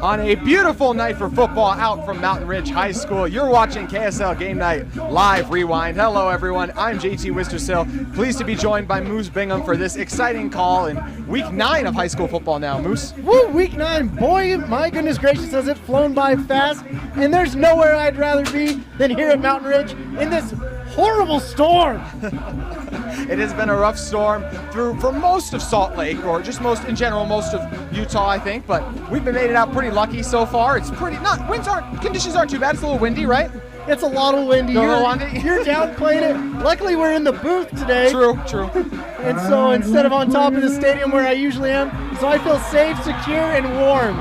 On a beautiful night for football out from Mountain Ridge High School, you're watching KSL Game Night Live Rewind. Hello, everyone. I'm JT Wistersill. Pleased to be joined by Moose Bingham for this exciting call in Week 9 of high school football now. Moose? Woo, Week 9. Boy, my goodness gracious, has it flown by fast. And there's nowhere I'd rather be than here at Mountain Ridge in this horrible storm. It has been a rough storm for most of Salt Lake, or just most of Utah, I think. But we've been made it out pretty lucky so far. It's conditions aren't too bad. It's a little windy, right? It's a lot of windy. You're downplaying it. Luckily, we're in the booth today. True. And so instead of on top of the stadium where I usually am, so I feel safe, secure, and warm.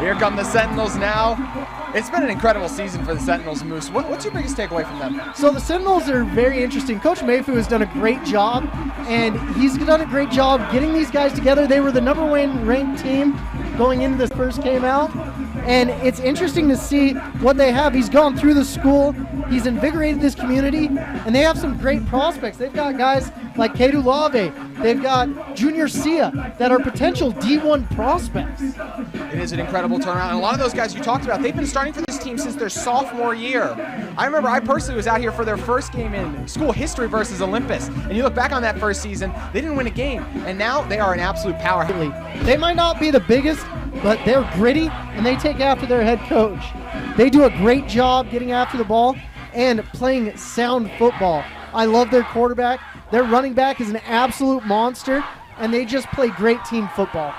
Here come the Sentinels now. It's been an incredible season for the Sentinels, Moose. What's your biggest takeaway from them? So the Sentinels are very interesting. Coach Mayfu has done a great job, and he's done a great job getting these guys together. They were the number one ranked team going into this first game out, and it's interesting to see what they have. He's gone through the school, he's invigorated this community, and they have some great prospects. They've got guys like Kedu Lave, they've got Junior Sia that are potential D1 prospects. It is an incredible turnaround, and a lot of those guys you talked about, they've been starting for this team since their sophomore year. I remember I personally was out here for their first game in school history versus Olympus, and you look back on that first season, they didn't win a game, and now they are an absolute powerhouse. They might not be the biggest, but they're gritty, and they take after their head coach. They do a great job getting after the ball and playing sound football. I love their quarterback. Their running back is an absolute monster, and they just play great team football.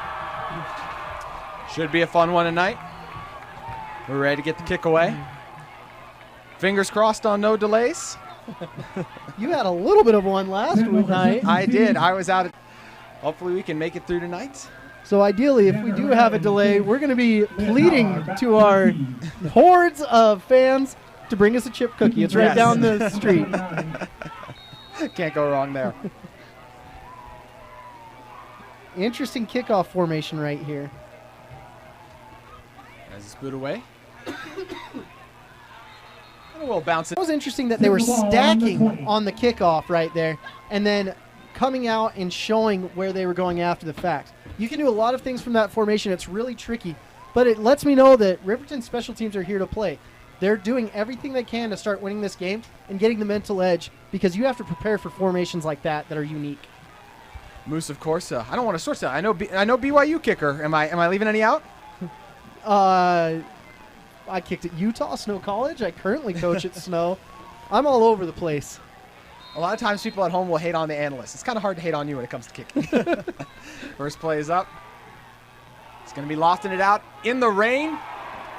Should be a fun one tonight. We're ready to get the kick away. Fingers crossed on no delays. You had a little bit of one last night. I did. I was out. Hopefully we can make it through tonight. So ideally, if we do have a delay, we're going to be pleading to our hordes of fans to bring us a chip cookie. It's right down the street. Can't go wrong there. Interesting kickoff formation right here. As it's booted away. And we'll bounce it. It was interesting that they were stacking on the kickoff right there and then coming out and showing where they were going after the fact. You can do a lot of things from that formation. It's really tricky, but it lets me know that Riverton special teams are here to play. They're doing everything they can to start winning this game and getting the mental edge, because you have to prepare for formations like that are unique. Moose, of course. I don't want to source that. I know BYU kicker. Am I leaving any out? I kicked at Utah Snow College. I currently coach at Snow. I'm all over the place. A lot of times people at home will hate on the analysts. It's kind of hard to hate on you when it comes to kicking. First play is up. It's going to be lofting it out in the rain.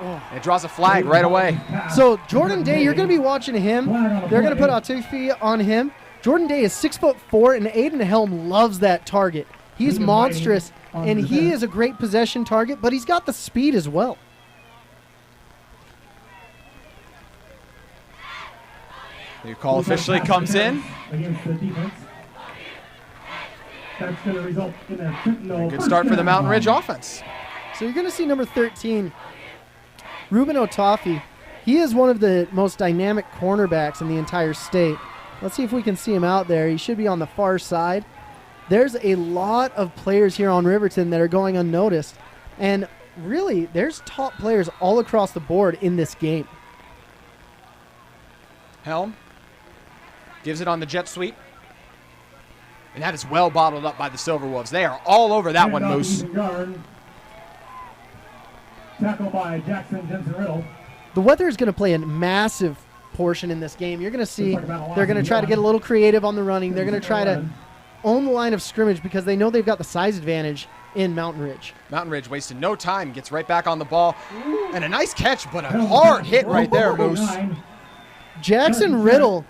Oh. It draws a flag right away. So Jordan Day, you're going to be watching him. They're going to put Atifi on him. Jordan Day is 6'4", and Aiden Helm loves that target. He's monstrous, and he is a great possession target, but he's got the speed as well. The call officially comes in. Good start for the Mountain Ridge offense. So you're going to see number 13, Ruben Otafi. He is one of the most dynamic cornerbacks in the entire state. Let's see if we can see him out there. He should be on the far side. There's a lot of players here on Riverton that are going unnoticed. And really, there's top players all across the board in this game. Helm gives it on the jet sweep. And that is well bottled up by the Silver Wolves. They are all over that one, Moose. Tackle by Jackson Jensen Riddle. The weather is going to play a massive portion in this game. You're going to see they're going to try to get a little creative on the running. They're going to try to own the line of scrimmage because they know they've got the size advantage in Mountain Ridge. Mountain Ridge wasting no time, gets right back on the ball. And a nice catch, but a hard hit right there, Moose. Jackson Riddle,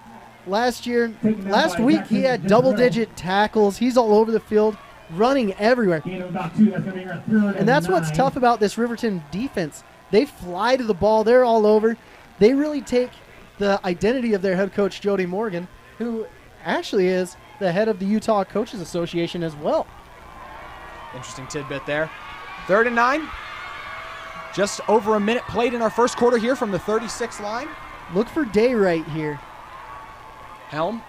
last week he had double-digit tackles. He's all over the field, running everywhere. And that's what's tough about this Riverton defense. They fly to the ball. They're all over. They really take the identity of their head coach, Jody Morgan, who actually is the head of the Utah Coaches Association as well. Interesting tidbit there. 3rd and 9. Just over a minute played in our first quarter here from the 36 line. Look for Day right here. Helm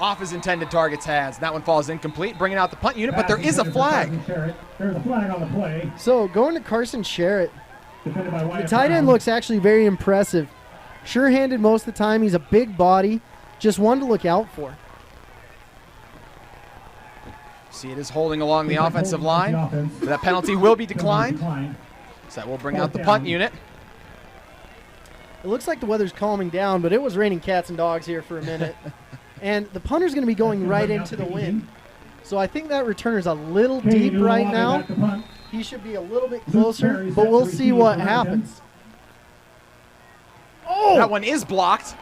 off his intended target's hands. That one falls incomplete, bringing out the punt unit, but there is a flag. There's a flag on the play. So going to Carson Sherritt. Defended by The Wyatt tight end Brown. looks actually very impressive. Sure-handed most of the time. He's a big body. Just one to look out for. See, it is holding along the Looks like offensive holding line. the offense. That penalty will be Penalty declined. declined. So that will bring out the punt unit. It looks like the weather's calming down, but it was raining cats and dogs here for a minute. And the punter's going to be going right into the wind. So I think that returner's a little deep right now. He should be a little bit closer, but we'll see what happens. Oh! That one is blocked.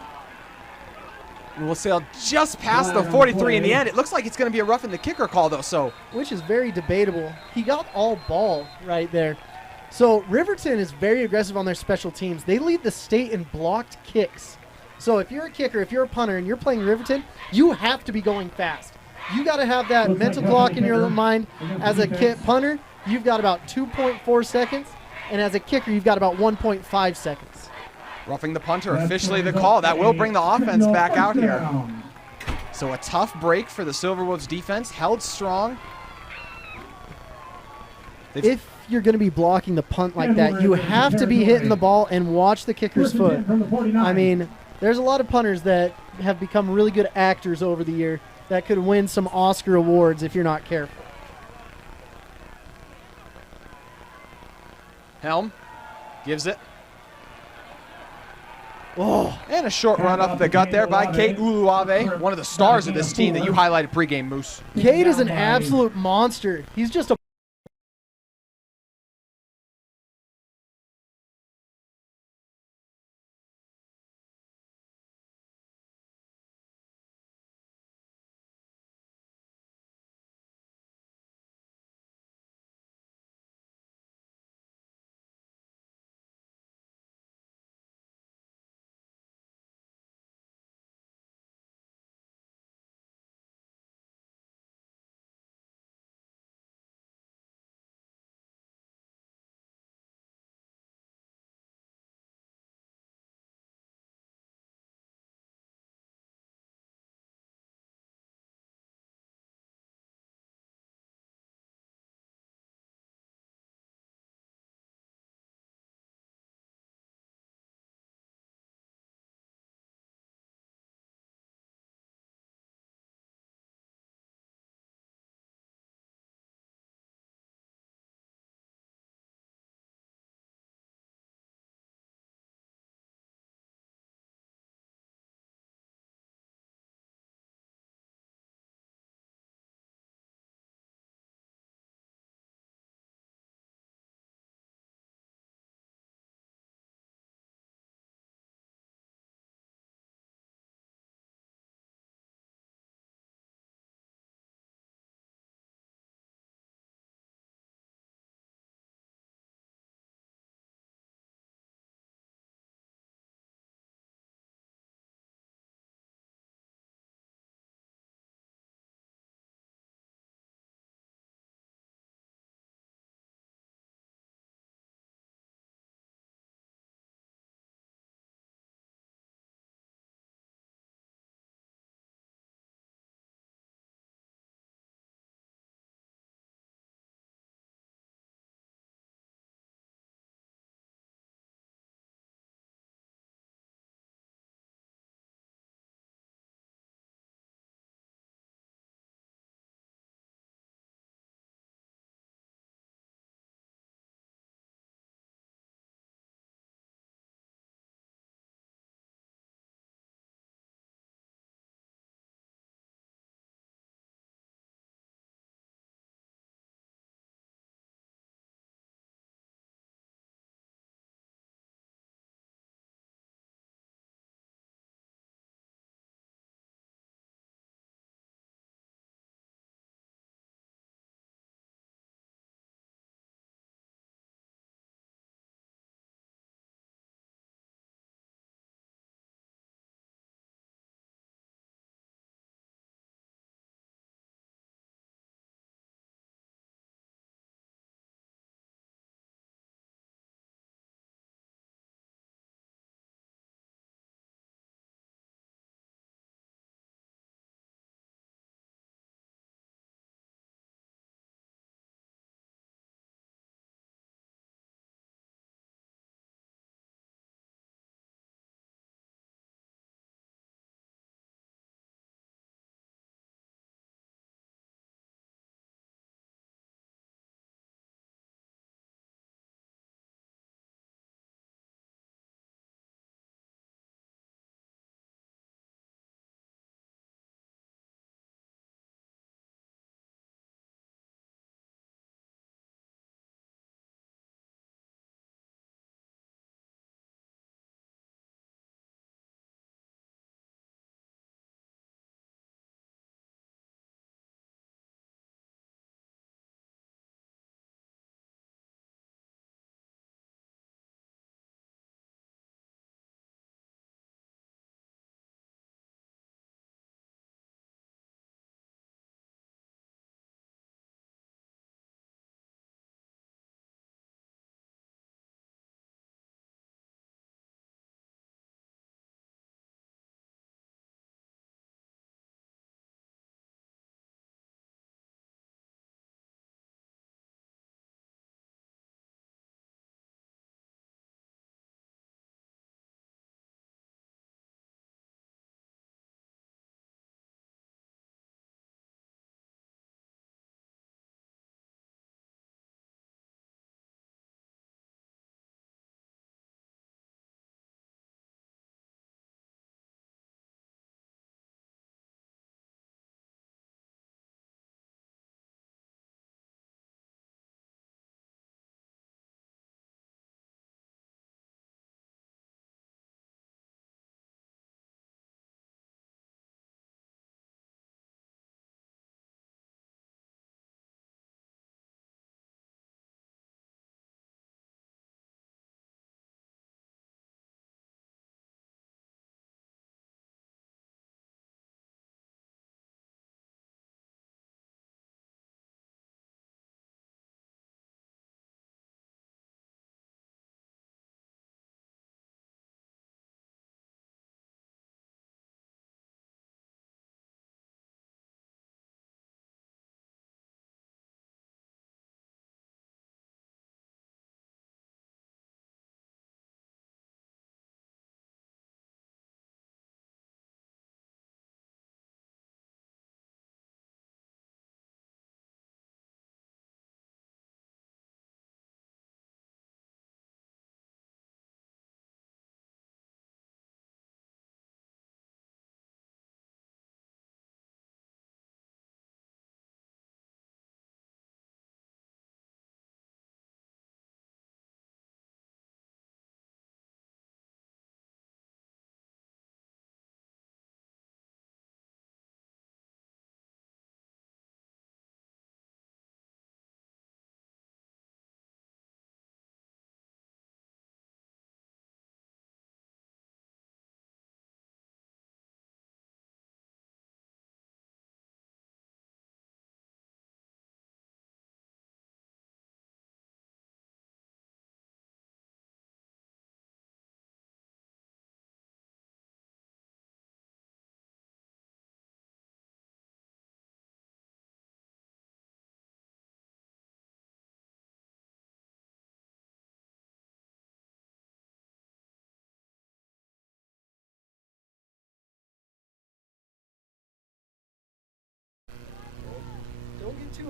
And we'll sail just past the 43 in the end. It looks like it's going to be a roughing the kicker call, though. So Which is very debatable. He got all ball right there. So Riverton is very aggressive on their special teams. They lead the state in blocked kicks. So if you're a kicker, if you're a punter, and you're playing Riverton, you have to be going fast. You got to have that mental clock in your mind. As a punter, you've got about 2.4 seconds, and as a kicker, you've got about 1.5 seconds. roughing the punter, officially the call. That will bring the offense back out here. So a tough break for the Silverwolves defense, held strong. If you're going to be blocking the punt like that, you have to be hitting the ball and watch the kicker's foot. I mean, there's a lot of punters that have become really good actors over the year that could win some Oscar awards if you're not careful. Helm gives it. Oh, And a short run up the gut there by Kate Uluave, one of the stars of this team that you highlighted pregame, Moose. Cade is an absolute monster. He's just a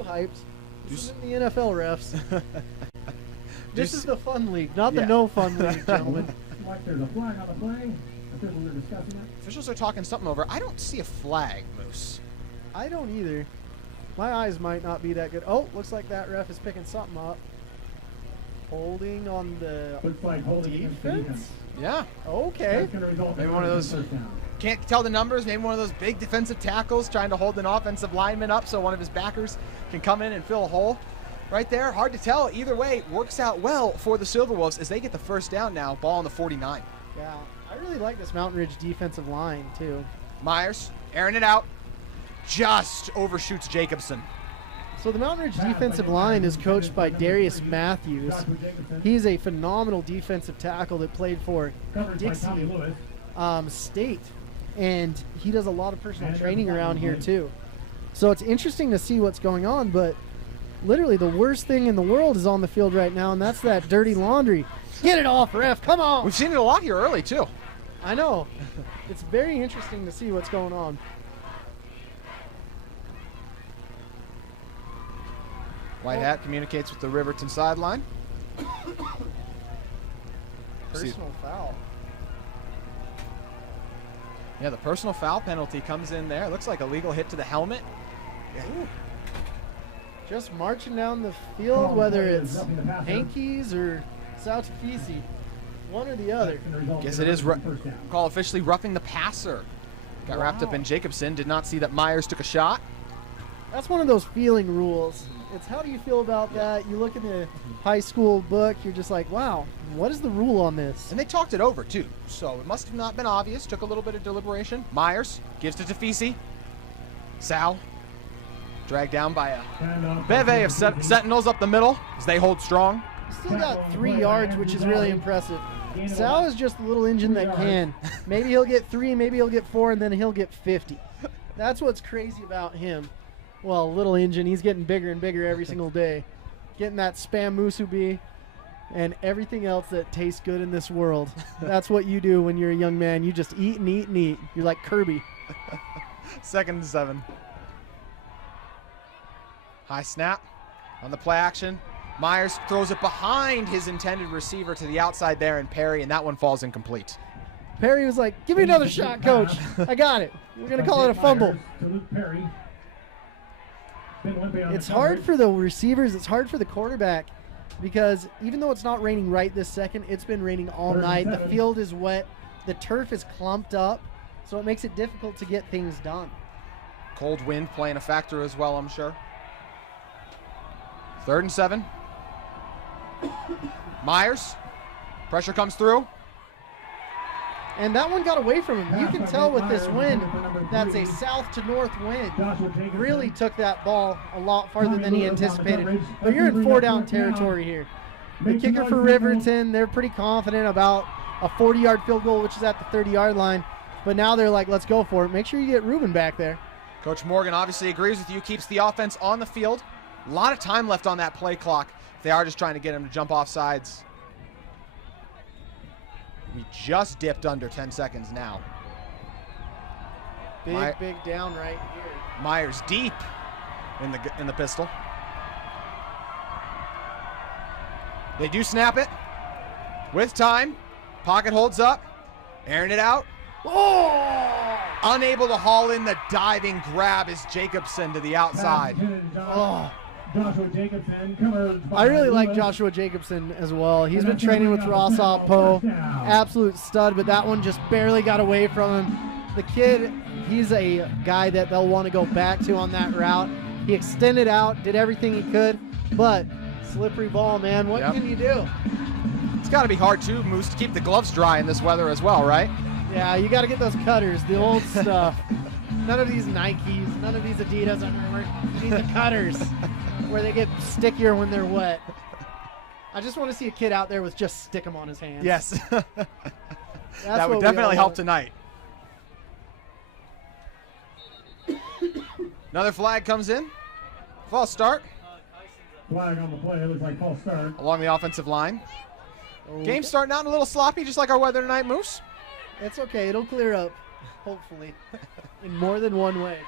hyped. This isn't the NFL refs. This is the fun league, not Yeah. the no fun league, gentlemen. Like there's a flag on the play. Officials are discussing it. Officials are talking something over. I don't see a flag, Moose. I don't either. My eyes might not be that good. Oh, looks like that ref is picking something up. Holding on the Looks like holding against the defense? Yeah. Okay. That's gonna result in Maybe one of those- first down. Can't tell the numbers. Maybe one of those big defensive tackles trying to hold an offensive lineman up so one of his backers can come in and fill a hole. Right there, hard to tell. Either way, works out well for the Silverwolves as they get the first down now. Ball on the 49. Yeah, I really like this Mountain Ridge defensive line, too. Myers, airing it out. Just overshoots Jacobson. So the Mountain Ridge defensive line is coached by Darius Matthews. Joshua Jacobson. He's a phenomenal defensive tackle that played for Covered by Tommy Dixie Lewis. State, and he does a lot of personal training around here too. So it's interesting to see what's going on, but literally the worst thing in the world is on the field right now, and that's that dirty laundry. Get it off, ref, come on! We've seen it a lot here early, too. I know. It's very interesting to see what's going on. White hat communicates with the Riverton sideline. Personal foul. Yeah, the personal foul penalty comes in there. Looks like a legal hit to the helmet. Ooh. Just marching down the field, whether it's Hankies or South Fisi, one or the other. That's gonna result Guess in it is first down. call officially roughing the passer. Got wrapped up Wow. in Jacobson. Did not see that Myers took a shot. That's one of those feeling rules. It's how do you feel about that? You look in the high school book, you're just like, wow, what is the rule on this? And they talked it over, too. So it must have not been obvious. Took a little bit of deliberation. Myers gives to Tafisi. Sal dragged down by a Handoff. bevy of Sentinels up the middle as they hold strong. Still got 3 yards, which is really impressive. Sal is just a little engine that can. Maybe he'll get 3, maybe he'll get 4, and then he'll get 50. That's what's crazy about him. Well, little engine, he's getting bigger and bigger every single day. Getting that spam musubi and everything else that tastes good in this world. That's what you do when you're a young man. You just eat and eat and eat. You're like Kirby. 2nd and 7. High snap on the play action. Myers throws it behind his intended receiver to the outside there and Perry, and that one falls incomplete. Perry was like, give me another shot, coach. I got it. We're going to call it a fumble. To Luke Perry. Been limping on It's the hard coverage. for the receivers. It's hard for the quarterback because even though it's not raining right this second, it's been raining all Third and night. The 7. field is wet. The turf is clumped up, so it makes it difficult to get things done. Cold wind playing a factor as well, I'm sure. 3rd and 7. Myers. Pressure comes through. And that one got away from him. You can tell with this wind, that's a south to north wind. Joshua Jacobson. Really took that ball a lot farther than he anticipated. But you're in 4-down territory here. The kicker for Riverton, they're pretty confident about a 40-yard field goal, which is at the 30-yard line. But now they're like, let's go for it. Make sure you get Ruben back there. Coach Morgan obviously agrees with you, keeps the offense on the field. A lot of time left on that play clock. They are just trying to get him to jump off sides. We just dipped under 10 seconds now. Big down right here. Myers deep in the pistol. They do snap it with time. Pocket holds up, airing it out. Oh! Unable to haul in the diving grab is Jacobson to the outside. Oh. Joshua Jacobson covered by I really like Lewis. Joshua Jacobson as well. He's been training with Ross Poe. Absolute stud, but that one just barely got away from him. The kid, he's a guy that they'll want to go back to on that route. He extended out, did everything he could, but slippery ball, man. What Yep. can you do? It's got to be hard too, Moose, to keep the gloves dry in this weather as well, right? Yeah, you got to get those cutters, the old stuff. None of these Nikes, none of these Adidas underwear. You need the cutters where they get stickier when they're wet. I just want to see a kid out there with just stick 'em on his hands. Yes. That's That what would we definitely all help want. tonight. Another flag comes in. False start Flag on the play. It looks like false start. along the offensive line. Oh, Game starting out a little sloppy, just like our weather tonight, Moose. It's okay. It'll clear up, hopefully, in more than one way.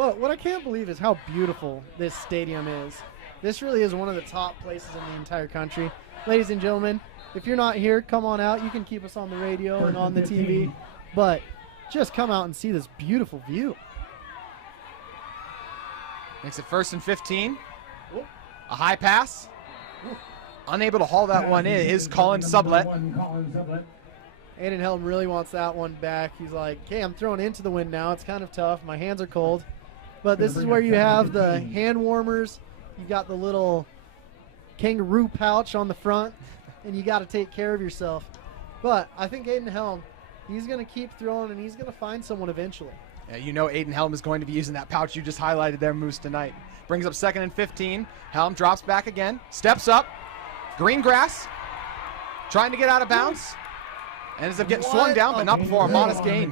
But what I can't believe is how beautiful this stadium is. This really is one of the top places in the entire country. Ladies and gentlemen, if you're not here, come on out. You can keep us on the radio and on the TV. But just come out and see this beautiful view. Makes it 1st and 15. A high pass. Unable to haul that one in is Colin Sublet. Aiden Helm really wants that one back. He's like, okay, I'm throwing into the wind now. It's kind of tough. My hands are cold. But this is where you have the hand warmers. You've got the little kangaroo pouch on the front, and you got to take care of yourself. But I think Aiden Helm, he's going to keep throwing, and he's going to find someone eventually. Yeah, you know Aiden Helm is going to be using that pouch you just highlighted there, Moose, tonight. Brings up 2nd and 15. Helm drops back again. Steps up. Green grass. Trying to get out of bounds. Ends up getting swung down, but not before a modest gain.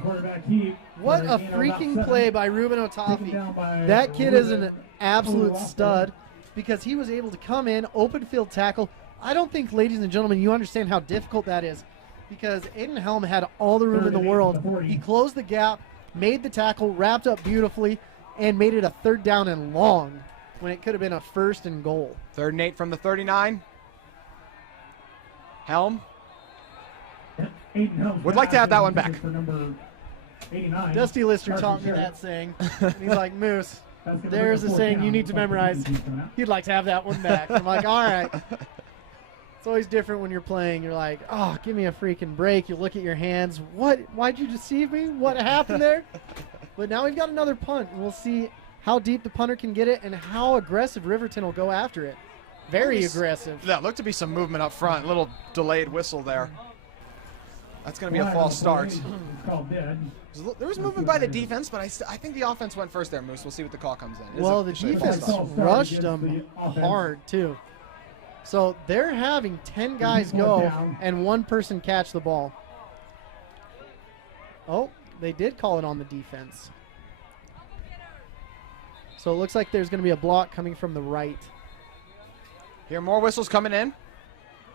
What a freaking play by Ruben Otafi. That kid is an absolute stud because he was able to come in, open field tackle. I don't think, ladies and gentlemen, you understand how difficult that is because Aiden Helm had all the room in the world. He closed the gap, made the tackle, wrapped up beautifully, and made it a 3rd down and long when it could have been a 1st and goal. 3rd and 8 from the 39. Helm would like to have that one back. Dusty Lister taught me that saying. And he's like, Moose, there's a saying you need to memorize. He'd like to have that one back. I'm like, all right. It's always different when you're playing. You're like, oh, give me a freaking break. You look at your hands. What? Why'd you deceive me? What happened there? But now we've got another punt, and we'll see how deep the punter can get it and how aggressive Riverton will go after it. Very aggressive. That looked to be some movement up front. A little delayed whistle there. That's going to be a false start. There was movement by the defense, but I think the offense went first there, Moose. We'll see what the call comes in. Well, the defense rushed them hard, too. So they're having 10 guys go and 1 person catch the ball. Oh, they did call it on the defense. So it looks like there's going to be a block coming from the right. Here, more whistles coming in.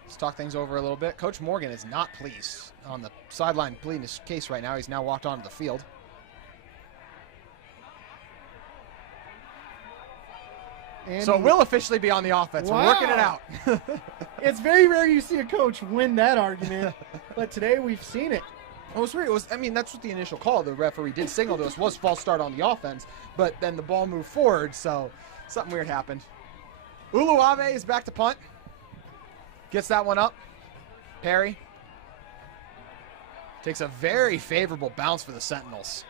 Let's talk things over a little bit. Coach Morgan is not pleased on the sideline pleading his case right now. He's now walked onto the field. So it will officially be on the offense. Wow. We're working it out. It's very rare you see a coach win that argument, but today we've seen it. It was weird. That's what the initial call the referee did signal to us was false start on the offense, but then the ball moved forward, so something weird happened. Uluave is back to punt. Gets that one up. Perry takes a very favorable bounce for the Sentinels.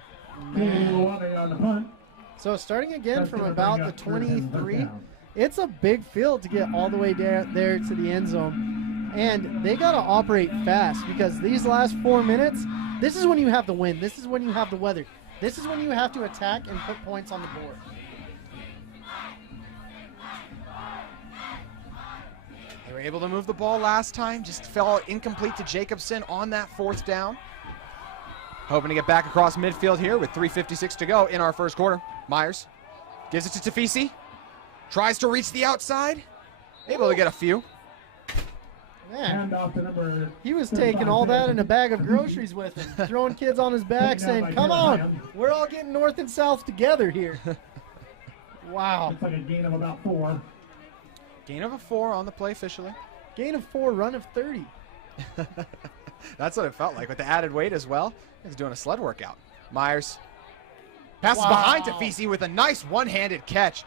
So starting again from about the 23, it's a big field to get all the way there to the end zone. And they got to operate fast because these last 4 minutes, this is when you have the wind. This is when you have the weather. This is when you have to attack and put points on the board. They were able to move the ball last time, just fell incomplete to Jacobson on that 4th down. Hoping to get back across midfield here with 3:56 to go in our first quarter. Myers gives it to Tafisi. Tries to reach the outside. Able to get a few. Man, he was taking all that in a bag of groceries with him, throwing kids on his back saying, come on, we're all getting north and south together here. Wow. Looks like a gain of about 4. Gain of a 4 on the play officially. Gain of 4, run of 30. That's what it felt like with the added weight as well. He's doing a sled workout. Myers passes behind Tafisi with a nice one-handed catch.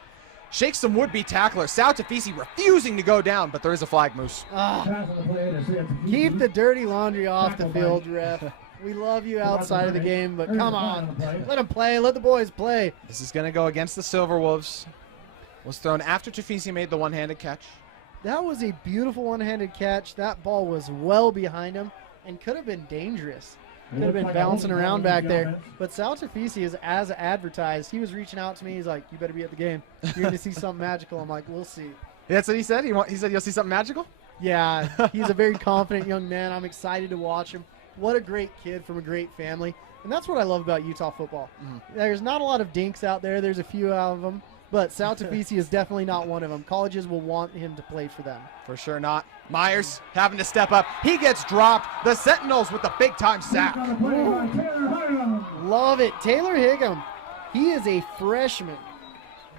Shakes some would-be tackler. Sal Tafisi refusing to go down, but there is a flag, Moose. Keep the dirty laundry off the field, ref. We love you outside of the game, but come on. Let them play. Let the boys play. This is going to go against the Silver Wolves. Was thrown after Tafisi made the one-handed catch. That was a beautiful one-handed catch. That ball was well behind him and could have been dangerous. Could have been bouncing around back there. But Sal Tafisi is as advertised. He was reaching out to me. He's like, you better be at the game. You're going to see something magical. I'm like, we'll see. That's what he said? He said you'll see something magical? Yeah, he's a very confident young man. I'm excited to watch him. What a great kid from a great family. And that's what I love about Utah football. Mm-hmm. There's not a lot of dinks out there. There's a few out of them. But Sal Tafisi is definitely not one of them. Colleges will want him to play for them. For sure not. Myers having to step up. He gets dropped. The Sentinels with the big-time sack. Love it. Taylor Higgum. He is a freshman,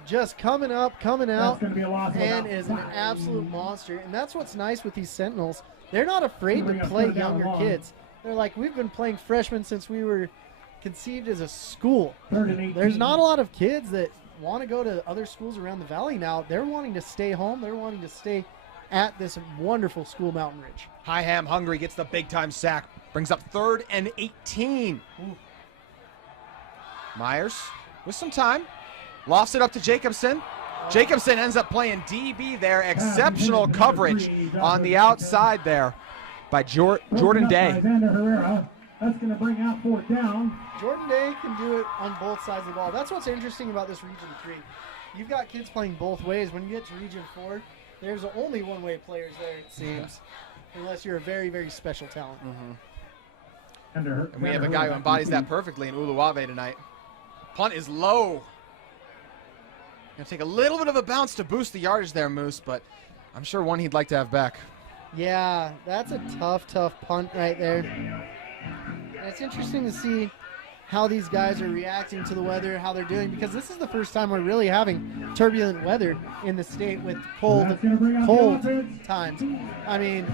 just coming up, coming out, gonna be a loss and without is an flag. absolute monster. And that's what's nice with these Sentinels. They're not afraid to Bring up play third down younger long. kids. They're like, we've been playing freshmen since we were conceived as a school. 3rd and 18. There's not a lot of kids that want to go to other schools around the valley now. They're wanting to stay home. They're wanting to stay at this wonderful school, Mountain Ridge. Higham hungry gets the big time sack. Brings up 3rd and 18. Ooh. Myers with some time. Lofts it up to Jacobson. Jacobson ends up playing DB there. Exceptional coverage on the outside there by Jordan Day. Alexander Herrera. That's going to bring out 4th down. Jordan Day can do it on both sides of the ball. That's what's interesting about this Region 3. You've got kids playing both ways. When you get to Region 4, there's only one-way players there, it seems, unless you're a very, very special talent. And we have a guy who embodies that perfectly in Uluwave tonight. Punt is low. Gonna take a little bit of a bounce to boost the yardage there, Moose, but I'm sure one he'd like to have back. Yeah, that's a tough, tough punt right there. And it's interesting to see how these guys are reacting to the weather, how they're doing, because this is the first time we're really having turbulent weather in the state with cold times. I mean,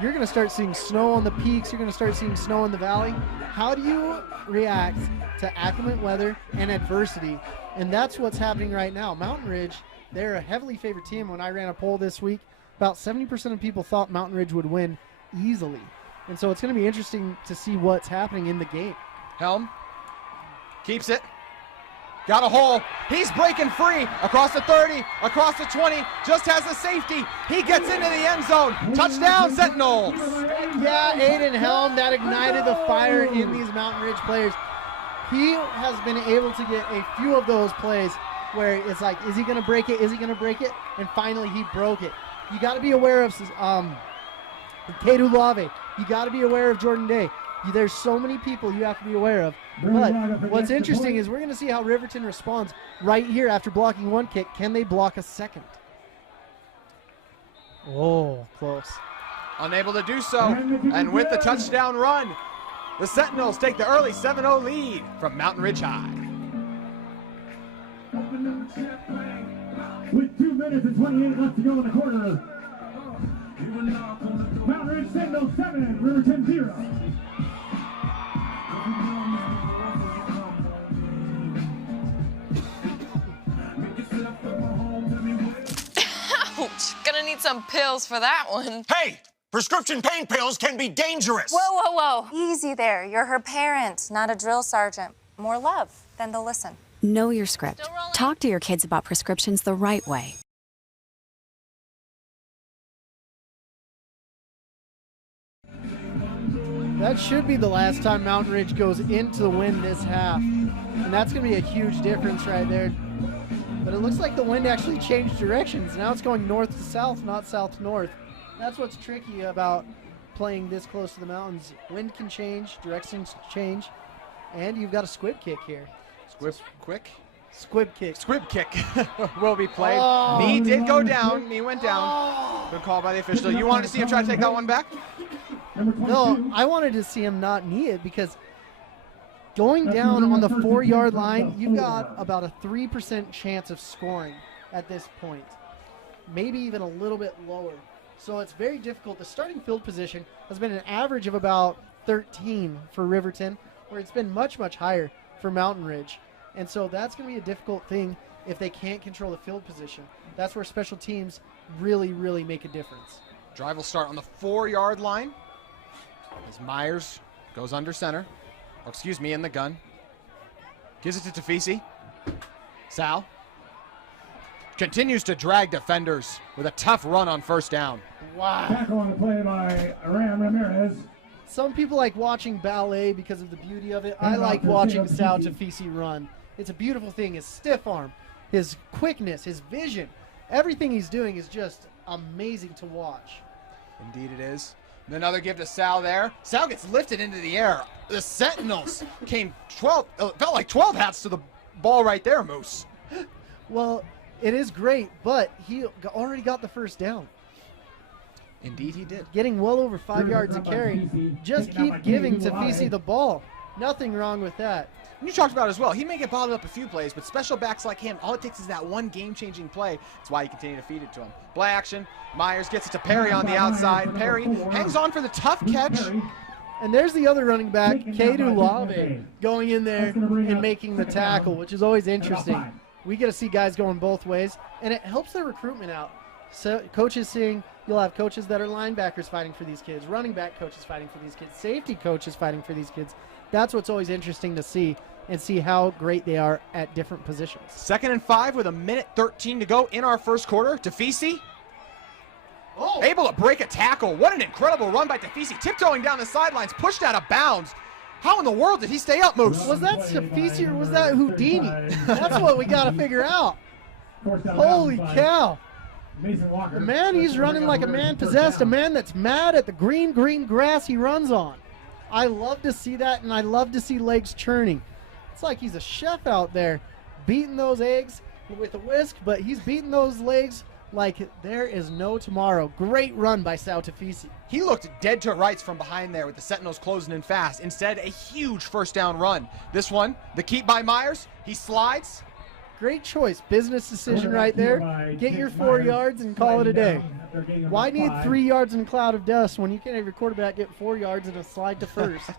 you're going to start seeing snow on the peaks. You're going to start seeing snow in the valley. How do you react to acclimate weather and adversity? And that's what's happening right now. Mountain Ridge, they're a heavily favored team. When I ran a poll this week, about 70% of people thought Mountain Ridge would win easily. And so it's going to be interesting to see what's happening in the game. Helm keeps it. Got a hole. He's breaking free across the 30, across the 20. Just has a safety. He gets into the end zone. Touchdown, Sentinels. Yeah, Aiden Helm, that ignited the fire in these Mountain Ridge players. He has been able to get a few of those plays where it's like, is he going to break it? Is he going to break it? And finally, he broke it. You got to be aware of Kedu Lave. You got to be aware of Jordan Day. There's so many people you have to be aware of. But what's interesting is we're going to see how Riverton responds right here after blocking one kick. Can they block a second? Oh, close. Unable to do so. And with the touchdown run, the Sentinels take the early 7-0 lead from Mountain Ridge High. With 2 minutes and 28 left to go in the quarter. Mountain Ridge Sentinels 7, Riverton 0. Ouch! Gonna need some pills for that one. Hey! Prescription pain pills can be dangerous! Whoa, whoa, whoa. Easy there. You're her parent, not a drill sergeant. More love, then they'll listen. Know your script. Still rolling. Talk to your kids about prescriptions the right way. That should be the last time Mountain Ridge goes into the wind this half. And that's going to be a huge difference right there. But it looks like the wind actually changed directions. Now it's going north to south, not south to north. That's what's tricky about playing this close to the mountains. Wind can change, directions change, and you've got a squib kick here. Squib kick will be played. Oh. Knee did go down. Knee went down. Good call by the official. You wanted to see him try to take that one back? No, I wanted to see him not knee it because going down on the 4-yard line, you've got about a 3% chance of scoring at this point. Maybe even a little bit lower. So it's very difficult. The starting field position has been an average of about 13 for Riverton, where it's been much, much higher for Mountain Ridge. And so that's going to be a difficult thing if they can't control the field position. That's where special teams really, really make a difference. Drive will start on the 4-yard line as Myers goes under center. Or excuse me, in the gun. Gives it to Tafisi. Sal continues to drag defenders with a tough run on first down. Wow. Tackle on the play by Ram Ramirez. Some people like watching ballet because of the beauty of it. I like watching Sal Tafisi run. It's a beautiful thing. His stiff arm, his quickness, his vision, everything he's doing is just amazing to watch. Indeed it is. Another give to Sal there. Sal gets lifted into the air. The Sentinels came 12, felt like 12 hats to the ball right there, Moose. Well, it is great, but he already got the first down. Indeed he did. Getting well over 5 yards a carry. Just keep giving Tafisi the ball. Nothing wrong with that. And you talked about it as well. He may get bottled up a few plays, but special backs like him, all it takes is that one game-changing play. That's why you continue to feed it to him. Play action. Myers gets it to Perry on the outside. Perry hangs on for the tough catch. And there's the other running back, Kedu Lave, going in there and making the tackle, which is always interesting. We get to see guys going both ways, and it helps their recruitment out. So coaches seeing, you'll have coaches that are linebackers fighting for these kids, running back coaches fighting for these kids, safety coaches fighting for these kids. That's what's always interesting to see, and see how great they are at different positions. 2nd and 5 with 1:13 to go in our first quarter. Tafisi able to break a tackle. What an incredible run by Tafisi, tiptoeing down the sidelines, pushed out of bounds. How in the world did he stay up, Moose? Was that Tafisi or was that Houdini? That's what we got to figure out. Holy cow. The man, he's running like a man possessed, a man that's mad at the green grass he runs on. I love to see that, and I love to see legs churning. It's like he's a chef out there beating those eggs with a whisk, but he's beating those legs like there is no tomorrow. Great run by Sao Tafisi. He looked dead to rights from behind there with the Sentinels closing in fast. Instead, a huge first down run. This one, the keep by Myers. He slides. Great choice. Business decision right there. Get your 4 yards and call it a day. Why need 3 yards in a cloud of dust when you can have your quarterback get 4 yards and a slide to first?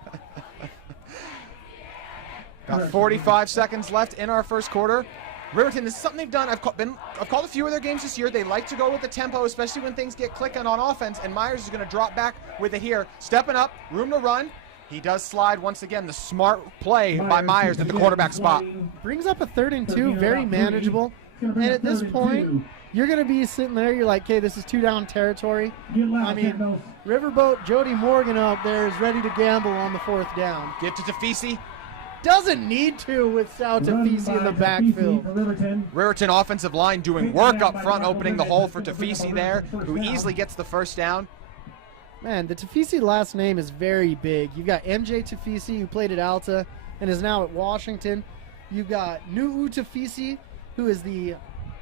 Got 45 seconds left in our first quarter. Riverton, this is something they've done. I've called a few of their games this year. They like to go with the tempo, especially when things get clicking on offense, and Myers is going to drop back with it here. Stepping up, room to run. He does slide once again. The smart play by Myers at the quarterback spot. Brings up a 3rd and 2, very manageable. And at this point, you're going to be sitting there, you're like, okay, this is 2-down territory. I mean, Riverboat Jody Morgan out there is ready to gamble on the 4th down. Get to Tafisi. Doesn't need to with Sao Tafisi in the backfield. Riverton offensive line doing work up front, opening the hole for Tafisi there, who easily gets the first down. Man, the Tafisi last name is very big. You've got MJ Tafisi, who played at Alta and is now at Washington. You've got Nu'u Tafisi, who is the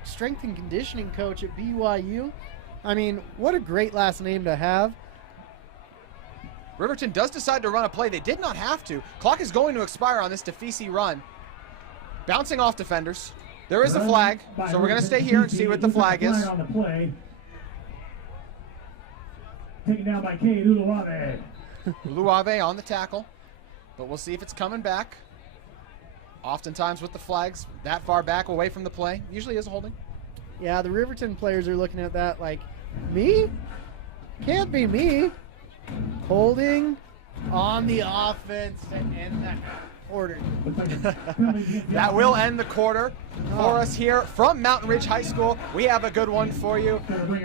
strength and conditioning coach at BYU. I mean, what a great last name to have. Riverton does decide to run a play. They did not have to. Clock is going to expire on this Tafisi run. Bouncing off defenders. There is a flag, so we're going to stay here and see what the flag is. Taken down by Cade Uluave. Uluave on the tackle, but we'll see if it's coming back. Oftentimes with the flags that far back away from the play, usually is a holding. Yeah, the Riverton players are looking at that like, me? Can't be me. Holding on the offense to end the quarter. That will end the quarter for us here from Mountain Ridge High School. We have a good one for you.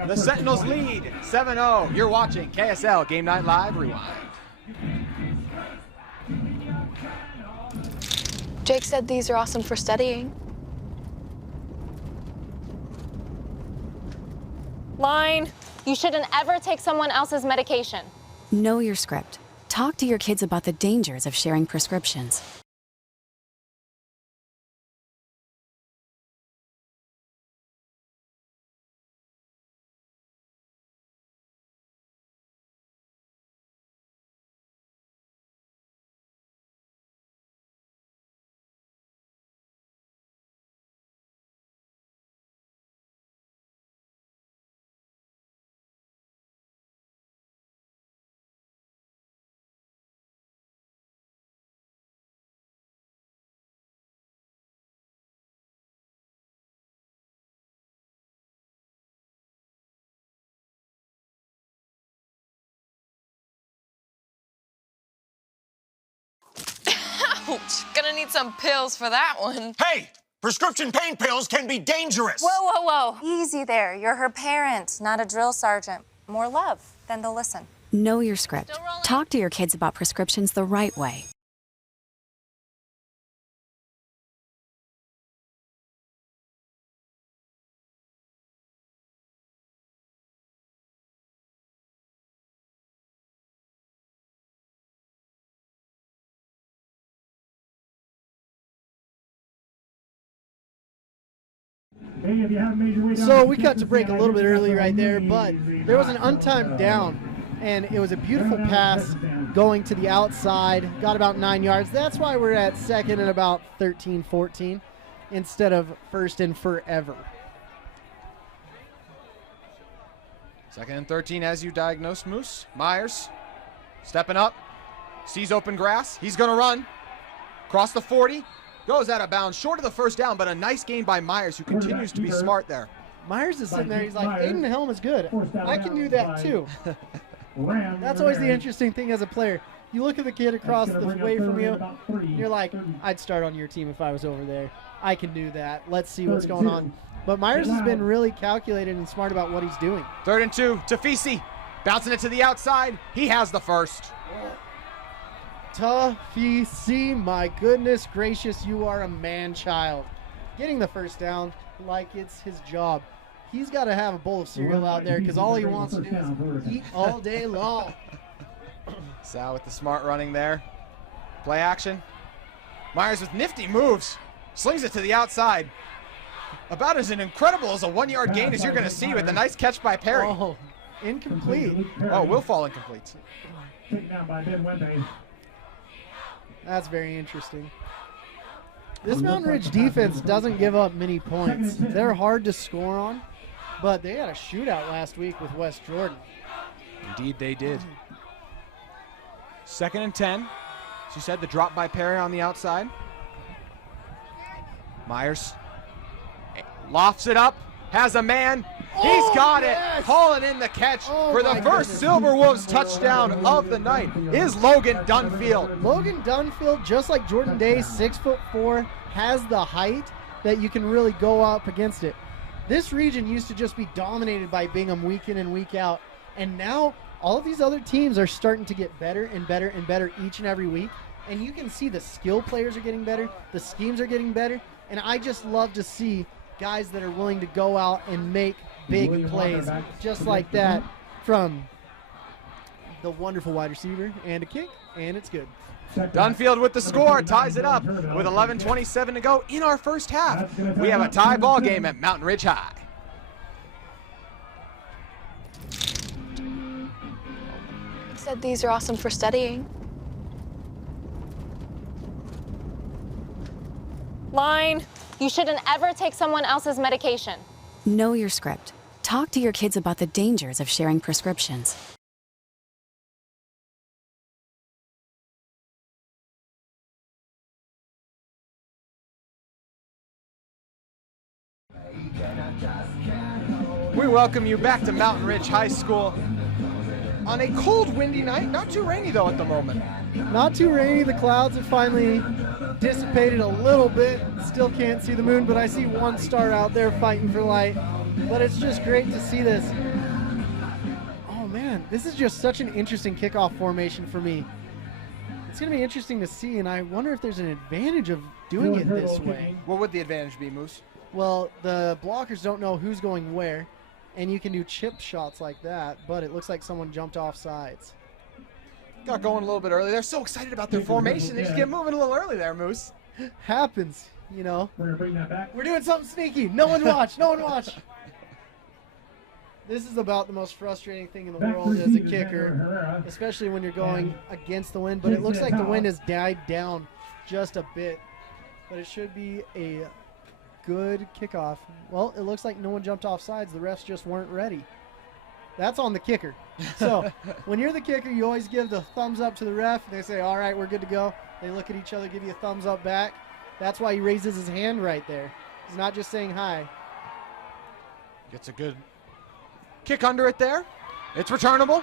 The Sentinels lead 7-0. You're watching KSL Game Night Live Rewind. Jake said these are awesome for studying. Line. You shouldn't ever take someone else's medication. Know your script. Talk to your kids about the dangers of sharing prescriptions. Ouch, gonna need some pills for that one. Hey, prescription pain pills can be dangerous. Whoa, whoa, whoa. Easy there. You're her parent, not a drill sergeant. More love, then they'll listen. Know your script. Talk to your kids about prescriptions the right way. Hey, if you haven't made your way down So to we cut to break a little bit early right there, but there was an untimed down. and it was a beautiful pass going to the outside, got about 9 yards. That's why we're at second and about 13, 14 instead of first and forever. Second and 13 as you diagnosed, Moose. Myers stepping up, sees open grass. He's going to run. Cross the 40, goes out of bounds, short of the first down, but a nice gain by Myers, who continues to be smart there. Myers is sitting there. He's like, Aiden Helm is good. I can do that too. That's always the interesting thing as a player. You look at the kid across the way from you, you're like, I'd start on your team if I was over there. I can do that. Let's see what's going on. But Myers has been really calculated and smart about what he's doing. 3rd and 2, Tafisi bouncing it to the outside. He has the first. Tafisi, my goodness gracious, you are a man-child. Getting the first down like it's his job. He's got to have a bowl of cereal out there because all he wants to do is eat all day long. Sal with the smart running there. Play action. Myers with nifty moves. Slings it to the outside. About as incredible as a 1-yard gain as you're going to see with a nice catch by Perry. Oh, incomplete. Oh, will fall incomplete. That's very interesting. This Mountain Ridge defense doesn't give up many points. They're hard to score on, but they had a shootout last week with West Jordan. Indeed they did. 2nd and 10. She said the drop by Perry on the outside. Myers lofts it up, has a man. He's got it. Calling in the catch for the first Silver Wolves touchdown of the night is Logan Dunfield. Logan Dunfield, just like Jordan Day, 6'4", has the height that you can really go up against it. This region used to just be dominated by Bingham week in and week out, and now all of these other teams are starting to get better and better and better each and every week, and you can see the skill players are getting better, the schemes are getting better, and I just love to see guys that are willing to go out and make big plays just like that from the wonderful wide receiver, and a kick, and it's good. Dunfield with the score, ties it up with 11:27 to go in our first half. We have a tie ball game at Mountain Ridge High. You said these are awesome for studying. Line. You shouldn't ever take someone else's medication. Know your script. Talk to your kids about the dangers of sharing prescriptions. We welcome you back to Mountain Ridge High School on a cold, windy night. Not too rainy, though, at the moment. Not too rainy. The clouds have finally dissipated a little bit. Still can't see the moon, but I see one star out there fighting for light. But it's just great to see this. Oh, man. This is just such an interesting kickoff formation for me. It's going to be interesting to see, and I wonder if there's an advantage of doing it this way. What would the advantage be, Moose? Well, the blockers don't know who's going where, and you can do chip shots like that, but it looks like someone jumped off sides. Got going a little bit early. They're so excited about their formation. They just get moving a little early there, Moose. Happens, you know. We're going to bring that back. We're doing something sneaky. No one watch. No one watch. This is about the most frustrating thing in the world as a kicker, especially when you're going against the wind. But it looks like the wind has died down just a bit. But it should be a good kickoff. Well, it looks like no one jumped off sides. The refs just weren't ready. That's on the kicker. So when you're the kicker, you always give the thumbs up to the ref. They say, all right, we're good to go. They look at each other, give you a thumbs up back. That's why he raises his hand right there. He's not just saying hi. Gets a good kick under it there. It's returnable.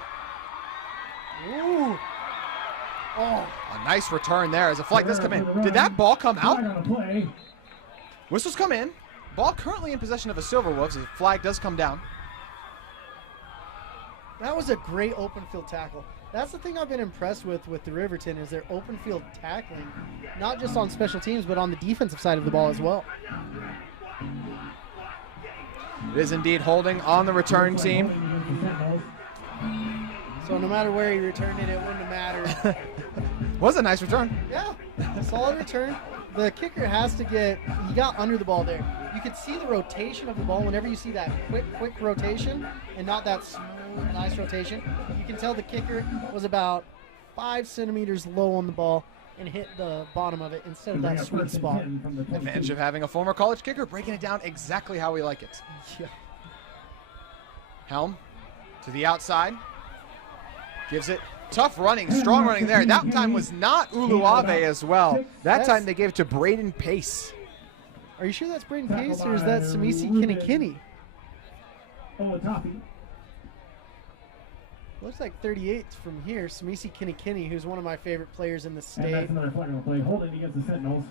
Ooh. Oh. A nice return there as a flag does come in. Did that ball come out? Whistles come in. Ball currently in possession of the Silver Wolves. The flag does come down. That was a great open field tackle. That's the thing I've been impressed with the Riverton is their open field tackling, not just on special teams, but on the defensive side of the ball as well. It is indeed holding on the return team. So no matter where he returned it, it wouldn't have mattered. Was a nice return. Yeah, a solid return. The kicker has to get, he got under the ball there. you can see the rotation of the ball whenever you see that quick rotation and not that smooth, nice rotation. You can tell the kicker was about 5 centimeters low on the ball and hit the bottom of it instead of that sweet spot. Advantage of having a former college kicker, breaking it down exactly how we like it. Yeah. Helm to the outside. Gives it. Tough running, strong running there. That time was not Uluave as well. That time they gave it to Braden Pace. Are you sure that's Braden Pace or is that Samisi Kinney? Oh, Toppy. Looks like 38 from here. Samisi Kinney, who's one of my favorite players in the And state. that's another flag on the play. Holding against the Sentinels.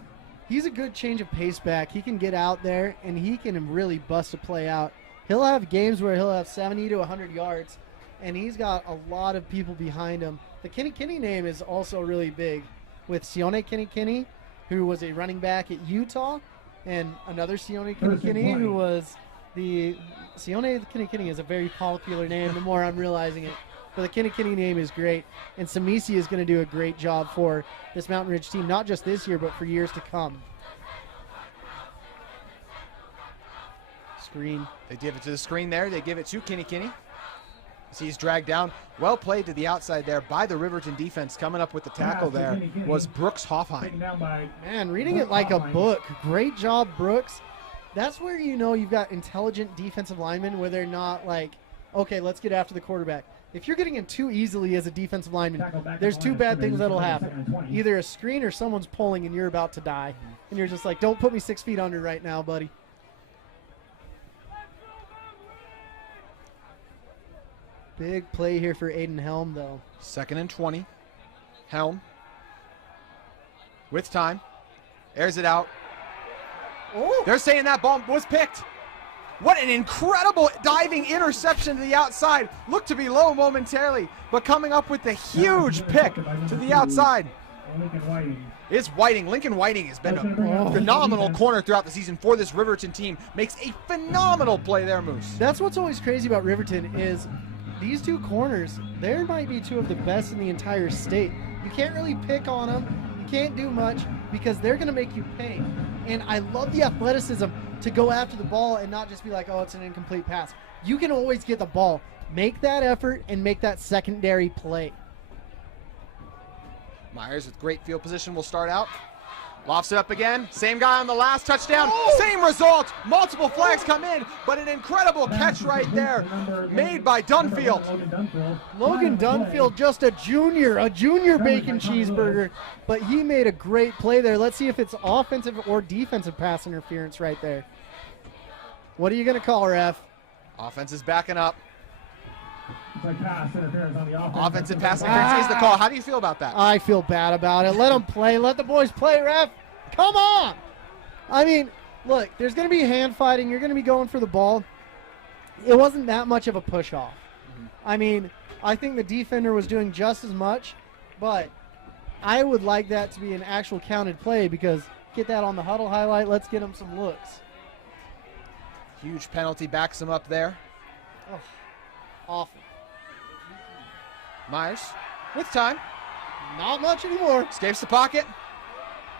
He's a good change of pace back. He can get out there and he can really bust a play out. He'll have games where he'll have 70 to 100 yards, and he's got a lot of people behind him. The Kinney name is also really big with Sione Kinney, who was a running back at Utah, and another Sione Kinney, who was the Sione Kinney is a very popular name. The more I'm realizing it, but the Kinney name is great, and Samisi is going to do a great job for this Mountain Ridge team, not just this year, but for years to come. Screen. They give it to the screen there. They give it to Kinney. As he's dragged down. Well played to the outside there by the Riverton defense. Coming up with the tackle there was Brooks Hoffheim. Man, reading it like a book. Great job, Brooks. That's where you know you've got intelligent defensive linemen where they're not like, okay, let's get after the quarterback. If you're getting in too easily as a defensive lineman, there's two bad things that'll happen. Either a screen or someone's pulling and you're about to die. And you're just like, don't put me 6 feet under right now, buddy. Big play here for Aiden Helm, though. 2nd and 20. Helm. With time. Airs it out. Oh. They're saying that ball was picked. What an incredible diving interception to the outside. Looked to be low momentarily, but coming up with the huge pick to the outside is Whiting. Lincoln Whiting has been a phenomenal corner throughout the season for this Riverton team. Makes a phenomenal play there, Moose. That's what's always crazy about Riverton is these two corners, they might be two of the best in the entire state. You can't really pick on them. You can't do much because they're going to make you pay. And I love the athleticism to go after the ball and not just be like, oh, it's an incomplete pass. You can always get the ball. Make that effort and make that secondary play. Myers with great field position will start out. Lofts it up again. Same guy on the last touchdown. Same result. Multiple flags come in, but an incredible catch right there made by Dunfield. Logan Dunfield, just a junior bacon cheeseburger, but he made a great play there. Let's see if it's offensive or defensive pass interference right there. What are you going to call, ref? Offense is backing up. It's like pass interference on the offense. Offensive pass interference is the call. How do you feel about that? I feel bad about it. Let them play. Let the boys play, ref. Come on. I mean, look, there's going to be hand fighting. You're going to be going for the ball. It wasn't that much of a push-off. I mean, I think the defender was doing just as much, but I would like that to be an actual counted play because get that on the huddle highlight. Let's get them some looks. Huge penalty backs him up there. Oh, awful. Myers with time. Not much anymore. Escapes the pocket.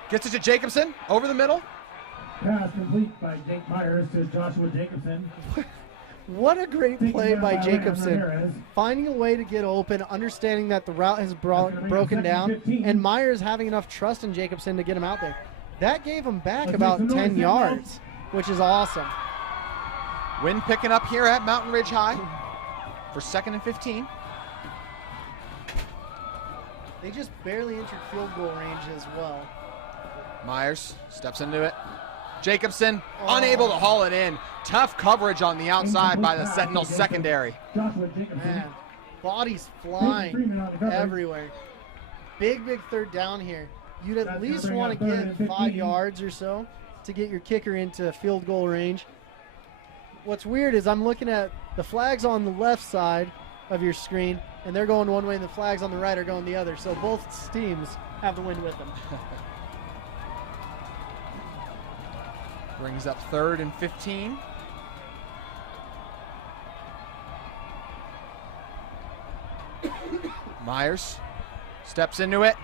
Gets it to Jacobson over the middle. Pass complete by Jake Myers to Joshua Jacobson. What a great play by Jacobson. Ramirez. Finding a way to get open, understanding that the route has broken down, and Myers having enough trust in Jacobson to get him out there. That gave him back about 10 yards, which is awesome. Wind picking up here at Mountain Ridge High for 2nd and 15. They just barely entered field goal range as well. Myers steps into it. Jacobson unable to haul it in. Tough coverage on the outside by the Sentinels secondary. Joshua Jacobson. Man, bodies flying everywhere. Big 3rd down here. You'd at least want to get 5 yards or so to get your kicker into field goal range. What's weird is I'm looking at the flags on the left side of your screen, and they're going one way, and the flags on the right are going the other. So both teams have the wind with them. Brings up 3rd and 15. Myers steps into it.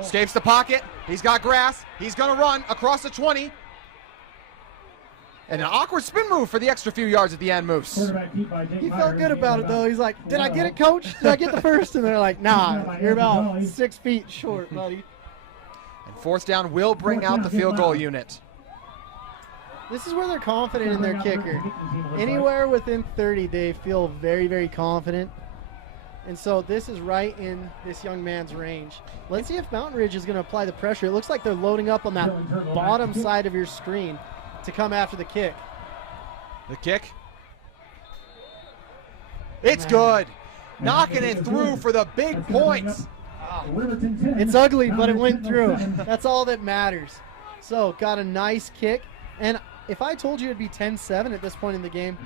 Escapes the pocket. He's got grass. He's going to run across the 20. And an awkward spin move for the extra few yards at the end, Moose. He felt good about it, though. He's like, did I get it, coach? Did I get the first? And they're like, nah, you're about 6 feet short, buddy. And fourth down will bring out the field goal unit. This is where they're confident in their kicker. Anywhere within 30, they feel very, very confident. And so this is right in this young man's range. Let's see if Mountain Ridge is going to apply the pressure. It looks like they're loading up on that bottom side of your screen to come after the kick. The kick. It's good. Knocking it through for the big points. It's ugly, but it went through. That's all that matters. So got a nice kick. And if I told you it'd be 10-7 at this point in the game,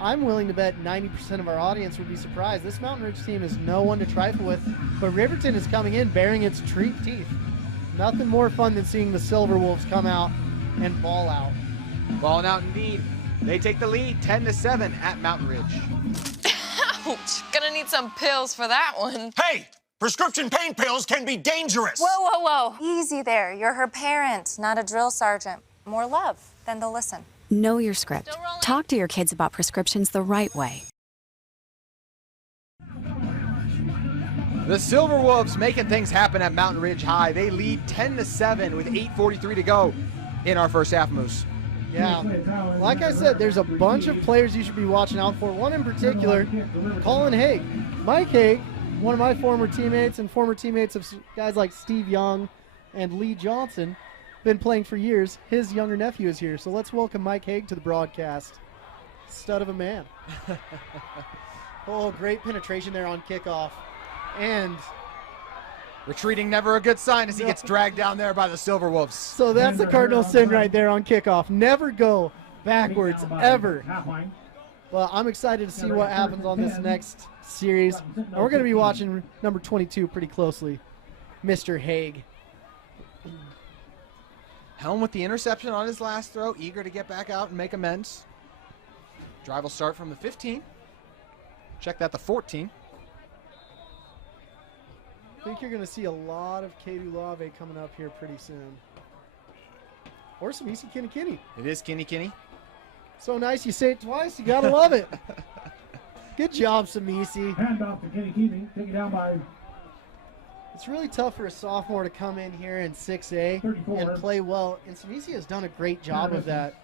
I'm willing to bet 90% of our audience would be surprised. This Mountain Ridge team is no one to trifle with, but Riverton is coming in bearing its teeth. Nothing more fun than seeing the Silver Wolves come out and ball out. Balling out indeed. They take the lead 10-7 at Mountain Ridge. Ouch! Gonna need some pills for that one. Hey, prescription pain pills can be dangerous. Whoa, whoa, whoa. Easy there. You're her parent, not a drill sergeant. More love, then they'll listen. Know your script. Talk to your kids about prescriptions the right way. The Silver Wolves making things happen at Mountain Ridge High. They lead 10-7 with 8:43 to go in our first half, Moose. Yeah, like I said, there's a bunch of players you should be watching out for. One in particular, Colin Haig. Mike Haig, one of my former teammates and former teammates of guys like Steve Young and Lee Johnson, been playing for years. His younger nephew is here, so let's welcome Mike Haig to the broadcast. Stud of a man. Oh, great penetration there on kickoff. And retreating never a good sign as he gets dragged down there by the Silver Wolves. So that's the cardinal sin right there on kickoff. Never go backwards, ever. Well, I'm excited to see what happens on this next series. And we're going to be watching number 22 pretty closely, Mr. Haig. Helm with the interception on his last throw, eager to get back out and make amends. Drive will start from the 15. Check that, the 14. I think you're going to see a lot of Kedu Lave coming up here pretty soon. Or some easy Kenny Kenny. It is Kenny Kenny. So nice you say it twice. You got to love it. Good job, Samisi. Hand off to Kenny Kenny. Take it down by... It's really tough for a sophomore to come in here in 6A 34. and play well. And Samisi has done a great job of that.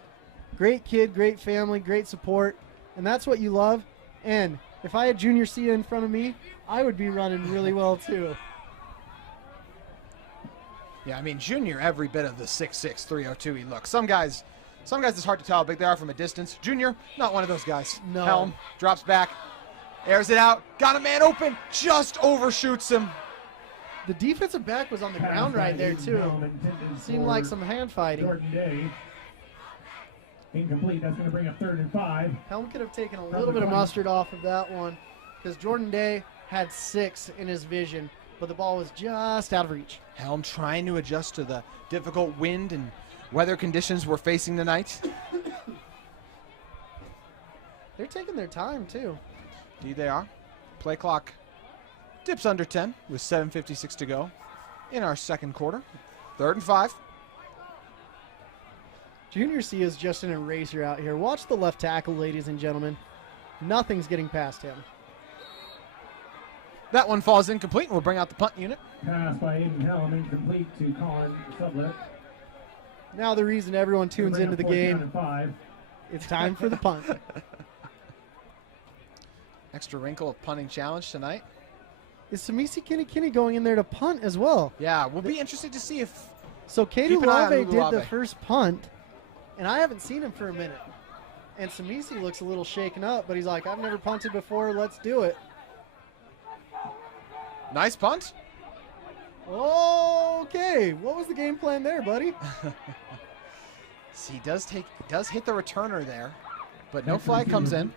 Great kid, great family, great support. And that's what you love. And if I had Junior Sia in front of me, I would be running really well too. Yeah, I mean, Junior, every bit of the 6'6", 302 he looks. Some guys it's hard to tell how big they are from a distance. Junior, not one of those guys. No. Helm drops back, airs it out, got a man open, just overshoots him. The defensive back was on the ground right there too. Seemed like some hand fighting. Jordan Day. Incomplete. That's going to bring up 3rd and 5. Helm could have taken a little bit of mustard off of that one because Jordan Day had 6 in his vision, but the ball was just out of reach. Helm trying to adjust to the difficult wind and weather conditions we're facing tonight. They're taking their time too. Indeed they are. Play clock dips under 10 with 7:56 to go in our second quarter. 3rd and 5. Junior C is just an eraser out here. Watch the left tackle, ladies and gentlemen. Nothing's getting past him. That one falls incomplete, and we'll bring out the punt unit. Pass by Aiden Helm, incomplete to Colin Sublet. Now the reason everyone tunes into the game, it's time for the punt. Extra wrinkle of punting challenge tonight. Is Samisi Kenny going in there to punt as well? Yeah, we'll be interested to see if... So Kedu Keep an eye on Lave did Lulave. the first punt, and I haven't seen him for a minute. And Samisi looks a little shaken up, but he's like, I've never punted before, let's do it. Nice punt. Okay, what was the game plan there, buddy? See, he does hit the returner there, but no flag comes in.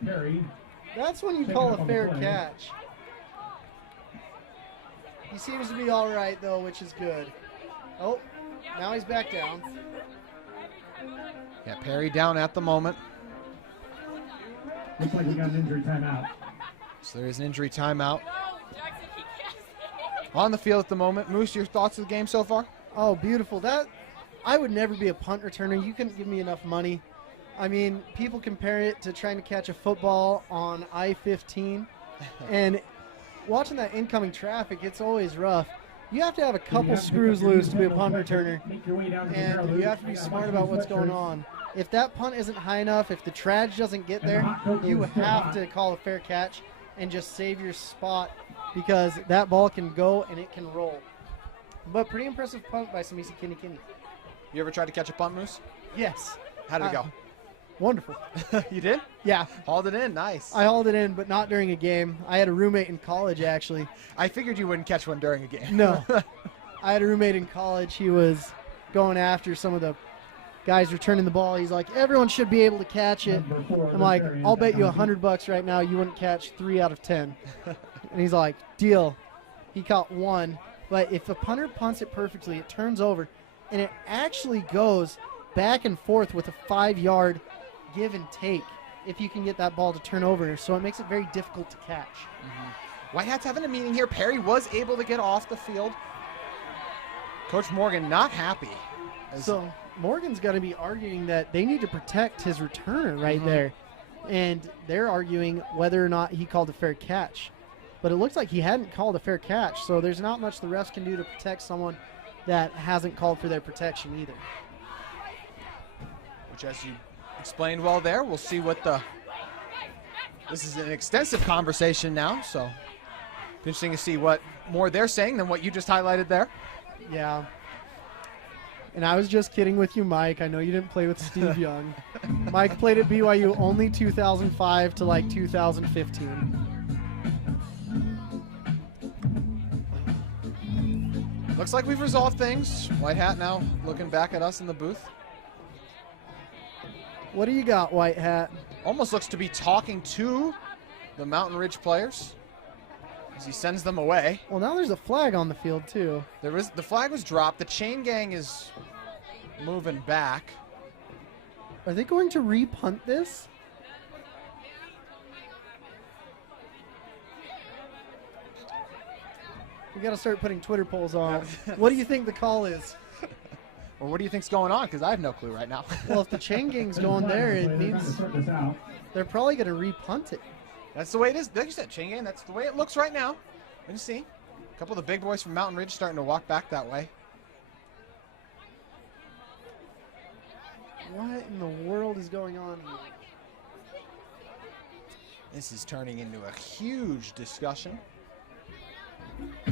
That's when you call a fair catch. He seems to be all right, though, which is good. Oh, now he's back down. Yeah, Perry down at the moment. Looks like we got an injury timeout. So there is an injury timeout. On the field at the moment. Moose, your thoughts of the game so far? Oh, beautiful. That I would never be a punt returner. You couldn't give me enough money. I mean, people compare it to trying to catch a football on I-15, and watching that incoming traffic, it's always rough. You have to have a couple screws loose to be a punt returner, and you have to be smart about what's going on. If that punt isn't high enough, if the traj doesn't get there, you have to call a fair catch and just save your spot, because that ball can go and it can roll. But pretty impressive punt by Samisi Kinney. You ever tried to catch a punt, Moose? Yes. How did it go? Wonderful. You did? Yeah. Hauled it in. Nice. I hauled it in, but not during a game. I had a roommate in college, actually. I figured you wouldn't catch one during a game. No. I had a roommate in college. He was going after some of the guys returning the ball. He's like, everyone should be able to catch it. I'm like, I'll bet you $100 right now you wouldn't catch 3 out of 10. And he's like, deal. He caught one. But if a punter punts it perfectly, it turns over, and it actually goes back and forth with a 5-yard give and take if you can get that ball to turn over. So it makes it very difficult to catch. White Hats having a meeting here. Perry was able to get off the field. Coach Morgan not happy. So Morgan's going to be arguing that they need to protect his returner right there. And they're arguing whether or not he called a fair catch. But it looks like he hadn't called a fair catch, so there's not much the refs can do to protect someone that hasn't called for their protection either. Which, as you explained well there, we'll see what the... This is an extensive conversation now, so interesting to see what more they're saying than what you just highlighted there. Yeah. And I was just kidding with you, Mike. I know you didn't play with Steve Young. Mike played at BYU only 2005 to like 2015. Looks like we've resolved things. White Hat now looking back at us in the booth. What do you got, White Hat? Almost looks to be talking to the Mountain Ridge players as he sends them away. Well, now there's a flag on the field, too. The flag was dropped. The chain gang is moving back. Are they going to re-punt this? We got to start putting Twitter polls on. What do you think the call is? Well, what do you think's going on? Because I have no clue right now. Well, if the chain gang's going there, it means they're probably going to re-punt it. That's the way it is. Like you said, chain gang, that's the way it looks right now. Let me see. A couple of the big boys from Mountain Ridge starting to walk back that way. What in the world is going on here? This is turning into a huge discussion.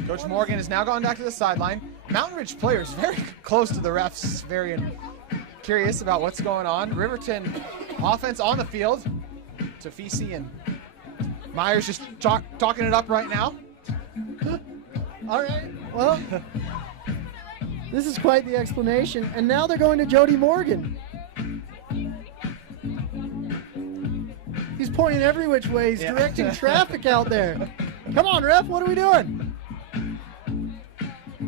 Coach Morgan has now gone back to the sideline. Mountain Ridge players very close to the refs, very curious about what's going on. Riverton offense on the field. Tafisi and Myers just talking it up right now. All right, well, this is quite the explanation. And now they're going to Jody Morgan. He's pointing every which way. He's directing traffic out there. Come on, ref, what are we doing?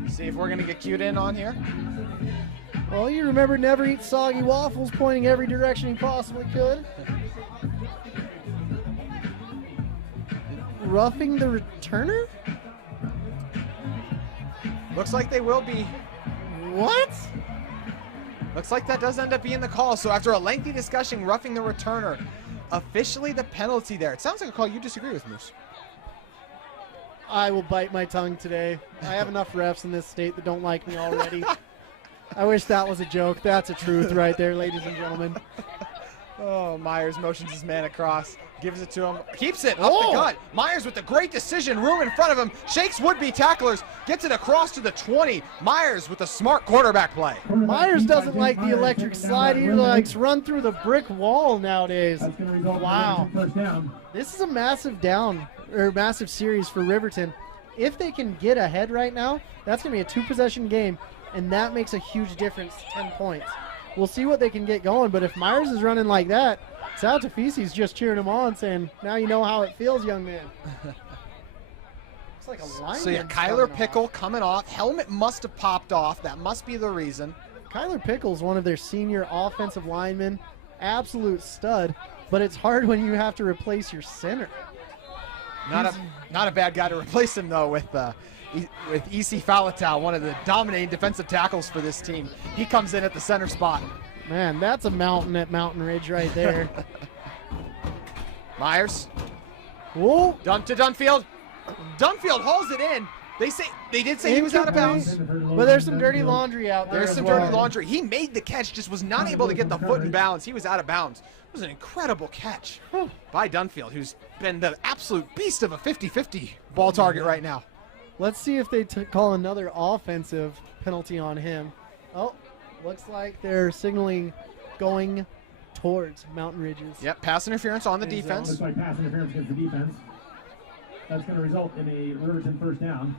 See if we're going to get cued in on here. Well, you remember Never Eat Soggy Waffles pointing every direction he possibly could. Roughing the returner? Looks like they will be. What? Looks like that does end up being the call. So after a lengthy discussion, roughing the returner, officially the penalty there. It sounds like a call you disagree with, Moose. I will bite my tongue today. I have enough refs in this state that don't like me already. I wish that was a joke. That's a truth right there, ladies and gentlemen. Oh, Myers motions his man across, gives it to him, keeps it up the gut. Myers with the great decision, room in front of him, shakes would-be tacklers, gets it across to the 20. Myers with a smart quarterback play. Myers doesn't like the electric slide. He likes run through the brick wall nowadays. Wow. This is a massive massive series for Riverton. If they can get ahead right now, that's going to be a 2-possession game, and that makes a huge difference, 10 points. We'll see what they can get going, but if Myers is running like that, Sal Tafisi's just cheering him on, saying, now you know how it feels, young man. Looks like a lineman. So yeah, Kyler Pickle coming off. Helmet must have popped off. That must be the reason. Kyler Pickle's one of their senior offensive linemen. Absolute stud, but it's hard when you have to replace your center. Not a bad guy to replace him, though, with E.C. Falatau, one of the dominating defensive tackles for this team. He comes in at the center spot. Man, that's a mountain at Mountain Ridge right there. Myers. Whoa. Dump to Dunfield. Dunfield hauls it in. They did say he was out of bounds. But there's some dirty laundry out there. There's as some well. dirty laundry. He made the catch, just was not able to get the foot in bounds. He was out of bounds. It was an incredible catch by Dunfield, who's been the absolute beast of a 50-50 ball target right now. Let's see if they call another offensive penalty on him. Oh, looks like they're signaling going towards Mountain Ridges. Yep, pass interference on the End zone. defense. Looks like pass interference against the defense. That's going to result in a Riverton first down.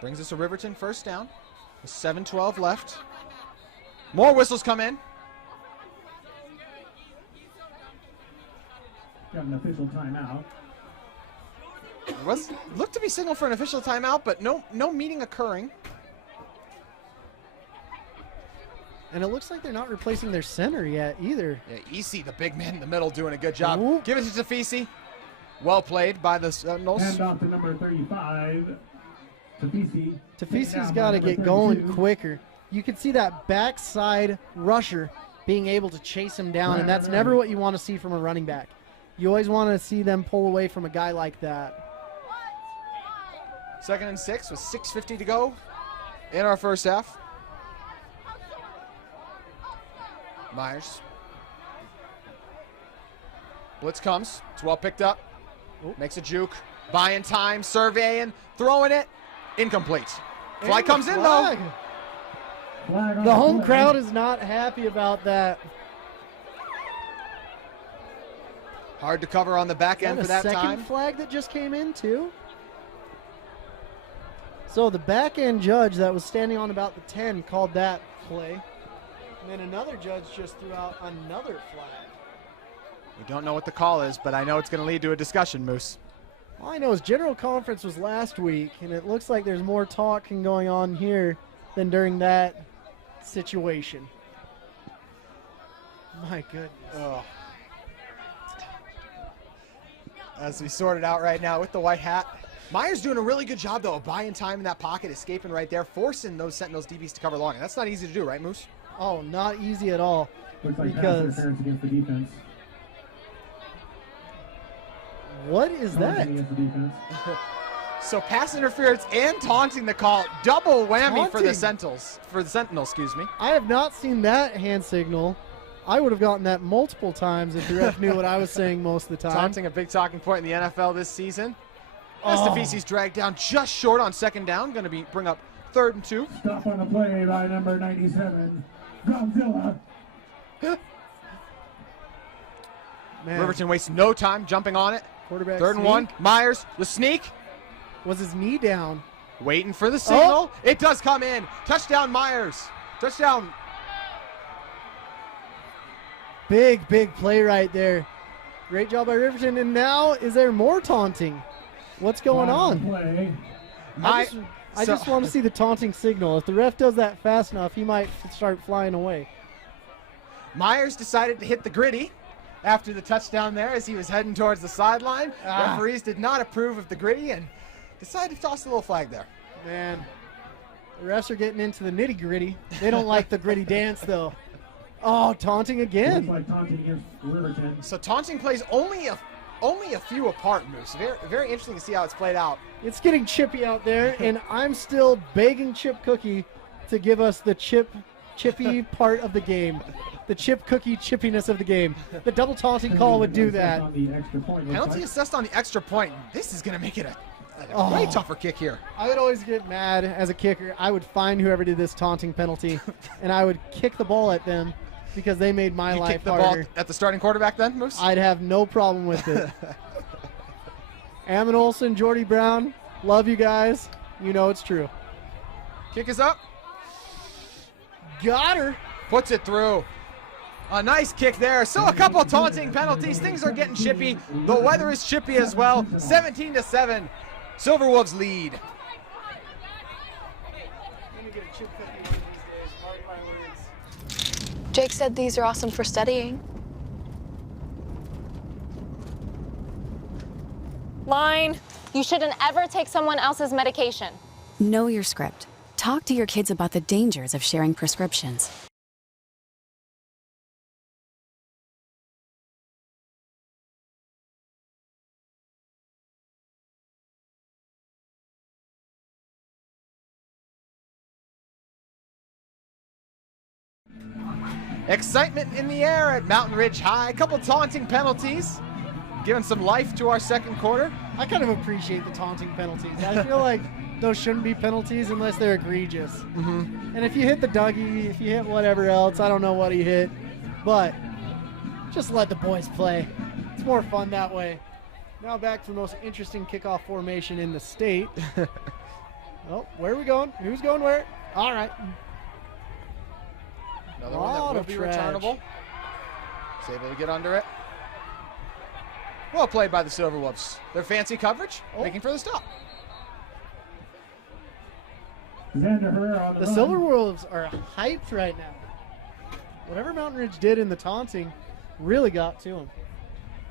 Brings us a Riverton first down. With 7:12 left. More whistles come in. Got an official timeout. Looked to be signaled for an official timeout, but no meeting occurring. And it looks like they're not replacing their center yet either. Yeah, EC, the big man in the middle, doing a good job. Ooh. Give it to Tafisi. Well played by the Sentinels. Hand off to number 35, Tafisi. Tafisi's got to get going quicker. You can see that backside rusher being able to chase him down, and that's never what you want to see from a running back. You always want to see them pull away from a guy like that. 2nd and 6 with 6:50 to go in our first half. Myers. Blitz comes. It's well picked up. Makes a juke. Buying time, surveying, throwing it. Incomplete. Flag comes in, though. Flag on The home play. crowd is not happy about that. Hard to cover on the back end for that second time. flag that just came in, too? So the back end judge that was standing on about the 10 called that play. And then another judge just threw out another flag. We don't know what the call is, but I know it's going to lead to a discussion, Moose. All I know is General Conference was last week, and it looks like there's more talking going on here than during that situation. My goodness. Oh. As we sort it out right now with the white hat. Myers doing a really good job, though, of buying time in that pocket, escaping right there, forcing those Sentinels DBs to cover long. And that's not easy to do, right, Moose? Oh, not easy at all. Looks like pass Because interference against the defense. what is that? Taunting against the defense. So pass interference and taunting the call. Double whammy for the Taunting. Sentinels, excuse me. I have not seen that hand signal. I would have gotten that multiple times if the ref knew what I was saying most of the time. Taunting, a big talking point in the NFL this season. Oh. Estefisi's dragged down just short on 2nd down. Going to bring up 3rd and 2. Stop on the play by number 97, Godzilla. Man, Riverton wastes no time jumping on it. quarterback 3rd and 1. Myers, the sneak. Was his knee down? Waiting for the signal. It does come in. Touchdown, Myers. Touchdown. Big play right there. Great job by Riverton. And now, is there more taunting? What's going on? Play. I just want to see the taunting signal. If the ref does that fast enough, he might start flying away. Myers decided to hit the gritty after the touchdown there as he was heading towards the sideline. Referees did not approve of the gritty and decided to toss a little flag there. Man, the refs are getting into the nitty gritty. They don't like the gritty dance though. Oh, taunting Looks again. like taunting against Riverton. So taunting plays only a few apart, Moose. Very, very interesting to see how it's played out. It's getting chippy out there, and I'm still begging Chip Cookie to give us the chippy part of the game. The Chip Cookie chippiness of the game. The double taunting call would do that. On the extra point, looks Penalty like. assessed on the extra point. This is going to make it a way tougher kick here. I would always get mad as a kicker. I would find whoever did this taunting penalty, and I would kick the ball at them because they made my You life kick the harder. ball at the starting quarterback then, Moose? I'd have no problem with it. Ammon Olsen, Jordy Brown, love you guys. You know it's true. Kick is up. Got her. Puts it through. A nice kick there. So a couple taunting penalties. Things are getting chippy. The weather is chippy as well. 17-7. Silverwolves lead. Let me get a Chip Cookie one of these days. Mark my words. Jake said these are awesome for studying. Line. You shouldn't ever take someone else's medication. Know your script. Talk to your kids about the dangers of sharing prescriptions. Excitement in the air at Mountain Ridge High. A couple taunting penalties, giving some life to our second quarter. I kind of appreciate the taunting penalties. I feel like those shouldn't be penalties unless they're egregious. And if you hit the Dougie, if you hit whatever else, I don't know what he hit, but just let the boys play. It's more fun that way. Now back to the most interesting kickoff formation in the state. Oh, where are we going? Who's going where? All right. Another one that will be returnable. He's able to get under it. Well played by the Silverwolves. Their fancy coverage, making for the stop. The Silverwolves are hyped right now. Whatever Mountain Ridge did in the taunting really got to them.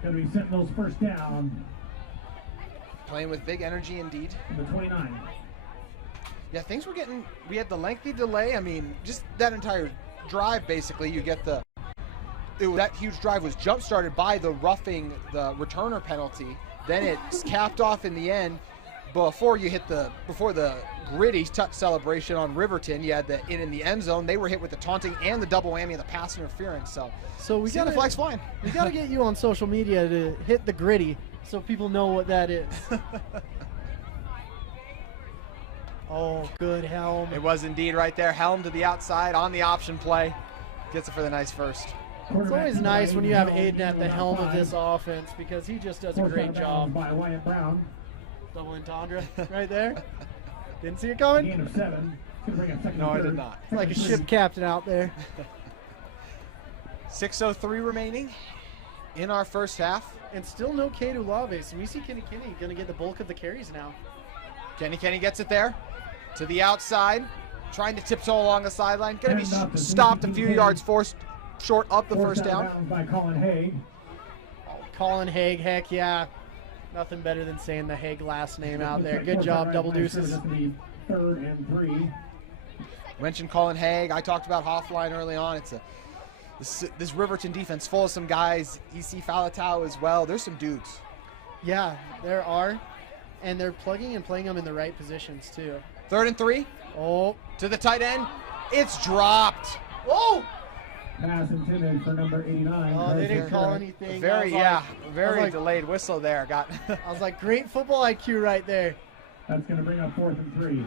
Going to be Sentinels first down. Playing with big energy indeed. The 29. Yeah, things were getting, we had the lengthy delay. I mean, just that entire drive, basically, you get the, that huge drive was jump-started by the roughing the returner penalty. Then it's capped off in the end. Before you hit before the gritty touch celebration on Riverton, you had the in the end zone. They were hit with the taunting and the double whammy of the pass interference. So we got the flags flying. We got to get you on social media to hit the gritty so people know what that is. Oh, good helm. It was indeed right there. Helm to the outside on the option play. Gets it for the nice first. It's always nice when you have Aiden at the helm of this offense because he just does a great job. By Wyatt Brown. Double entendre right there. Didn't see it coming? Gain of 7. No, I did not. It's like a ship captain out there. 6:03 remaining in our first half. And still no Kedu Lave. So we see Kenny going to get the bulk of the carries now. Kenny gets it there to the outside, trying to tiptoe along the sideline. Going to be stopped a few yards forced short of the first down. By Colin Haig. Oh, Colin Haig, heck yeah. Nothing better than saying the Haig last name out there. Good job, Double Deuces. 3rd and 3. Mentioned Colin Haig. I talked about Hoffline early on. It's this Riverton defense full of some guys. EC Falatau as well. There's some dudes. Yeah, there are. And they're plugging and playing them in the right positions, too. 3rd and 3. Oh. To the tight end. It's dropped. Whoa! Pass intended for number 89. Oh, they didn't call anything. Very delayed whistle there. I was like, great football IQ right there. That's going to bring up 4th and 3.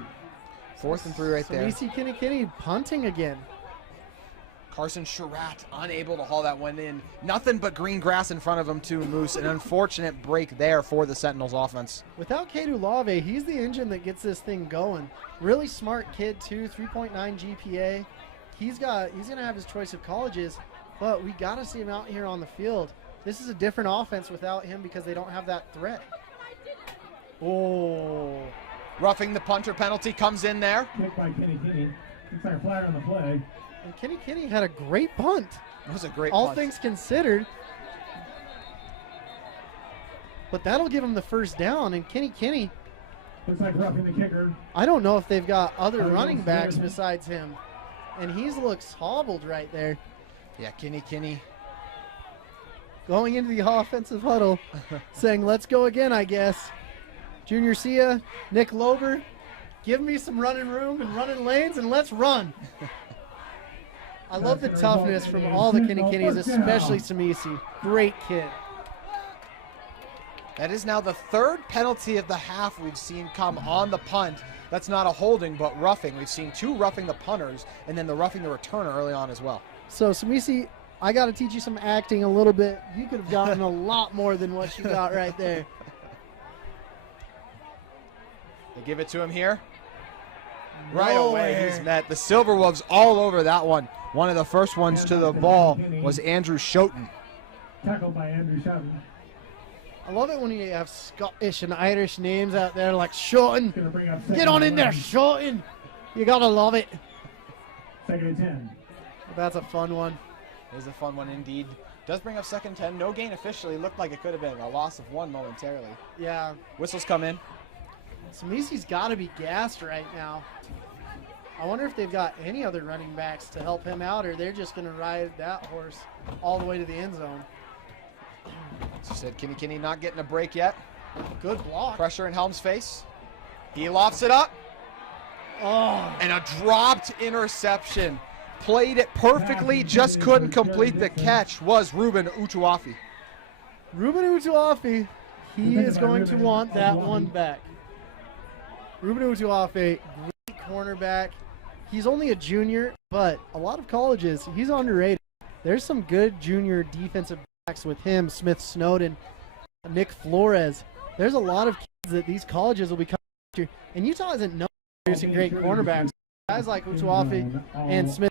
4th and 3 right there. We see Kenny punting again. Carson Sherratt unable to haul that one in. Nothing but green grass in front of him too, Moose. An unfortunate break there for the Sentinels offense. Without Kedu Lave, he's the engine that gets this thing going. Really smart kid too, 3.9 GPA. He's going to have his choice of colleges, but we got to see him out here on the field. This is a different offense without him because they don't have that threat. Oh. Roughing the punter penalty comes in there. Kick by Kenny. Looks like a flag on the play. And Kenny had a great punt. It was a great All punt. things considered. But that'll give him the first down. And Kenny. Looks like roughing the kicker. I don't know if they've got other running backs besides him. And he looks hobbled right there. Yeah, Kenny. Going into the offensive huddle, saying, let's go again, I guess. Junior Sia, Nick Lober, give me some running room and running lanes, and let's run. I love the toughness from all the Kenny's, especially Samisi. Great kid. That is now the 3rd penalty of the half we've seen come on the punt. That's not a holding, but roughing. We've seen 2 roughing the punters, and then the roughing the returner early on as well. So, Samisi, I got to teach you some acting a little bit. You could have gotten a lot more than what you got right there. They give it to him here. Right away, he's met. The Silverwolves all over that one. One of the first ones to the ball was Andrew Schoten. Tackled by Andrew Schoten. I love it when you have Scottish and Irish names out there like Schoten. Get on in there, Schoten. You got to love it. 2nd and 10. That's a fun one. It is a fun one indeed. Does bring up 2nd and 10. No gain officially. Looked like it could have been a loss of 1 momentarily. Yeah. Whistles come in. Samisi's got to be gassed right now. I wonder if they've got any other running backs to help him out, or they're just going to ride that horse all the way to the end zone. As you said, Kenny not getting a break yet. Good block. Pressure in Helm's face. He lofts it up. Oh. And a dropped interception. played it perfectly, just couldn't complete the catch, was Ruben Utuafi. Ruben Utuafi, he is going to want that one back. Ruben Utuafi, great cornerback. He's only a junior, but a lot of colleges, he's underrated. There's some good junior defensive backs with him, Smith Snowden, Nick Flores. There's a lot of kids that these colleges will be coming to, and Utah isn't known for producing great cornerbacks. Guys like Utuafi and Smith.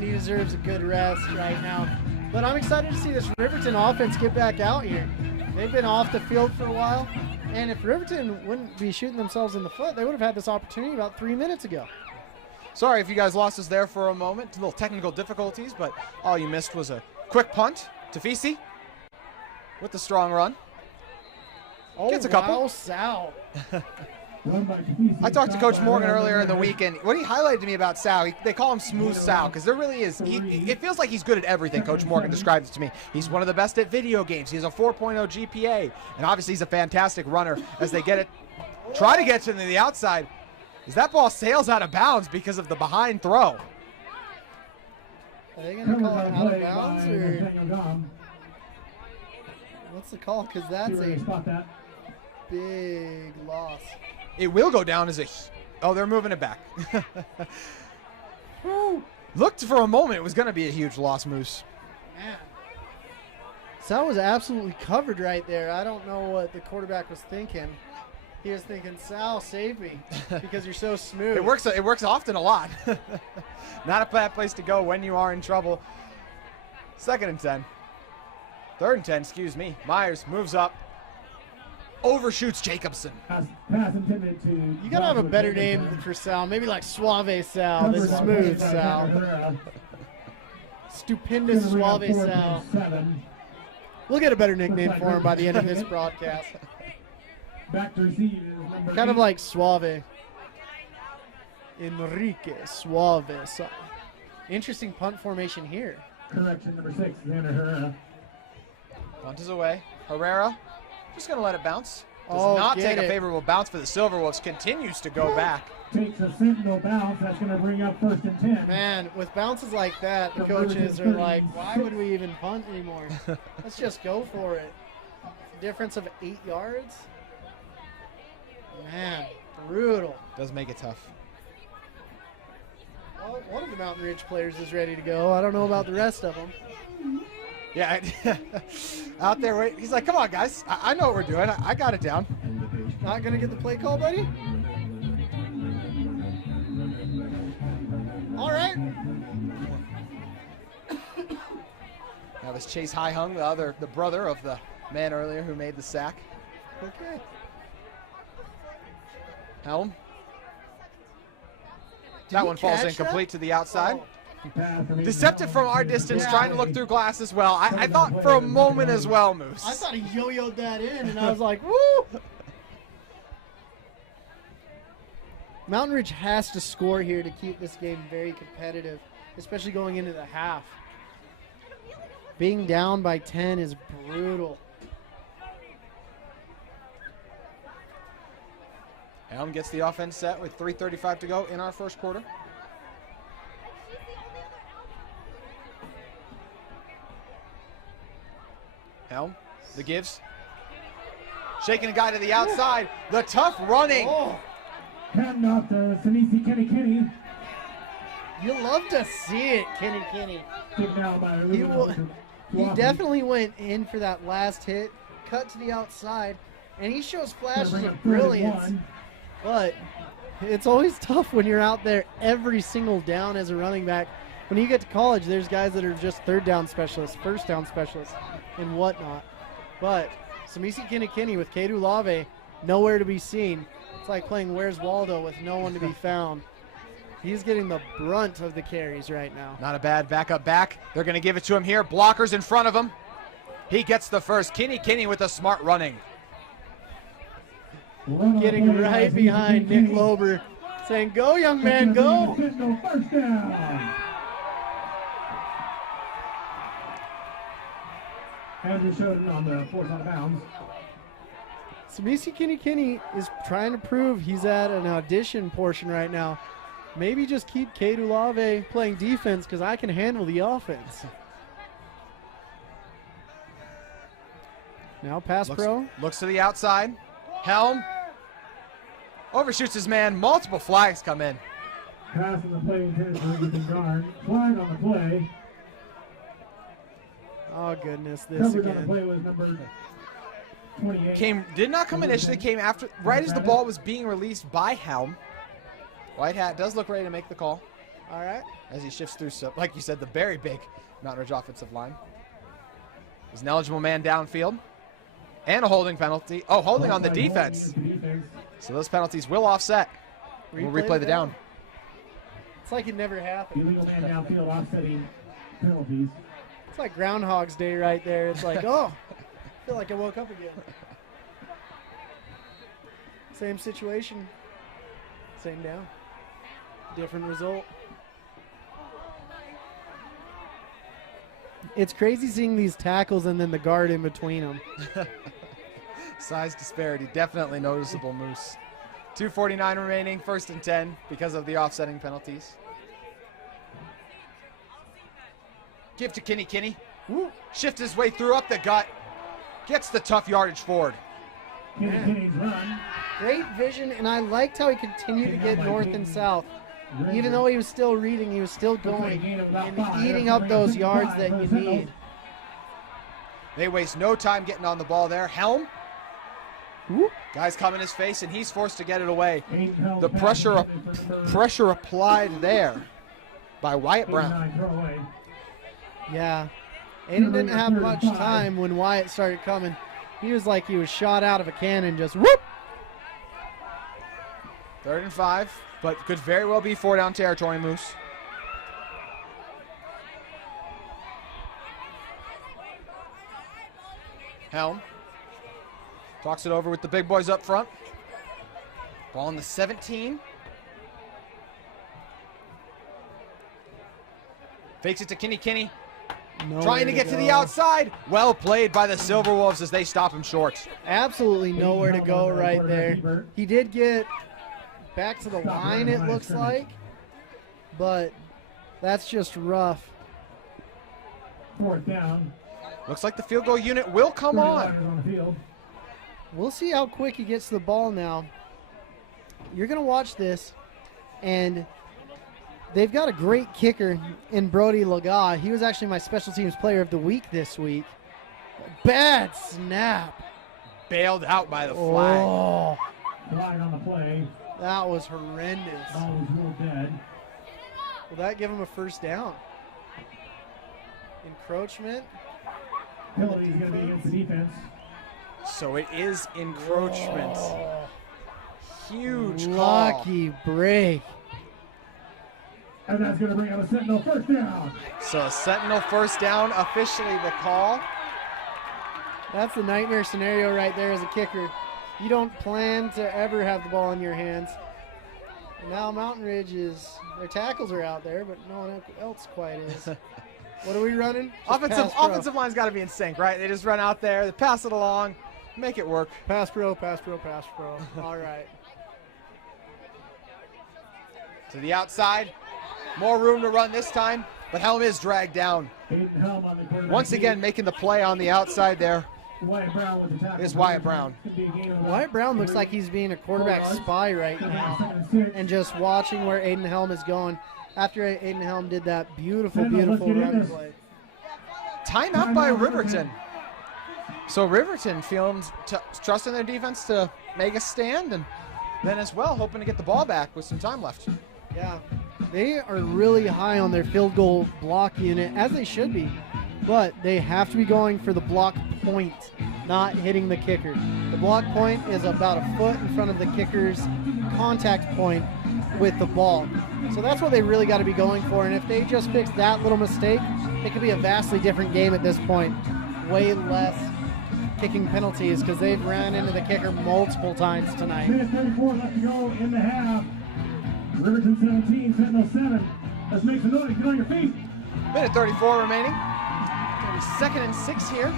He deserves a good rest right now. But I'm excited to see this Riverton offense get back out here. They've been off the field for a while. And if Riverton wouldn't be shooting themselves in the foot, they would have had this opportunity about 3 minutes ago. Sorry if you guys lost us there for a moment. A little technical difficulties, but all you missed was a quick punt. Tafisi with the strong run. Oh, Gets a couple. wow, Sal. I talked to Coach Morgan earlier in the week, and what he highlighted to me about Sal, they call him Smooth Sal, because there really is, it feels like he's good at everything. Coach Morgan describes it to me. He's one of the best at video games. He has a 4.0 GPA, and obviously he's a fantastic runner as they get it, try to get to the outside, as that ball sails out of bounds because of the behind throw. Are they going to call it out of bounds, or what's the call? Because that's a big loss. It will go down as a, oh, they're moving it back. Looked for a moment it was going to be a huge loss, Moose. Man. Sal was absolutely covered right there. I don't know what the quarterback was thinking. He was thinking, Sal, save me, because you're so smooth. It works often a lot. Not a bad place to go when you are in trouble. 2nd and 10. 3rd and 10, excuse me. Myers moves up. Overshoots Jacobson. You gotta have a better name for Sal. Maybe like Suave Sal, the smooth Sal. Stupendous Suave Sal. We'll get a better nickname for him by the end of this broadcast. Kind of like Suave. Enrique Suave Sal. Interesting punt formation here. Correction number 6, Xander Herrera. Punt is away. Herrera. Just going to let it bounce. Does not take a favorable bounce for the Silverwolves. Continues to go back. Takes a Sentinel bounce. That's going to bring up 1st and 10. Man, with bounces like that, the coaches are like, why would we even punt anymore? Let's just go for it. Difference of 8 yards. Man, brutal. Does make it tough. Well, one of the Mountain Ridge players is ready to go. I don't know about the rest of them. Yeah, out there, wait. He's like, come on, guys. I know what we're doing. I got it down. Not going to get the play call, buddy? All right. That was Chase Highhung, the brother of the man earlier who made the sack. Okay. Helm. That one falls incomplete to the outside. Oh. Deceptive from our distance, trying to look through glass as well. I thought for a moment as well, Moose. I thought he yo-yoed that in, and I was like, woo! Mountain Ridge has to score here to keep this game very competitive, especially going into the half. Being down by 10 is brutal. Helm gets the offense set with 3:35 to go in our first quarter. The gives. Shaking a guy to the outside. The tough running. Oh, Hand off to Kenny. you love to see it, Kenny. Kicked out by He definitely went in for that last hit, cut to the outside, and he shows flashes of brilliance. But it's always tough when you're out there every single down as a running back. When you get to college, there's guys that are just third down specialists, first down specialists, and whatnot. But Samisi Kinikini with Kedu Lave, nowhere to be seen. It's like playing Where's Waldo with no one to be found. He's getting the brunt of the carries right now. Not a bad backup back. They're going to give it to him here. Blockers in front of him. He gets the first. Kinney with the smart running. Getting right behind Nick Lober, saying, "Go, young man, go!" First down. Andrew Shoden on the force out of bounds. Samisi Kinikini is trying to prove he's at an audition portion right now. Maybe just keep Kedu Lave playing defense because I can handle the offense. Now pass pro. Looks to the outside. Helm. Overshoots his man. Multiple flags come in. Pass on the play intended for Ethan Garn. Flag on the play. Oh, goodness, this Coverage on the again. play was number 28. Did not come initially, came after, right as the ball was being released by Helm. White Hat does look ready to make the call. All right. As he shifts through, so, like you said, the very big Mountain Ridge offensive line. There's an eligible man downfield. And a holding penalty. Oh, holding on the defense. So those penalties will offset. We'll replay the down. It's like it never happened. Illegal man downfield offsetting penalties. It's like Groundhog's Day right there. It's like, oh, I feel like I woke up again. Same situation. Same down. Different result. It's crazy seeing these tackles and then the guard in between them. Size disparity, definitely noticeable, Moose. 2:49 remaining, 1st and 10 because of the offsetting penalties. Give to Kinney. Woo. Shift his way through up the gut. Gets the tough yardage forward. Kenny's run. Great vision, and I liked how he continued to get north and south. Even though he was still reading, he was still going and eating up those yards that you need. They waste no time getting on the ball there. Helm. Whoop. Guys come in his face, and he's forced to get it away. The pressure applied there by Wyatt Brown. Yeah. Aiden didn't have much time when Wyatt started coming. He was like he was shot out of a cannon, just whoop. 3rd and 5, but could very well be 4-down territory, Moose. Helm talks it over with the big boys up front. Ball on the 17. Fakes it to Kinney. Trying to get to the outside. Well played by the Silverwolves as they stop him short. Absolutely nowhere to go right there. He did get back to the line, it looks like, but that's just rough. 4th down. Looks like the field goal unit will come on. We'll see how quick he gets to the ball now. You're going to watch this, and they've got a great kicker in Brody Laga. He was actually my special teams player of the week this week. Bad snap. Bailed out by the flag. Oh, Flag on the play. that was horrendous. Ball was ruled dead. Will that give him a first down? Encroachment. Penalty is going to be against the defense. So it is encroachment. Oh, Huge call. lucky break. And that's going to bring up a Sentinel first down. So a Sentinel first down, officially the call. That's the nightmare scenario right there as a kicker. You don't plan to ever have the ball in your hands. And now Mountain Ridge their tackles are out there, but no one else quite is. What are we running? Just Offensive line's got to be in sync, right? They just run out there, they pass it along, make it work. Pass pro. All right. To the outside. More room to run this time, but Helm is dragged down. Hayden Helm on the quarterback. Once again, making the play on the outside there. Wyatt Brown with the tackle. Here's Wyatt Brown. Wyatt Brown looks like he's being a quarterback spy right now and just watching where Aiden Helm is going after Aiden Helm did that beautiful, beautiful run play. Timeout by Riverton. So Riverton feeling trusting their defense to make a stand, and then as well hoping to get the ball back with some time left. Yeah, they are really high on their field goal block unit, as they should be, but they have to be going for the block point, not hitting the kicker. The block point is about a foot in front of the kicker's contact point with the ball. So that's what they really got to be going for, and if they just fix that little mistake, it could be a vastly different game at this point. Way less kicking penalties because they've ran into the kicker multiple times tonight. Minute 34 left to go in the half. Riverton 17, Sentinels 7. Let's make some noise. Get on your feet. Minute 34 remaining. Gonna be 2nd and 6 here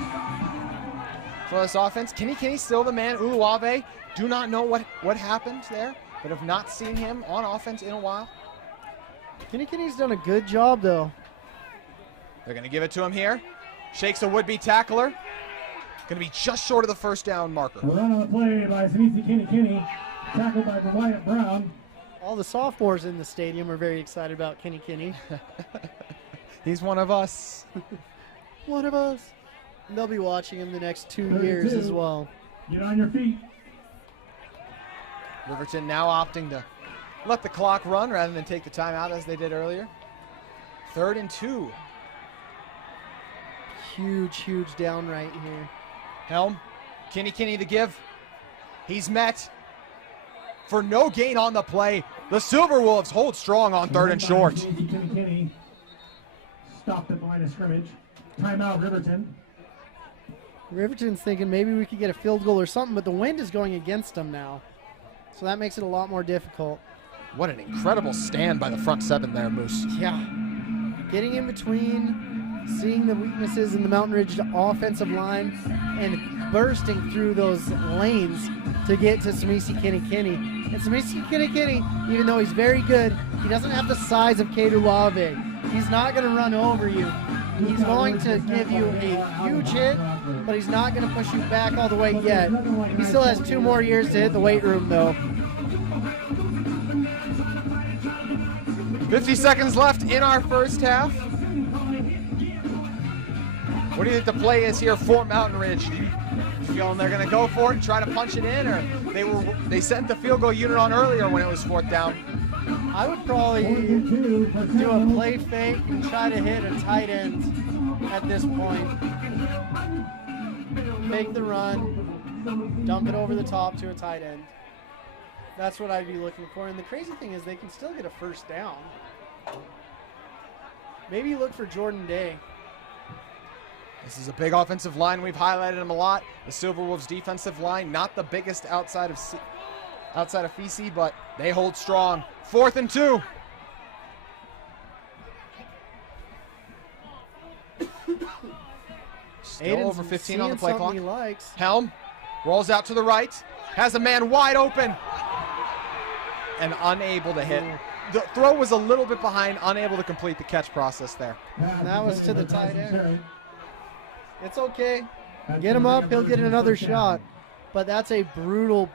for this offense. Kenny still the man. Uluave, do not know what happened there, but have not seen him on offense in a while. Kenny's done a good job though. They're gonna give it to him here. Shakes a would-be tackler. Going to be just short of the first down marker. A run on the play by Sinisi Kenny. Tackled by Wyatt Brown. All the sophomores in the stadium are very excited about Kenny. He's one of us. One of us. And they'll be watching him the next 2 years as well. Get on your feet. Riverton now opting to let the clock run rather than take the timeout as they did earlier. 3rd and 2. Huge down right here. Helm, Kenny the give. He's met for no gain on the play. The Silver Wolves hold strong on 3rd and short. Kenny stopped at the line of scrimmage. Timeout, Riverton. Riverton's thinking maybe we could get a field goal or something, but the wind is going against them now. So that makes it a lot more difficult. What an incredible stand by the front 7 there, Moose. Yeah. Getting in between, seeing the weaknesses in the Mountain Ridge offensive line, and bursting through those lanes to get to Samisi Kenny. And Samisi Kenny, even though he's very good, he doesn't have the size of Kato Lave. He's not going to run over you. He's going to give you a huge hit, but he's not going to push you back all the way yet. He still has 2 more years to hit the weight room, though. 50 seconds left in our first half. What do you think the play is here for Mountain Ridge? Do you feel they're going to go for it and try to punch it in, or they sent the field goal unit on earlier when it was 4th down? I would probably do a play fake and try to hit a tight end at this point. Fake the run, dump it over the top to a tight end. That's what I'd be looking for. And the crazy thing is they can still get a first down. Maybe look for Jordan Day. This is a big offensive line. We've highlighted them a lot. The Silver Wolves defensive line, not the biggest outside of Fisi, but they hold strong. 4th and 2. Still over 15 on the play clock. He likes. Helm rolls out to the right, has a man wide open, and unable to hit. The throw was a little bit behind, unable to complete the catch process there. And that was to the tight end. It's okay. Get him up, he'll get another shot. But that's a brutal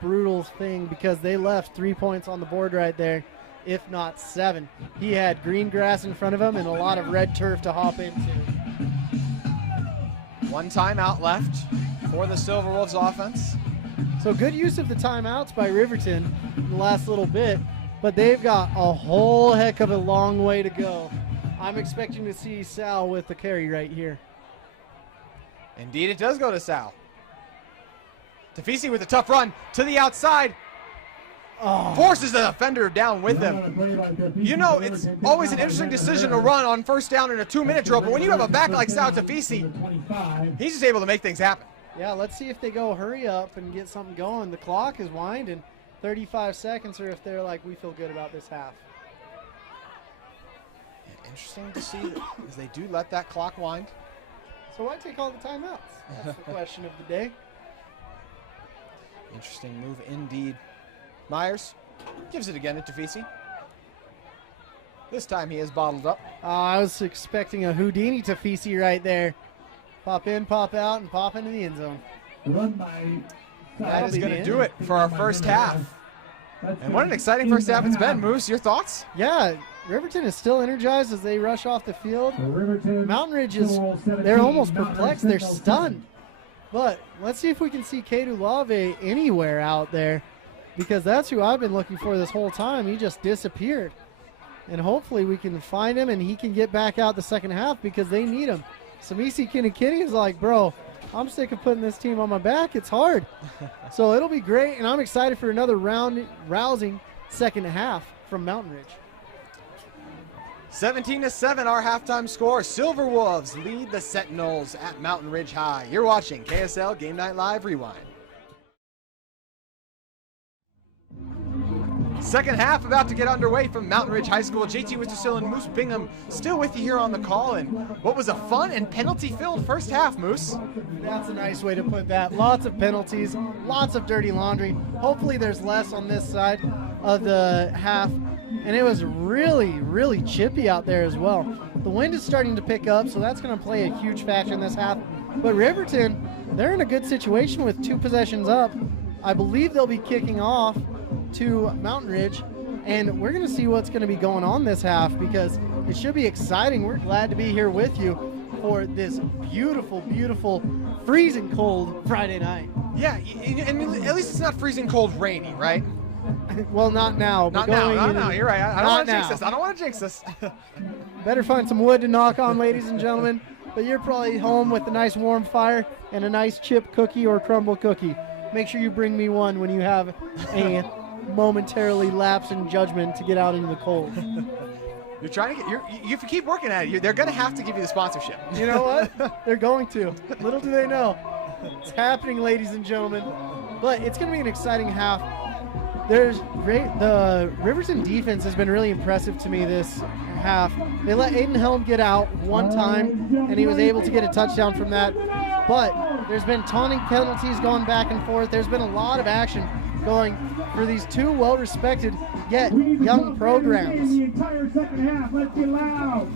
thing because they left 3 points on the board right there, if not 7. He had green grass in front of him and a lot of red turf to hop into. 1 timeout left for the Silver Wolves offense. So good use of the timeouts by Riverton in the last little bit, but they've got a whole heck of a long way to go. I'm expecting to see Sal with the carry right here. Indeed, it does go to Sal. Tafisi with a tough run to the outside. Forces the defender down with him. You know, it's always an interesting decision to run on 1st down in a 2-minute drill, but when you have a back like Sal Tafisi, he's just able to make things happen. Yeah, let's see if they go hurry up and get something going. The clock is winding, 35 seconds, or if they're like, we feel good about this half. Yeah, interesting to see as they do let that clock wind. So why take all the timeouts? That's the question of the day. Interesting move indeed. Myers gives it again to Tafisi. This time he is bottled up. I was expecting a Houdini Tafisi right there. Pop in, pop out, and pop into the end zone. Run by. That is be going the to end. do it for our first half. And what an exciting first half it's been, Moose. Your thoughts? Yeah, Riverton is still energized as they rush off the field. Riverton, Mountain Ridge is, Sentinels 17, they're almost Mountain Ridge, perplexed. They're Sentinels stunned. But let's see if we can see Kedu Lave anywhere out there, because that's who I've been looking for this whole time. He just disappeared. And hopefully we can find him and he can get back out the second half because they need him. Samisi Kinnakitty is like, bro, I'm sick of putting this team on my back. It's hard. So it'll be great, and I'm excited for another rousing second half from Mountain Ridge. 17-7, our halftime score. Silver Wolves lead the Sentinels at Mountain Ridge High. You're watching KSL Game Night Live Rewind. Second half about to get underway from Mountain Ridge High School. JT Wistersill and Moose Bingham still with you here on the call. And what was a fun and penalty-filled first half, Moose? That's a nice way to put that. Lots of penalties, lots of dirty laundry. Hopefully there's less on this side of the half. And it was really, really chippy out there as well. The wind is starting to pick up, so that's going to play a huge factor in this half. But Riverton, they're in a good situation with 2 possessions up. I believe they'll be kicking off to Mountain Ridge, and we're going to see what's going to be going on this half because it should be exciting. We're glad to be here with you for this beautiful, beautiful, freezing cold Friday night. Yeah, and at least it's not freezing cold rainy, right? Well, not now. Not now. You're right. I don't want to jinx this. I don't want to jinx this. Better find some wood to knock on, ladies and gentlemen. But you're probably home with a nice warm fire and a nice chip cookie or crumble cookie. Make sure you bring me one when you have a momentarily lapse in judgment to get out into the cold. You're trying to get. You keep working at it. They're going to have to give you the sponsorship. You know what? They're going to. Little do they know. It's happening, ladies and gentlemen. But it's going to be an exciting half. The Riverton defense has been really impressive to me this half. They let Aiden Helm get out one time, and he was able to get a touchdown from that. But there's been taunting penalties going back and forth. There's been a lot of action going for these 2 well-respected yet young programs. The entire second half. Let's get loud.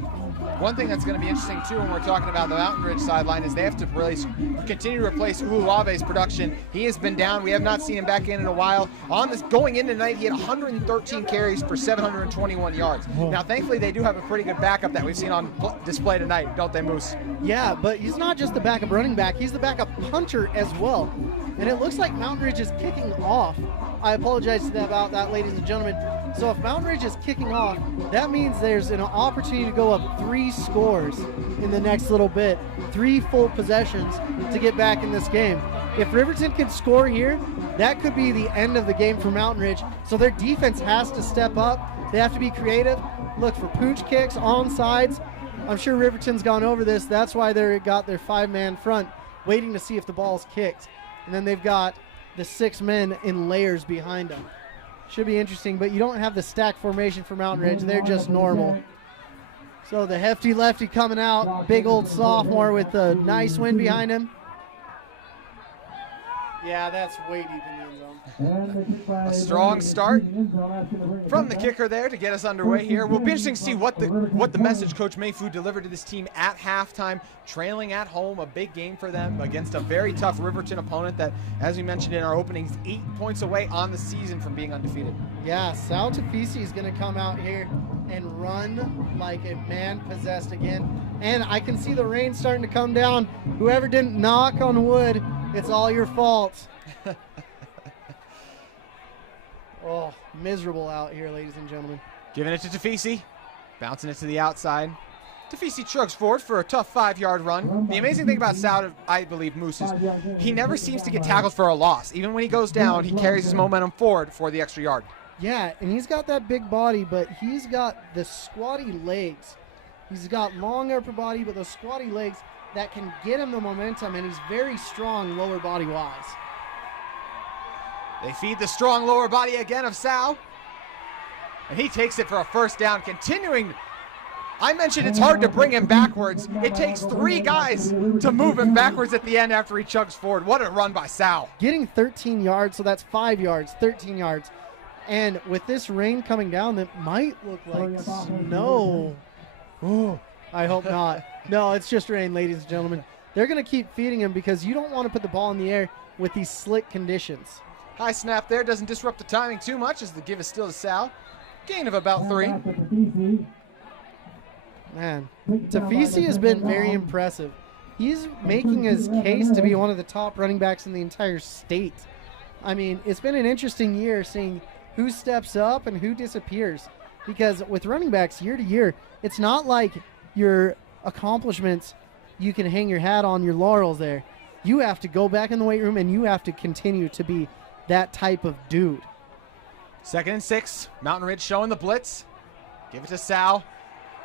One thing that's going to be interesting, too, when we're talking about the Mountain Ridge sideline is they have to continue to replace Uluave's production. He has been down. We have not seen him back in a while. Going in tonight, he had 113 carries for 721 yards. Now, thankfully, they do have a pretty good backup that we've seen on display tonight, don't they, Moose? Yeah, but he's not just the backup running back. He's the backup punter as well. And it looks like Mountain Ridge is kicking off. I apologize about that, ladies and gentlemen. So if Mountain Ridge is kicking off, that means there's an opportunity to go up 3 scores in the next little bit, 3 full possessions to get back in this game. If Riverton can score here, that could be the end of the game for Mountain Ridge. So their defense has to step up. They have to be creative, look for pooch kicks, onside. I'm sure Riverton's gone over this. That's why they got their 5-man front, waiting to see if the ball's kicked. And then they've got the 6 men in layers behind them. Should be interesting, but you don't have the stack formation for Mountain Ridge. They're just normal. So the hefty lefty coming out, big old sophomore with a nice wind behind him. Yeah, that's way deep in the end zone. A strong start from the kicker there to get us underway here. Will be interesting to see what the message Coach Mayfu delivered to this team at halftime, trailing at home, a big game for them against a very tough Riverton opponent that, as we mentioned in our openings, 8 points away on the season from being undefeated. Yeah, Sal Tafisi is going to come out here and run like a man possessed again. And I can see the rain starting to come down. Whoever didn't knock on wood, it's all your fault. Oh, miserable out here, ladies and gentlemen. Giving it to Tafisi, bouncing it to the outside. Tafisi chugs forward for a tough 5-yard run. The amazing thing about Sal, I believe, Moose, is he never seems to get tackled for a loss. Even when he goes down, he carries his momentum forward for the extra yard. Yeah, and he's got that big body, but he's got the squatty legs. He's got long upper body, but those squatty legs that can get him the momentum, and he's very strong lower body-wise. They feed the strong lower body again of Sal. And he takes it for a first down, continuing. I mentioned it's hard to bring him backwards. It takes 3 guys to move him backwards at the end after he chugs forward. What a run by Sal. Getting 13 yards, so that's 5 yards, 13 yards. And with this rain coming down, that might look like snow. Ooh, I hope not. No, it's just rain, ladies and gentlemen. they're going to keep feeding him because you don't want to put the ball in the air with these slick conditions. High snap there, doesn't disrupt the timing too much as the give is still to Sal. Gain of about 3. Man, Tafisi has been very impressive. He's making his case to be one of the top running backs in the entire state. I mean, it's been an interesting year seeing who steps up and who disappears. Because with running backs year to year, it's not like your accomplishments, you can hang your hat on your laurels there. You have to go back in the weight room and you have to continue to be that type of dude. 2nd and 6. Mountain Ridge showing the blitz. Give it to Sal.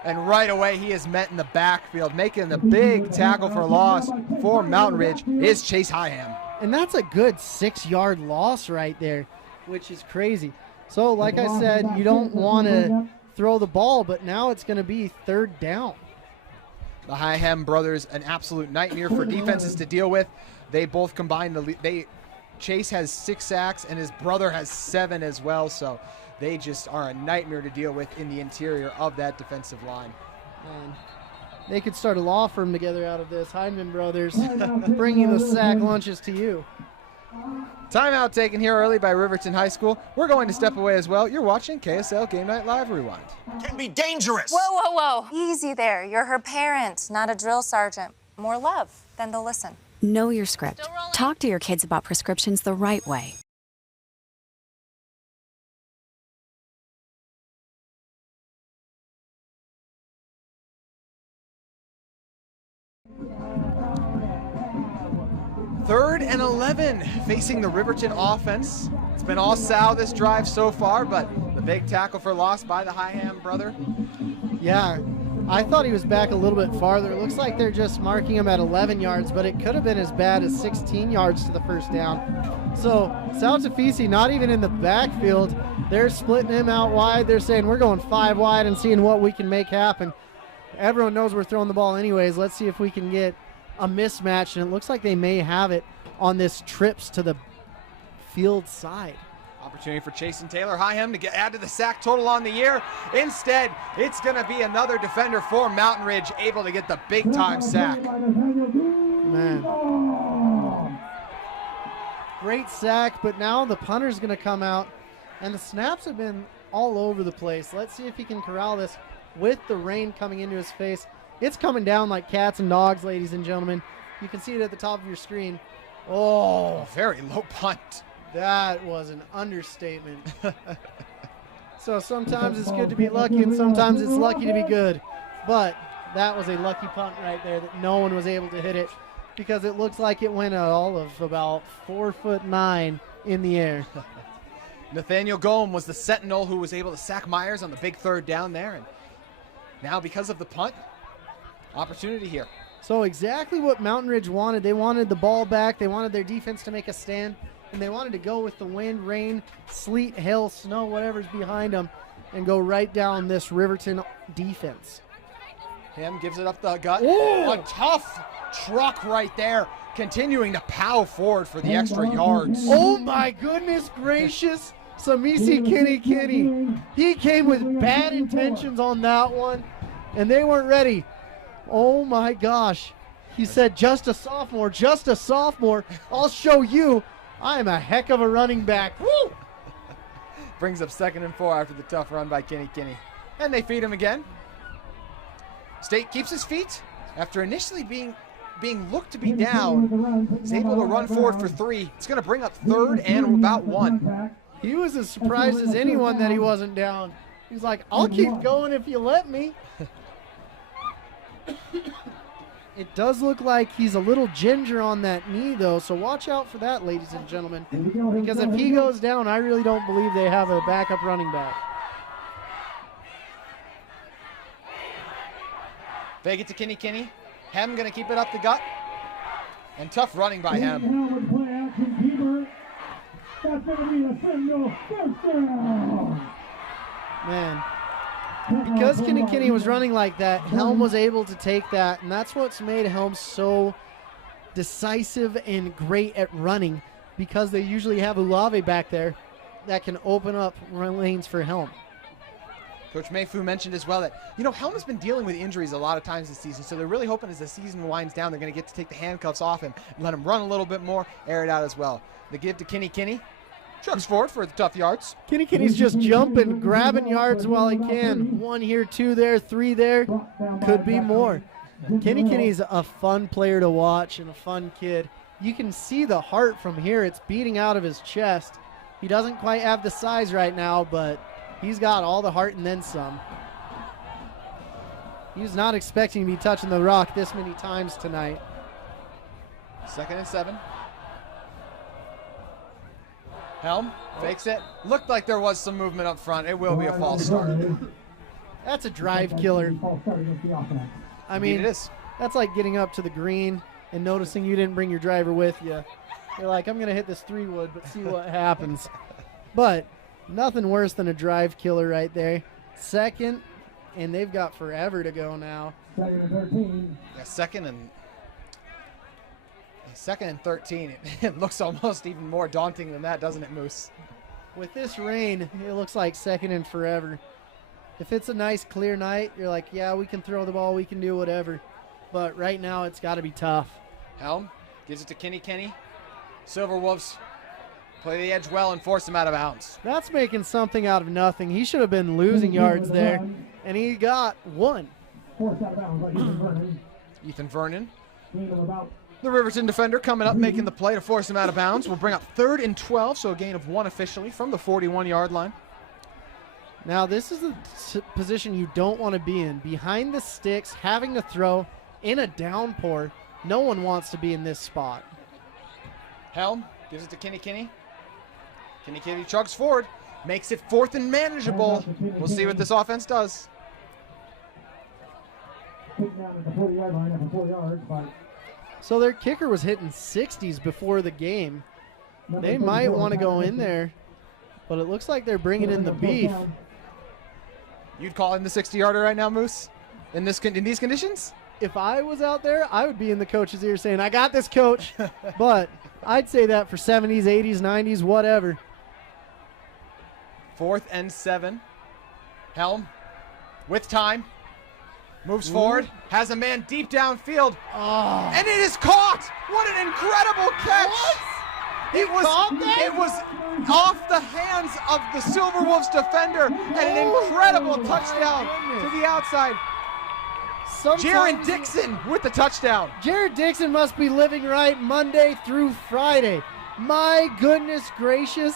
And right away he is met in the backfield. Making the big tackle for loss for Mountain Ridge is Chase Hyham. And that's a good 6-yard loss right there, which is crazy. So like I said, you don't want to throw the ball, but now it's going to be 3rd down. The Hyham brothers, an absolute nightmare for defenses to deal with. They both combined. Chase has 6 sacks and his brother has 7 as well. So they just are a nightmare to deal with in the interior of that defensive line. Man, they could start a law firm together out of this. Hyman brothers bringing the sack lunches to you. Timeout taken here early by Riverton High School. We're going to step away as well. You're watching KSL Game Night Live Rewind. Can be dangerous. Whoa, whoa, whoa. Easy there. You're her parent, not a drill sergeant. More love, then they'll listen. Know your script. Talk to your kids about prescriptions the right way. Third and 11 facing the Riverton offense. It's been all Sal this drive so far, but the big tackle for loss by the Hyham brother. Yeah, I thought he was back a little bit farther. It looks like they're just marking him at 11 yards, but it could have been as bad as 16 yards to the first down. So Sal Tafisi not even in the backfield. They're splitting him out wide. They're saying we're going 5 wide and seeing what we can make happen. Everyone knows we're throwing the ball anyways. Let's see if we can get a mismatch, and it looks like they may have it on this trips to the field side. Opportunity for Chase and Taylor Hyham to add to the sack total on the year. Instead, it's going to be another defender for Mountain Ridge able to get the big time sack. Man. Great sack, but now the punter's going to come out, and the snaps have been all over the place. Let's see if he can corral this with the rain coming into his face. It's coming down like cats and dogs, ladies and gentlemen. You can see it at the top of your screen. Oh, very low punt. That was an understatement. So sometimes it's good to be lucky and sometimes it's lucky to be good. But that was a lucky punt right there that no one was able to hit it because it looks like it went all of about 4'9" in the air. Nathaniel Gomes was the Sentinel who was able to sack Myers on the big 3rd down there. And now because of the punt, opportunity here. So exactly what Mountain Ridge wanted. They wanted the ball back. They wanted their defense to make a stand. And they wanted to go with the wind, rain, sleet, hail, snow, whatever's behind them, and go right down this Riverton defense. Him gives it up the gut. Ooh. A tough truck right there, continuing to pow forward for the extra yards. Oh my goodness gracious. Samisi Kinney. He came with bad intentions on that one, and they weren't ready. Oh my gosh. He said, just a sophomore, just a sophomore. I'll show you. I am a heck of a running back. Woo! Brings up 2nd and 4 after the tough run by Kinney. And they feed him again. State keeps his feet after initially being looked to be down. He's able to run forward for 3. It's going to bring up 3rd and about 1. He was as surprised as anyone that he wasn't down. He's like, I'll keep going if you let me. It does look like he's a little ginger on that knee, though, so watch out for that, ladies and gentlemen. Because if he goes down, I really don't believe they have a backup running back. Fake it to Kinney. Hem going to keep it up the gut. And tough running by Hem. That's going to be a single first down. Man. Because Kinney was running like that, Helm was able to take that, and that's what's made Helm so decisive and great at running, because they usually have Ulave back there that can open up run lanes for Helm. Coach Mayfu mentioned as well that, Helm has been dealing with injuries a lot of times this season, so they're really hoping as the season winds down, they're going to get to take the handcuffs off him and let him run a little bit more, air it out as well. The give to Kinney. Trucks forward for the tough yards. Kinney's just jumping, grabbing yards while he can. 1 here, 2 there, 3 there. Could be more. Kinney's a fun player to watch and a fun kid. You can see the heart from here. It's beating out of his chest. He doesn't quite have the size right now, but he's got all the heart and then some. He was not expecting to be touching the rock this many times tonight. 2nd and 7. Helm fakes it. Looked like there was some movement up front. It will be a false start. That's a drive killer. I mean, Indeed it is. That's like getting up to the green and noticing you didn't bring your driver with you. You're like, I'm going to hit this 3-wood, but see what happens. But nothing worse than a drive killer right there. 2nd, and they've got forever to go now. 2nd and 13. Yeah, 2nd and 13. It looks almost even more daunting than that, doesn't it, Moose? With this rain, it looks like 2nd and forever. If it's a nice clear night, you're like, yeah, we can throw the ball, we can do whatever. But right now, it's got to be tough. Helm gives it to Kinney. Silver Wolves play the edge well and force him out of bounds. That's making something out of nothing. He should have been losing yards there, and he got 1. Forced out of bounds by Ethan Vernon. Ethan Vernon, Gain of about the Riverton defender, coming up, making the play to force him out of bounds. We'll bring up 3rd and 12, so a gain of 1 officially from the 41-yard line. Now, this is the position you don't want to be in. Behind the sticks, having to throw in a downpour. No one wants to be in this spot. Helm gives it to Kinney. Kinney chugs forward, makes it 4th and manageable. We'll see what this offense does. taken down at the 40-yard line after 4 yards by. So their kicker was hitting 60s before the game. They might want to go in there, but it looks like they're bringing in the beef. You'd call him the 60-yarder right now, Moose? In these conditions? If I was out there, I would be in the coach's ear saying, I got this, coach. But I'd say that for 70s, 80s, 90s, whatever. 4th and 7. Helm with time. Moves forward. Has a man deep downfield. Oh. And it is caught. What an incredible catch. It was off the hands of the Silver Wolves defender and an incredible touchdown to the outside. Jaron Dixon with the touchdown. Jared Dixon must be living right Monday through Friday. My goodness gracious.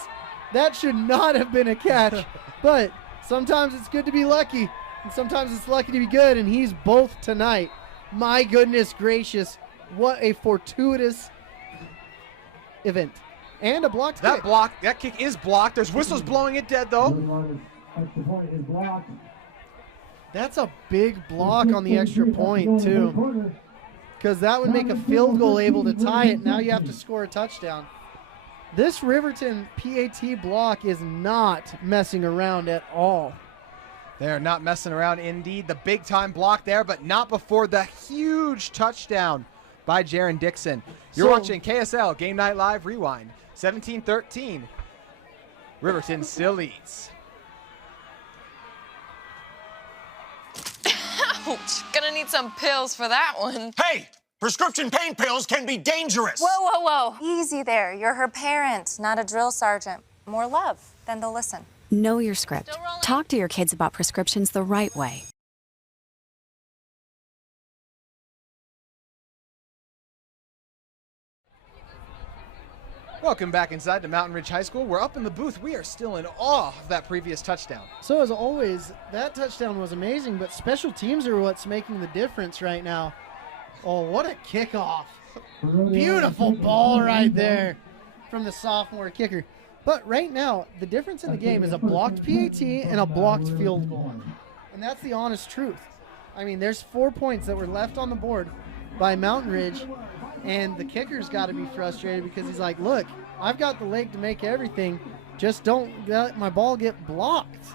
That should not have been a catch. But sometimes it's good to be lucky, and sometimes it's lucky to be good, and he's both tonight. My goodness gracious. What a fortuitous event. And a blocked kick. That kick is blocked. There's whistles blowing it dead, though. Extra point is blocked. That's a big block on the extra point, too. Because that would make a field goal able to tie it. Now you have to score a touchdown. This Riverton PAT block is not messing around at all. They're not messing around, indeed. The big-time block there, but not before the huge touchdown by Jaron Dixon. You're watching KSL Game Night Live Rewind. 17-13. Riverton still leads. Ouch. Gonna need some pills for that one. Hey, prescription pain pills can be dangerous. Whoa, whoa, whoa. Easy there. You're her parent, not a drill sergeant. More love, then they'll listen. Know your script. Still rolling. Talk to your kids about prescriptions the right way. Welcome back inside to Mountain Ridge High School. We're up in the booth. We are still in awe of that previous touchdown. So as always, that touchdown was amazing, but special teams are what's making the difference right now. Oh, what a kickoff. Beautiful ball right there from the sophomore kicker. But right now, the difference in the game is a blocked PAT and a blocked field goal. And that's the honest truth. I mean, there's 4 points that were left on the board by Mountain Ridge, and the kicker's got to be frustrated because he's like, look, I've got the leg to make everything. Just don't let my ball get blocked.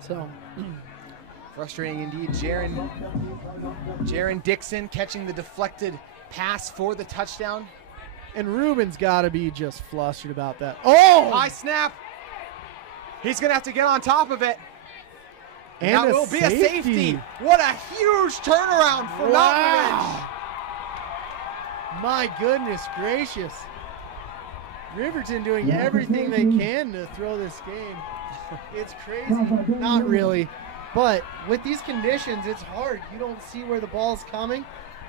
So frustrating indeed. Jaron Dixon catching the deflected pass for the touchdown. And Ruben's got to be just flustered about that. Oh! High snap. He's going to have to get on top of it. And that will be a safety. What a huge turnaround for Mountain Ridge. My goodness gracious. Riverton doing everything they can to throw this game. It's crazy. Not really. But with these conditions, it's hard. You don't see where the ball's coming.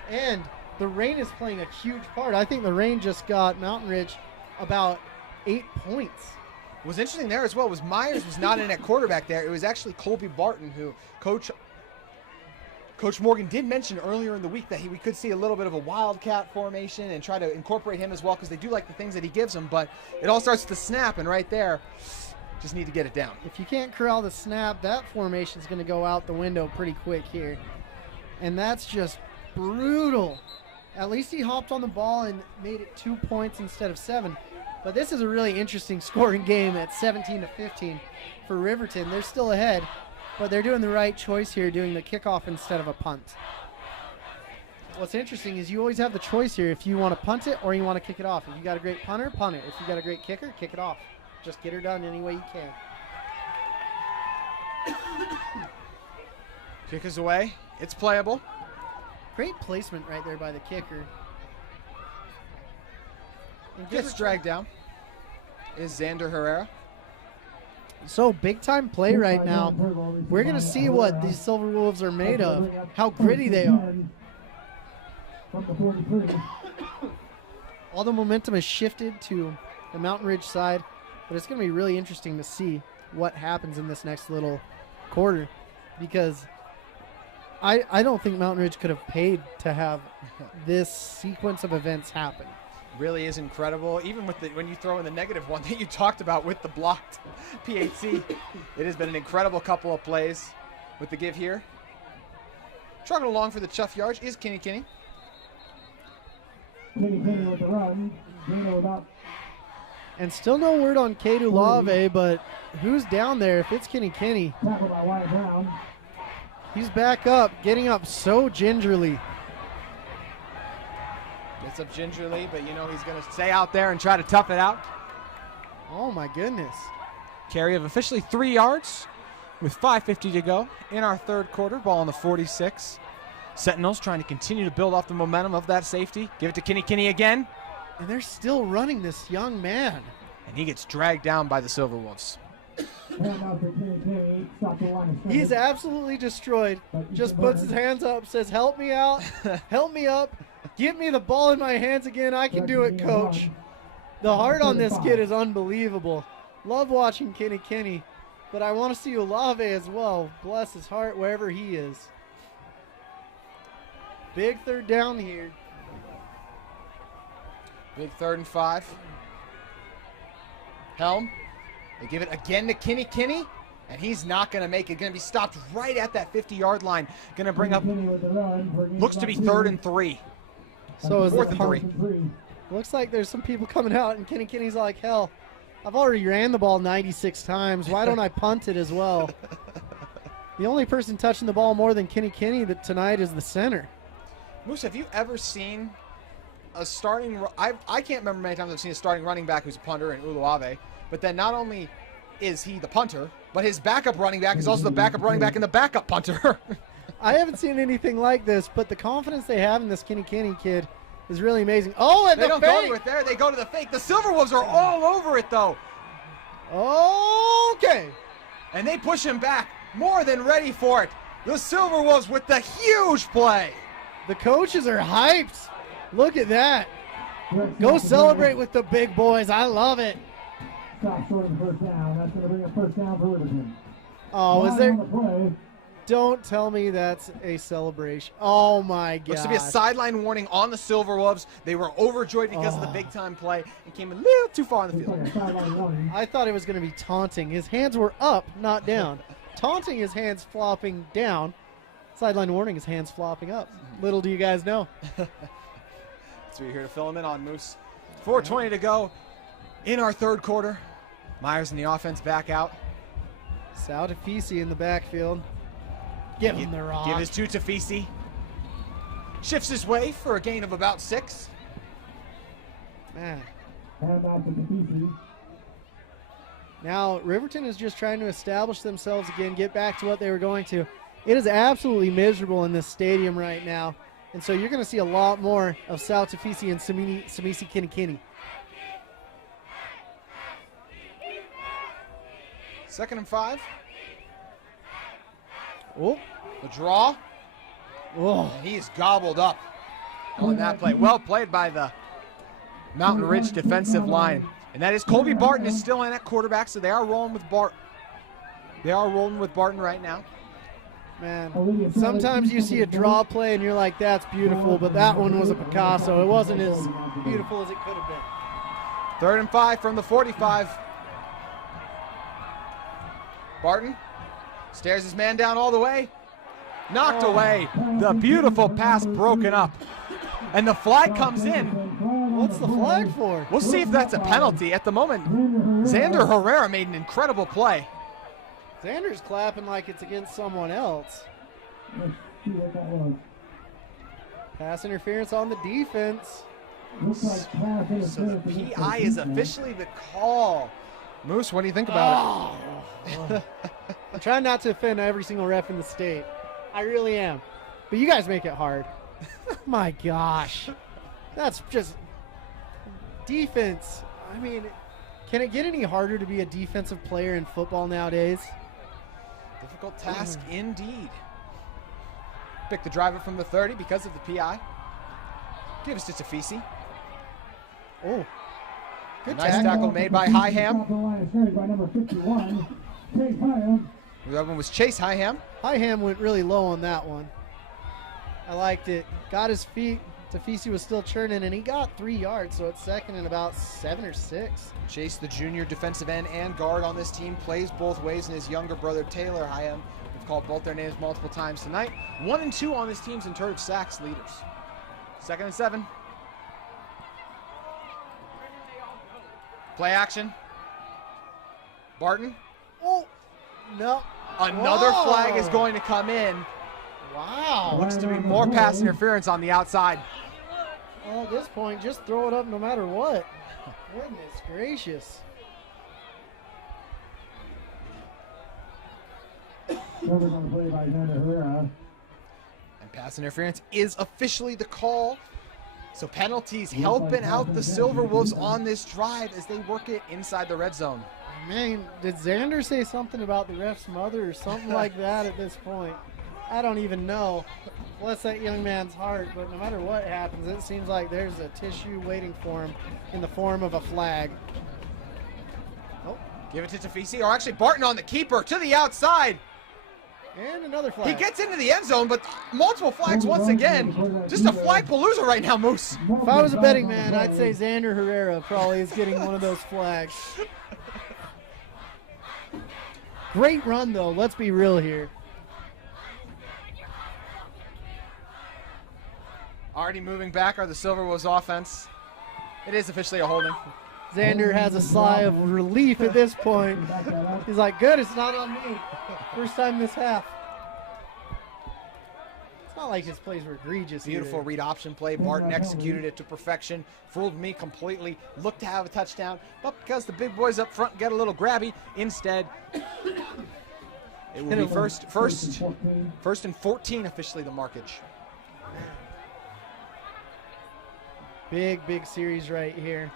And the rain is playing a huge part. I think the rain just got Mountain Ridge about 8 points. What was interesting there as well was Myers was not in at quarterback there. It was actually Colby Barton, who Coach Morgan did mention earlier in the week that we could see a little bit of a wildcat formation and try to incorporate him as well, because they do like the things that he gives them. But it all starts to snap, and right there, just need to get it down. If you can't corral the snap, that formation is going to go out the window pretty quick here. And that's just brutal. At least he hopped on the ball and made it 2 points instead of 7. But this is a really interesting scoring game at 17-15 for Riverton. They're still ahead, but they're doing the right choice here, doing the kickoff instead of a punt. What's interesting is you always have the choice here if you want to punt it or you want to kick it off. If you got a great punter, punt it. If you got a great kicker, kick it off. Just get her done any way you can. Kick is away. It's playable. Great placement right there by the kicker. Gets dragged down. Is Xander Herrera. So big time play right now. We're going to see what these Silver Wolves are made of, how gritty they are. All the momentum has shifted to the Mountain Ridge side, but it's going to be really interesting to see what happens in this next little quarter, because I don't think Mountain Ridge could have paid to have this sequence of events happen. Really is incredible. Even with when you throw in the negative one that you talked about with the blocked PAT, it has been an incredible couple of plays with the give here. Trucking along for the chuff yards is Kinney. Kenny with the run. About. And still no word on Kadu Lave, but who's down there? If it's Kenny, Tackled by Wyatt Brown. he's back up, getting up so gingerly. Gets up gingerly, but you know he's going to stay out there and try to tough it out. Oh my goodness. Carry of officially 3 yards with 5:50 to go in our third quarter. Ball on the 46. Sentinels trying to continue to build off the momentum of that safety. Give it to Kinney again. And they're still running this young man. And he gets dragged down by the Silver Wolves. He's absolutely destroyed. Just puts his hands up, says, help me out, help me up. Give me the ball in my hands again. I can do it, coach. The heart on this kid is unbelievable. Love watching Kinney, but I want to see Olave as well. Bless his heart wherever he is. Big third down here. Big 3rd and 5. Helm. They give it again to Kinney, and he's not going to make it. Going to be stopped right at that 50-yard line. Going to bring up, looks to be 3rd and 3. So is 4th and 3. Looks like there's some people coming out, and Kinney's like, hell, I've already ran the ball 96 times. Why don't I punt it as well? The only person touching the ball more than Kinney tonight is the center. Moose, have you ever seen a starting... I can't remember many times I've seen a starting running back who's a punter in Uluave, but then not only is he the punter, but his backup running back is also the backup running back and the backup punter. I haven't seen anything like this, but the confidence they have in this Kinney kid is really amazing. Oh, and they the don't fake! go to it there. They go to the fake. The Silver Wolves are all over it, though. Okay. And they push him back. More than ready for it. The Silver Wolves with the huge play. The coaches are hyped. Look at that. Go celebrate with the big boys. I love it. Stop short of the first down. That's going to bring a first down for Riverton. Oh, is there... Don't tell me that's a celebration. Oh, my God. Looks to be a sideline warning on the Silver Wolves. They were overjoyed because of the big-time play and came a little too far on the field. I thought it was going to be taunting. His hands were up, not down. Taunting, his hands flopping down. Sideline warning, his hands flopping up. Little do you guys know. So we're here to fill him in on Moose. 4:20 to go in our third quarter. Myers in the offense back out. Sal Tafisi in the backfield. Give him the rock. Give his to Tafisi. Shifts his way for a gain of about 6. Man. Now, Riverton is just trying to establish themselves again, get back to what they were going to. It is absolutely miserable in this stadium right now, and so you're going to see a lot more of South Tafisi and Samisi Kinikini. 2nd and 5. Oh, The draw. oh. And he's gobbled up on that play. Well played by the Mountain Ridge defensive line. And that is Colby Barton is still in at quarterback, so they are rolling with Barton. They are rolling with Barton right now. Man, sometimes you see a draw play and you're like, that's beautiful, but that one was a Picasso. It wasn't as beautiful as it could have been. 3rd and 5 from the 45. Barton stares his man down all the way. Knocked away. The beautiful pass broken up. And the flag comes in. What's the flag for? We'll see if that's a penalty. At the moment, Xander Herrera made an incredible play. Xander's clapping like it's against someone else. Let's see what that was. Pass interference on the defense. Looks like pass So the interference. PI is officially the call. Moose, what do you think about it? I'm trying not to offend every single ref in the state. I really am. But you guys make it hard. My gosh. That's just defense. I mean, can it get any harder to be a defensive player in football nowadays? Difficult task indeed. Pick the driver from the 30 because of the PI. Give us to Tafisi. Oh, good Nice tackle made by Higham. Top of the line is carried by number 51, Chase Hyam. The other one was Chase Higham. Higham went really low on that one. I liked it. Got his feet. Tafisi was still churning, and he got 3 yards, so it's 2nd and about 7 or 6. Chase, the junior defensive end and guard on this team, plays both ways, and his younger brother Taylor Higham. We've called both their names multiple times tonight. 1 and 2 on this team's in terms of sacks leaders. 2nd and 7. Play action. Barton. Oh, no. Another Whoa. flag is going to come in. Wow. Looks to be more pass interference on the outside. Well, at this point, just throw it up no matter what. Goodness gracious. Coverage on the play by Xander Herrera. And pass interference is officially the call. So penalties helping out the Silver Wolves on this drive as they work it inside the red zone. Man, did Xander say something about the ref's mother or something like that at this point? I don't even know. Bless that young man's heart, but no matter what happens, it seems like there's a tissue waiting for him in the form of a flag. Oh, Give it to Tafisi, or actually Barton on the keeper to the outside. and another flag. He gets into the end zone, but multiple flags once again. Just a flag palooza right now, Moose. If I was a betting man, I'd say Xander Herrera probably is getting one of those flags. Great run, though. Let's be real here. Already moving back are the Silver Wolves offense. It is officially a holding. Xander has a sigh of relief at this point. He's like, good, it's not on me. First time this half. It's not like his plays were egregious. Beautiful either. read option play. Barton executed it to perfection. Fooled me completely. Looked to have a touchdown, but because the big boys up front get a little grabby, instead it will be first and 14 officially the markage. Big series right here.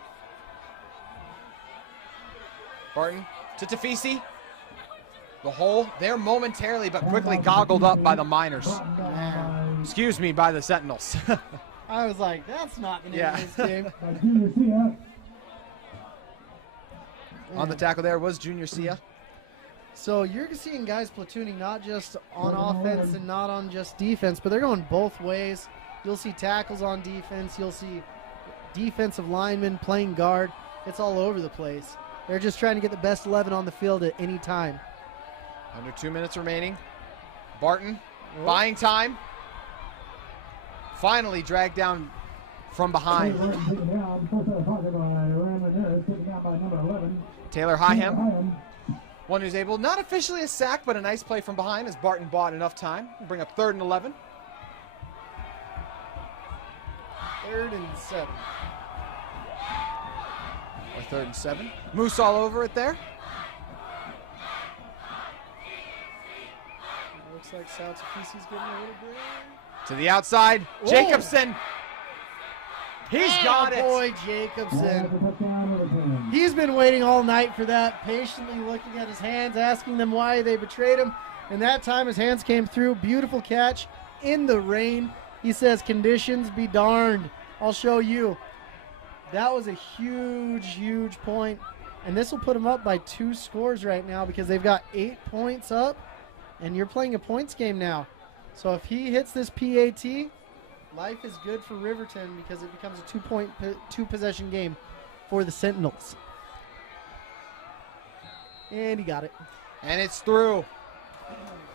Barton to Tafisi. The hole there momentarily, but quickly goggled up by the Miners. Man. Excuse me, by the Sentinels. I was like, that's not the name Yeah. of this game. Junior Sia. On the tackle there was Junior Sia. So you're seeing guys platooning not just on offense and not on just defense, but they're going both ways. You'll see tackles on defense. You'll see defensive linemen playing guard. It's all over the place. They're just trying to get the best 11 on the field at any time. Under 2 minutes remaining. Barton buying time. Finally dragged down from behind. Taylor Higham. One who's able, not officially a sack, but a nice play from behind as Barton bought enough time. Bring up 3rd and 11. 3rd and 7. Or 3rd and 7. Moose all over it there. Looks like Saltafisi's getting a little break. To the outside, Whoa. Jacobson. He's got it. Boy, Jacobson. He's been waiting all night for that, patiently looking at his hands, asking them why they betrayed him. And that time his hands came through. Beautiful catch in the rain. He says, conditions be darned. I'll show you. That was a huge, huge point. And this will put them up by 2 scores right now because they've got 8 points up. And you're playing a points game now. So if he hits this PAT, life is good for Riverton because it becomes a 2-possession game for the Sentinels. And he got it. And it's through.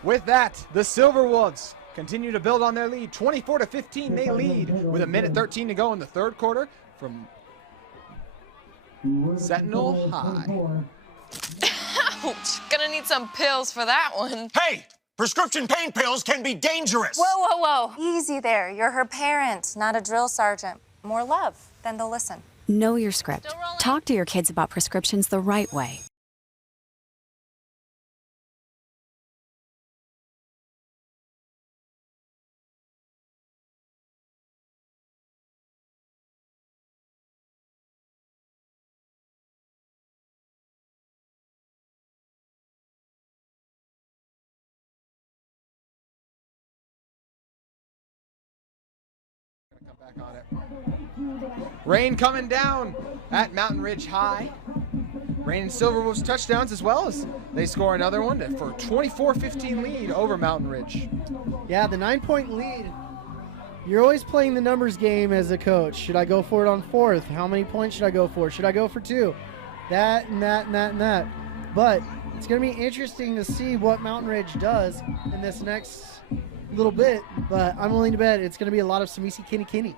With that, the Silverwolves continue to build on their lead. 24-15, they lead with 1:13 to go in the third quarter from Sentinel High. Ouch. Gonna need some pills for that one. Hey, prescription pain pills can be dangerous. Whoa, whoa, whoa. Easy there. You're her parent, not a drill sergeant. More love, then they'll listen. Know your script. Still rolling. Talk to your kids about prescriptions the right way. Come back on it. Rain coming down at Mountain Ridge High. Rain and Silverwolves touchdowns as well as they score another one for a 24-15 lead over Mountain Ridge. Yeah, the 9-point lead. You're always playing the numbers game as a coach. Should I go for it on 4th? How many points should I go for? Should I go for 2? That and that and that and that. But it's going to be interesting to see what Mountain Ridge does in this next little bit, but I'm willing to bet it's going to be a lot of Samisi Kinney.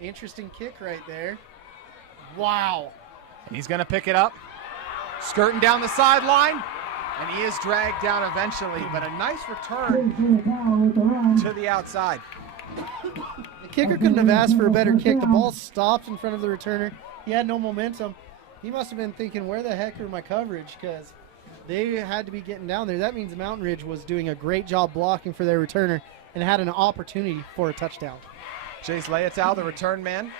Interesting kick right there. Wow. And he's going to pick it up, skirting down the sideline, and he is dragged down eventually, but a nice return to the outside. The kicker couldn't have asked for a better kick. The ball stopped in front of the returner. He had no momentum. He must have been thinking, where the heck are my coverage? Because they had to be getting down there. That means Mountain Ridge was doing a great job blocking for their returner and had an opportunity for a touchdown. Chase Leotal, the return man.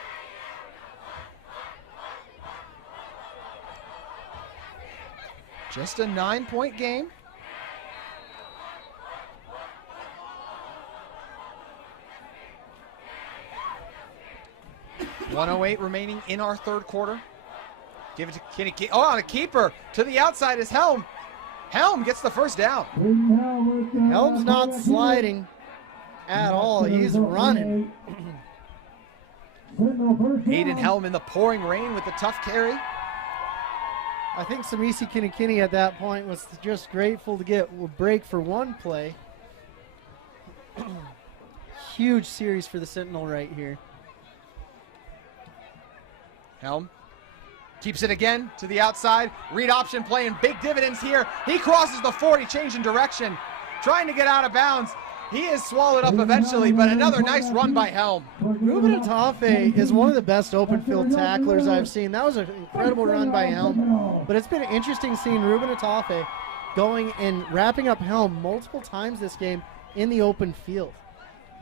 Just a 9-point game. .108 remaining in our third quarter. Give it to Kenny. Oh, on a keeper to the outside is Helm. Helm gets the first down. Helm's not sliding at all. He's running. Aiden Helm in the pouring rain with the tough carry. I think Samisi Kinney at that point was just grateful to get a break for one play. Huge series for the Sentinel right here. Helm keeps it again to the outside. Read option playing big dividends here. He crosses the 40, changing direction, trying to get out of bounds. He is swallowed up eventually, but another nice run by Helm. Ruben Atafe is one of the best open field tacklers I've seen. That was an incredible run by Helm. But it's been interesting seeing Ruben Atafe going and wrapping up Helm multiple times this game in the open field.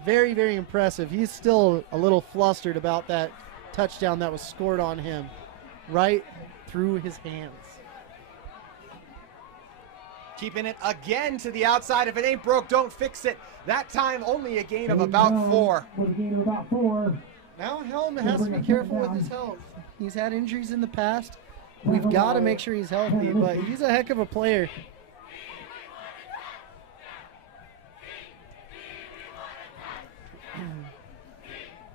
Very, very impressive. He's still a little flustered about that touchdown that was scored on him right through his hands. Keeping it again to the outside. If it ain't broke, don't fix it. That time only a gain of about 4. Now Helm has to be careful with his health. He's had injuries in the past. We've got to make sure he's healthy, but he's a heck of a player.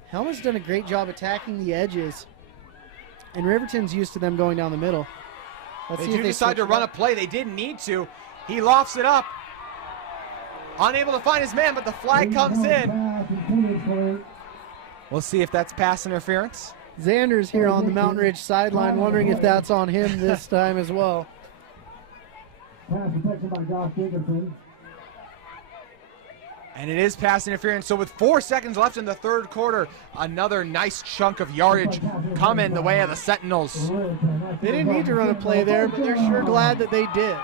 Helm has done a great job attacking the edges, and Riverton's used to them going down the middle. They do decide to run a play. They didn't need to. He lofts it up. Unable to find his man, but the flag comes in. We'll see if that's pass interference. Xander's here on the Mountain Ridge sideline wondering if that's on him this time as well. And it is pass interference. So with 4 seconds left in the third quarter, another nice chunk of yardage coming the way of the Sentinels. They didn't need to run a play there, but they're sure glad that they did.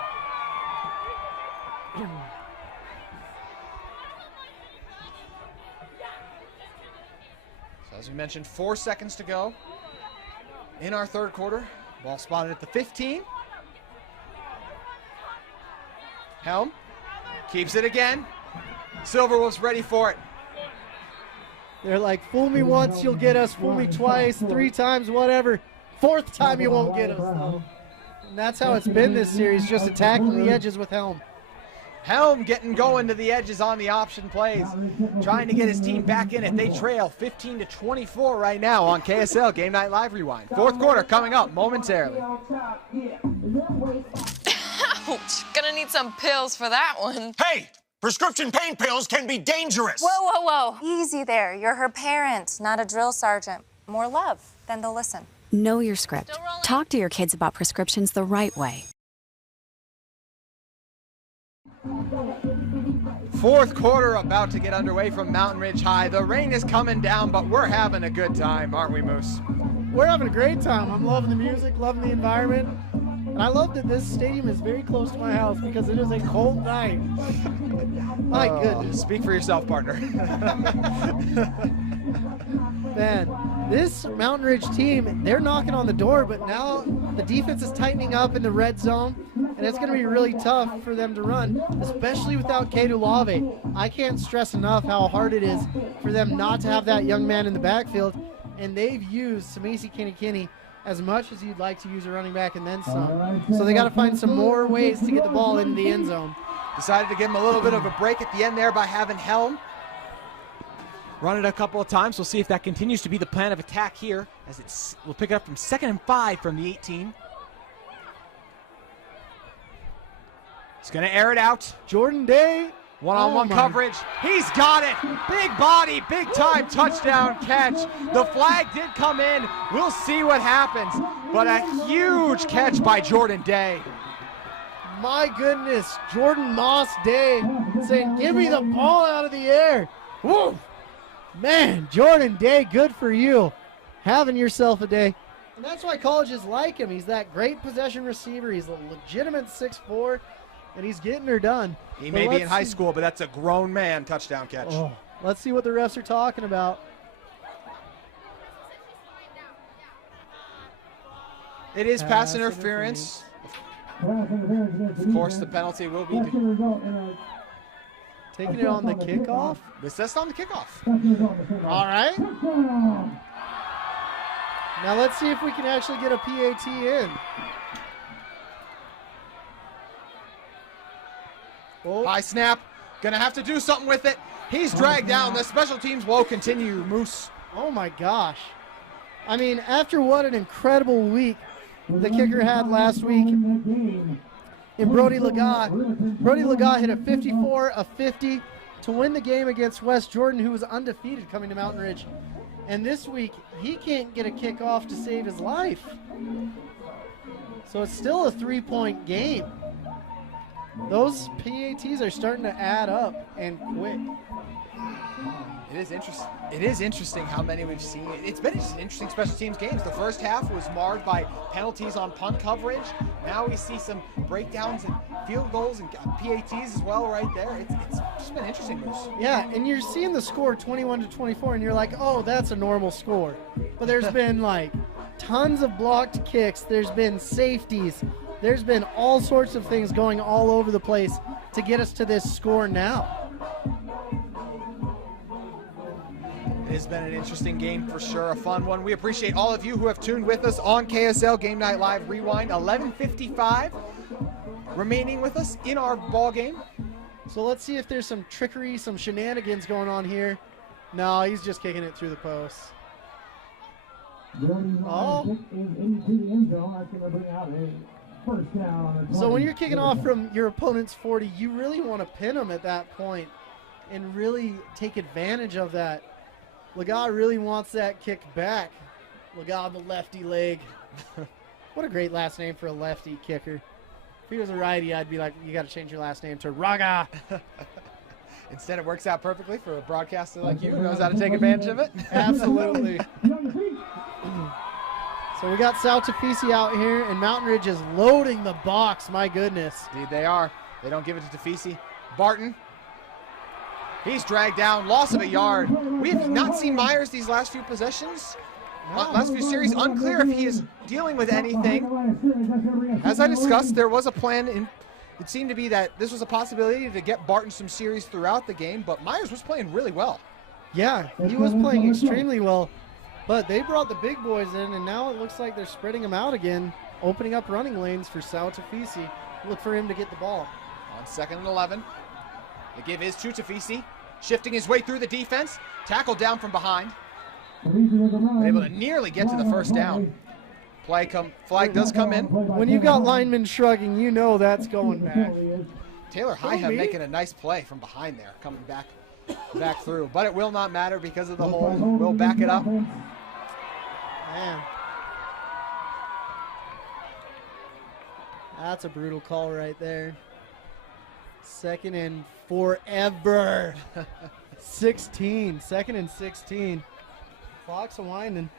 As we mentioned, 4 seconds to go in our third quarter. Ball spotted at the 15. Helm keeps it again. Silverwolves ready for it. They're like, fool me once, you'll get us. Fool me twice, 3 times, whatever. 4th time you won't get us, though. And that's how it's been this series, just attacking the edges with Helm. Helm getting going to the edges on the option plays, trying to get his team back in it. They trail 15-24 right now on KSL Game Night Live Rewind. Fourth quarter coming up momentarily. Ouch, gonna need some pills for that one. Hey, prescription pain pills can be dangerous. Whoa, whoa, whoa. Easy there. You're her parent, not a drill sergeant. More love, then they'll listen. Know your script. Talk to your kids about prescriptions the right way. Fourth quarter about to get underway from Mountain Ridge High. The rain is coming down, but we're having a good time, aren't we, Moose? We're having a great time. I'm loving the music, loving the environment. And I love that this stadium is very close to my house because it is a cold night. My goodness. Speak for yourself, partner. Man, this Mountain Ridge team, they're knocking on the door, but now the defense is tightening up in the red zone, and it's going to be really tough for them to run, especially without Kedulave. I can't stress enough how hard it is for them not to have that young man in the backfield, and they've used Samisi Kinney as much as you'd like to use a running back and then some. So they got to find some more ways to get the ball into the end zone. Decided to give him a little bit of a break at the end there by having Helm run it a couple of times. We'll see if that continues to be the plan of attack here, as we'll pick it up from 2nd and 5 from the 18. He's going to air it out. Jordan Day. One-on-one coverage. He's got it. Big body, big time touchdown catch. The flag did come in. We'll see what happens. But a huge catch by Jordan Day. My goodness, Jordan Moss Day saying, give me the ball out of the air. Woo! Man, Jordan Day, good for you. Having yourself a day. And that's why colleges like him. He's that great possession receiver. He's a legitimate 6'4", and he's getting her done. He may be in high school, but that's a grown man touchdown catch. Oh, let's see what the refs are talking about. It is pass interference. Of course, the penalty will be taking it on the kickoff. That's on the kickoff. All right. Now let's see if we can actually get a PAT in. Oh. High snap. Gonna have to do something with it. He's dragged down. The special teams will continue, Moose. Oh my gosh. I mean, after what an incredible week the kicker had last week in Brody Lagat. Brody Lagat hit a 54 of 50 to win the game against West Jordan, who was undefeated coming to Mountain Ridge. And this week, he can't get a kickoff to save his life. So it's still a 3-point game. Those PATs are starting to add up and quick. It is interesting. It is interesting how many we've seen. It's been interesting special teams games. The first half was marred by penalties on punt coverage. Now we see some breakdowns and field goals and PATs as well right there. It's just been interesting, Moose. Yeah, and you're seeing the score 21-24, and you're like, oh, that's a normal score. But there's been like tons of blocked kicks. There's been safeties. There's been all sorts of things going all over the place to get us to this score now. It has been an interesting game for sure, a fun one. We appreciate all of you who have tuned with us on KSL Game Night Live Rewind. 11:55 remaining with us in our ball game. So let's see if there's some trickery, some shenanigans going on here. No, he's just kicking it through the posts. Oh. So when you're kicking off from your opponent's 40, you really want to pin them at that point and really take advantage of that. Lagat really wants that kick back. Lagat, the lefty leg. What a great last name for a lefty kicker. If he was a righty, I'd be like, you got to change your last name to Raga. Instead, it works out perfectly for a broadcaster like you who knows how to take advantage of it. Absolutely. So we got South Tafisi out here, and Mountain Ridge is loading the box. My goodness. Indeed, they are. They don't give it to Tafisi. Barton He's dragged down, loss of a yard. We have not seen Myers these last few possessions. Last few series, unclear if he is dealing with anything. As I discussed, there was a plan. It seemed to be that this was a possibility to get Barton some series throughout the game, but Myers was playing really well. Yeah, he was playing extremely well, but they brought the big boys in, and now it looks like they're spreading them out again, opening up running lanes for Sal Tafisi. Look for him to get the ball. On 2nd and 11, they give his to Tafisi, shifting his way through the defense, tackled down from behind. Able to nearly get to the first down. Flag does come in. When you got linemen shrugging, you know that's going back. Taylor Hyham making a nice play from behind there, coming back through. But it will not matter because of the hold. We'll back it up. Man. That's a brutal call right there. 2nd and forever. 16. 2nd and 16. Clock's a-winding.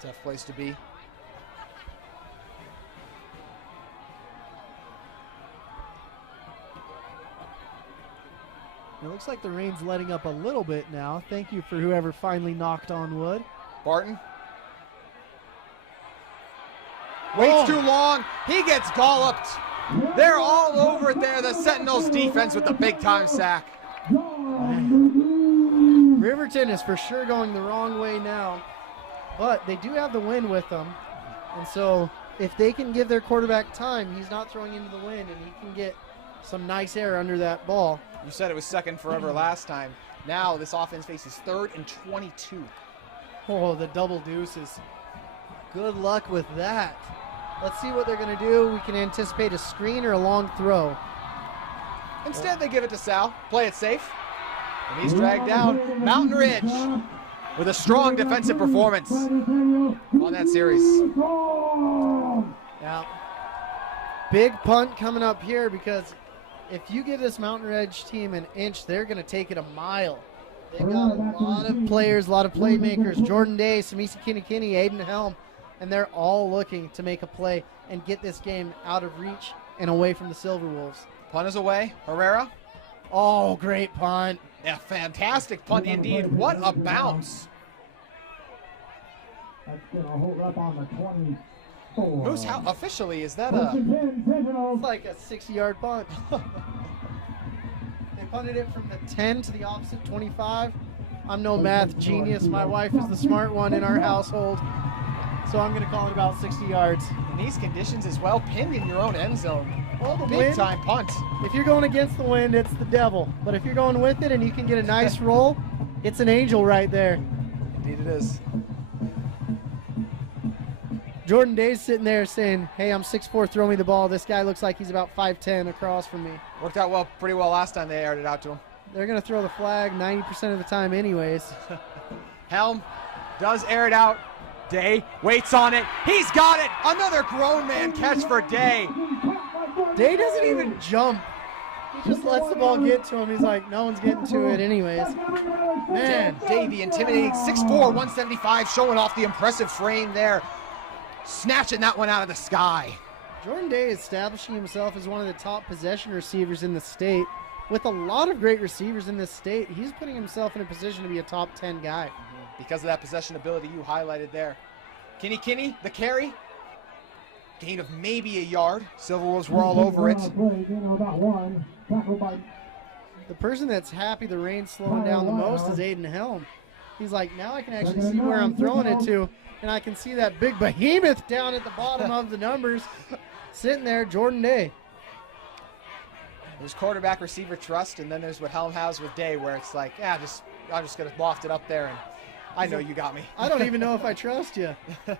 Tough place to be. It looks like the rain's letting up a little bit now. Thank you for whoever finally knocked on wood. Barton. Waits too long. He gets golloped. They're all over it there. The Sentinels defense with the big-time sack. Riverton is for sure going the wrong way now, but they do have the wind with them. And so if they can give their quarterback time, he's not throwing into the wind, and he can get some nice air under that ball. You said it was 2nd forever last time. Now this offense faces 3rd and 22. Oh, the double deuces. Good luck with that. Let's see what they're going to do. We can anticipate a screen or a long throw. Instead, they give it to Sal. Play it safe. And he's dragged down. Mountain Ridge with a strong defensive performance on that series. Yeah. Big punt coming up here because if you give this Mountain Ridge team an inch, they're going to take it a mile. They've got a lot of players, a lot of playmakers. Jordan Day, Samisi Kinney, Aiden Helm, and they're all looking to make a play and get this game out of reach and away from the Silver Wolves. Punt is away. Herrera. Oh, great punt. Yeah, fantastic punt indeed. What a bounce. That's going to hold up on the 24. Moose, how officially is that a... It's like a 60-yard punt. They punted it from the 10 to the opposite 25. I'm no math genius. My wife is the smart one in our household. So I'm going to call it about 60 yards. In these conditions as well, pinned in your own end zone. Well, the Big time punt. If you're going against the wind, it's the devil. But if you're going with it and you can get a nice roll, it's an angel right there. Indeed it is. Jordan Day's sitting there saying, hey, I'm 6'4", throw me the ball. This guy looks like he's about 5'10" across from me. Worked out pretty well last time they aired it out to him. They're going to throw the flag 90% of the time anyways. Helm does air it out. Day waits on it. He's got it. Another grown man catch for Day. Day doesn't even jump. He just lets the ball get to him. He's like, no one's getting to it anyways. Man, Day, the intimidating 6'4", 175, showing off the impressive frame there. Snatching that one out of the sky. Jordan Day is establishing himself as one of the top possession receivers in the state. With a lot of great receivers in this state, he's putting himself in a position to be a top 10 guy. Because of that possession ability you highlighted there. Kinney, the carry. Gain of maybe a yard. Silver Wolves were all over it. The person that's happy the rain's slowing down the most is Aiden Helm. He's like, now I can actually see where I'm throwing it to, and I can see that big behemoth down at the bottom of the numbers sitting there, Jordan Day. There's quarterback receiver trust, and then there's what Helm has with Day, where it's like, I'm just going to loft it up there, and I know you got me. I don't even know if I trust you. But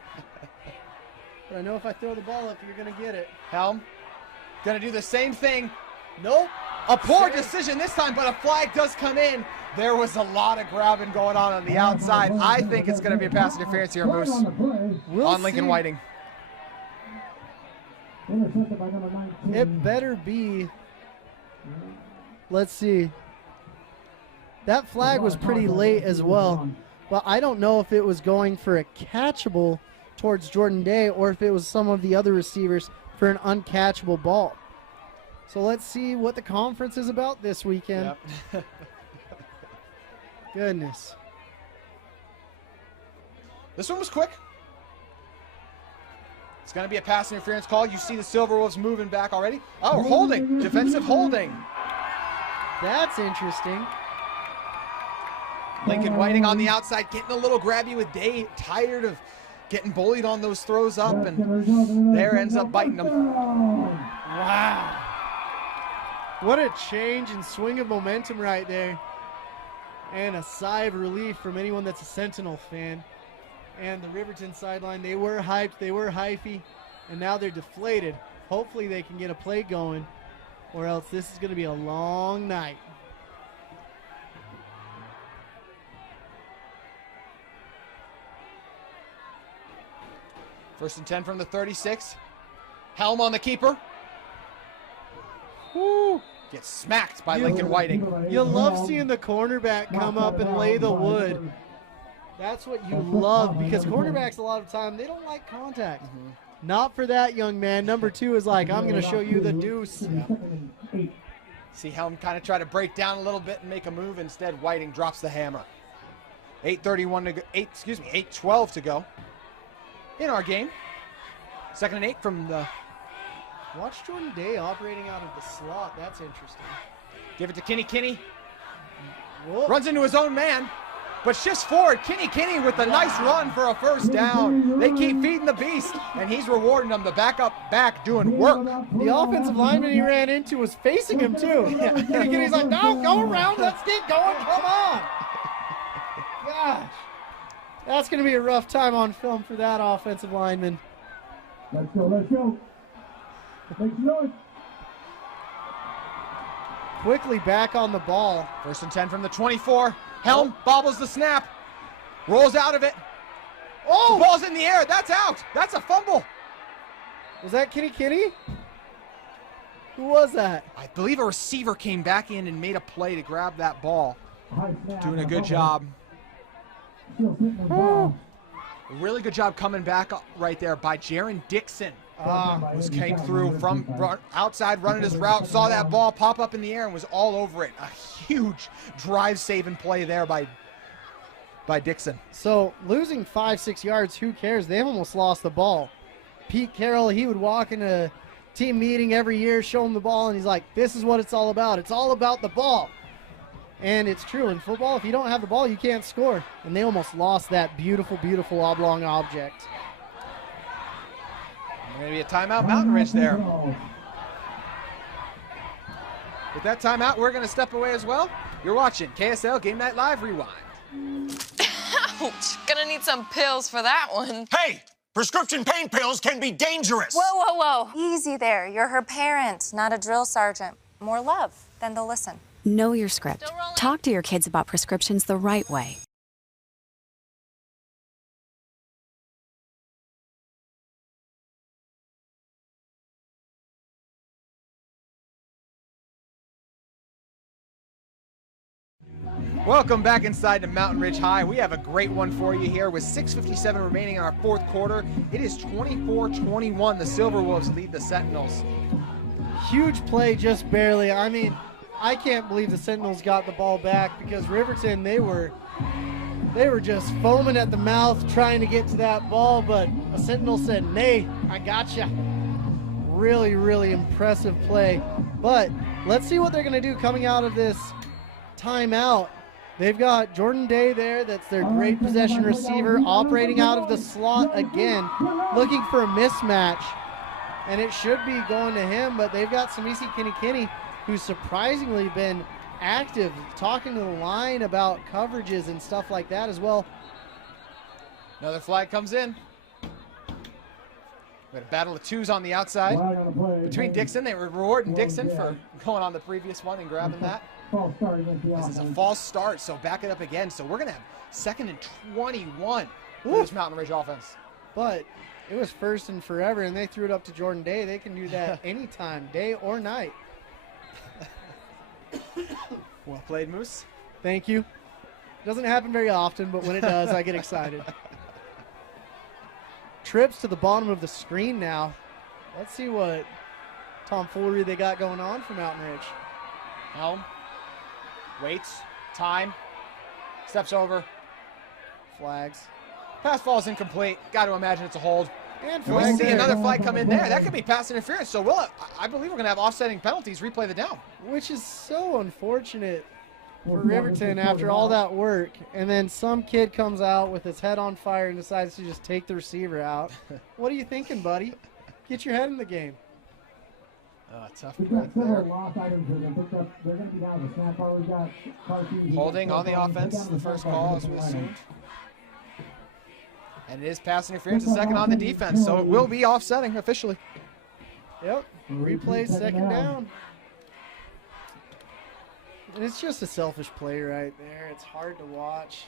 I know if I throw the ball up, you're going to get it. Helm, going to do the same thing. Nope. A poor decision this time, but a flag does come in. There was a lot of grabbing going on the outside. I think it's going to be a pass interference here, Moose, on Lincoln Whiting. It better be. Let's see. That flag was pretty late as well. But I don't know if it was going for a catchable towards Jordan Day or if it was some of the other receivers for an uncatchable ball. So let's see what the conference is about this weekend. Yep. Goodness. This one was quick. It's going to be a pass interference call. You see the Silverwolves moving back already. Oh, holding. Defensive holding. That's interesting. Lincoln Whiting on the outside, getting a little grabby with Day. Tired of getting bullied on those throws up, and there ends up biting them. Wow. What a change in swing of momentum right there. And a sigh of relief from anyone that's a Sentinel fan. And the Riverton sideline, they were hyped, they were hyphy, and now they're deflated. Hopefully they can get a play going, or else this is going to be a long night. First and 10 from the 36. Helm on the keeper. Woo! Gets smacked by Lincoln Whiting. You love seeing the cornerback come up and lay the wood. That's what you love, because cornerbacks a lot of time, they don't like contact. Not for that young man. Number 2 is like, I'm going to show you the deuce. See Helm kind of try to break down a little bit and make a move. Instead, Whiting drops the hammer. 8:31 to go. 8:12 to go in our game. 2nd and 8 from the. Watch Jordan Day operating out of the slot. That's interesting. Give it to Kinney. Whoa. Runs into his own man, but shifts forward. Kinney with a nice run for a first down. They keep feeding the beast, and he's rewarding them. The backup back doing work. The offensive lineman he ran into was facing him too. Kinney's like, no, go around. Let's get going. Come on. Gosh. That's going to be a rough time on film for that offensive lineman. Let's go. Make some noise. Quickly back on the ball. 1st and 10 from the 24. Helm bobbles the snap. Rolls out of it. Oh! The ball's in the air. That's out. That's a fumble. Was that Kinney? Who was that? I believe a receiver came back in and made a play to grab that ball. Doing a good job. Really good job coming back right there by Jaron Dixon. Came through from outside, running his route, saw that ball pop up in the air and was all over it. A huge drive-saving play there by Dixon. So losing 5-6 yards, who cares? They almost lost the ball. Pete Carroll, he would walk in a team meeting every year, show him the ball, and he's like, this is what it's all about. It's all about the ball. And it's true. In football, if you don't have the ball, you can't score. And they almost lost that beautiful, beautiful oblong object. Going to be a timeout, Mountain Ridge there. With that timeout, we're going to step away as well. You're watching KSL Game Night Live Rewind. Ouch. Gonna need some pills for that one. Hey, prescription pain pills can be dangerous. Whoa. Easy there. You're her parent, not a drill sergeant. More love, then they'll listen. Know your script. Still rolling? Talk to your kids about prescriptions the right way. Welcome back inside to Mountain Ridge High. We have a great one for you here with 6:57 remaining in our 4th quarter. It is 24-21. The Silverwolves lead the Sentinels. Huge play, just barely. I mean, I can't believe the Sentinels got the ball back, because Riverton, they were just foaming at the mouth trying to get to that ball, but a Sentinel said, nay, I gotcha. Really, really impressive play. But let's see what they're going to do coming out of this timeout. They've got Jordan Day there. That's their great possession receiver, operating out of the slot again, looking for a mismatch. And it should be going to him, but they've got Samisi Kinney, who's surprisingly been active, talking to the line about coverages and stuff like that as well. Another flag comes in. We had a battle of twos on the outside between Dixon. They were rewarding Dixon for going on the previous one and grabbing that. This is a false start, so back it up again. So we're going to have 2nd and 21 for this Mountain Ridge offense. But it was 1st and forever, and they threw it up to Jordan Day. They can do that anytime, day or night. Well played, Moose. Thank you. Doesn't happen very often, but when it does, I get excited. Trips to the bottom of the screen now. Let's see what tomfoolery they got going on for Mountain Ridge. Helm waits, time, Steps over. Flags. Pass falls incomplete. Got to imagine it's a hold. And We flag see there, another flag come in there. That could be pass interference. So I believe we're going to have offsetting penalties. Replay the down. which is so unfortunate for Riverton after all that work. And then some kid comes out with his head on fire and decides to just take the receiver out. What are you thinking, buddy? Get your head in the game. Tough We've break got several there. lost items that have been picked up. They're going to be down to the snap bar. We've got car keys. Holding on the offense. The first call, as we assumed. And it is pass interference, a second on the defense. So it will be offsetting officially. Yep. Replay second down. And it's just a selfish play right there. It's hard to watch.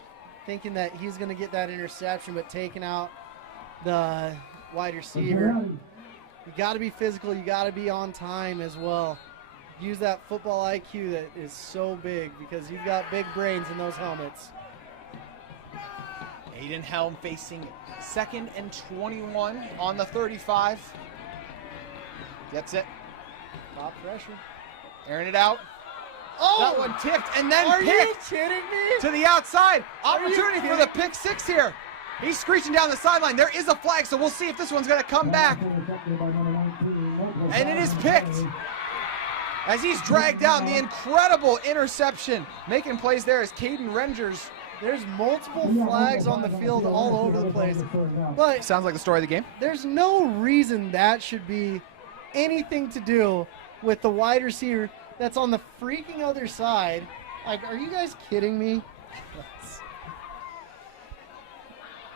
Thinking that he's going to get that interception, but taking out the wide receiver. You got to be physical. You got to be on time as well. Use that football IQ that is so big because you've got big brains in those helmets. Aiden Helm facing 2nd and 21 on the 35. Gets it. Top pressure. Airing it out. Oh! That one tipped and then Are you picked kidding me? to the outside. Are you Opportunity for the pick six here. He's screeching down the sideline. There is a flag, so we'll see if this one's going to come back. And it is picked as he's dragged down. The incredible interception. Making plays there is Caden Rangers. There's multiple flags on the field all over the place. But Sounds like the story of the game. there's no reason that should be anything to do with the wide receiver that's on the freaking other side. Like, are you guys kidding me?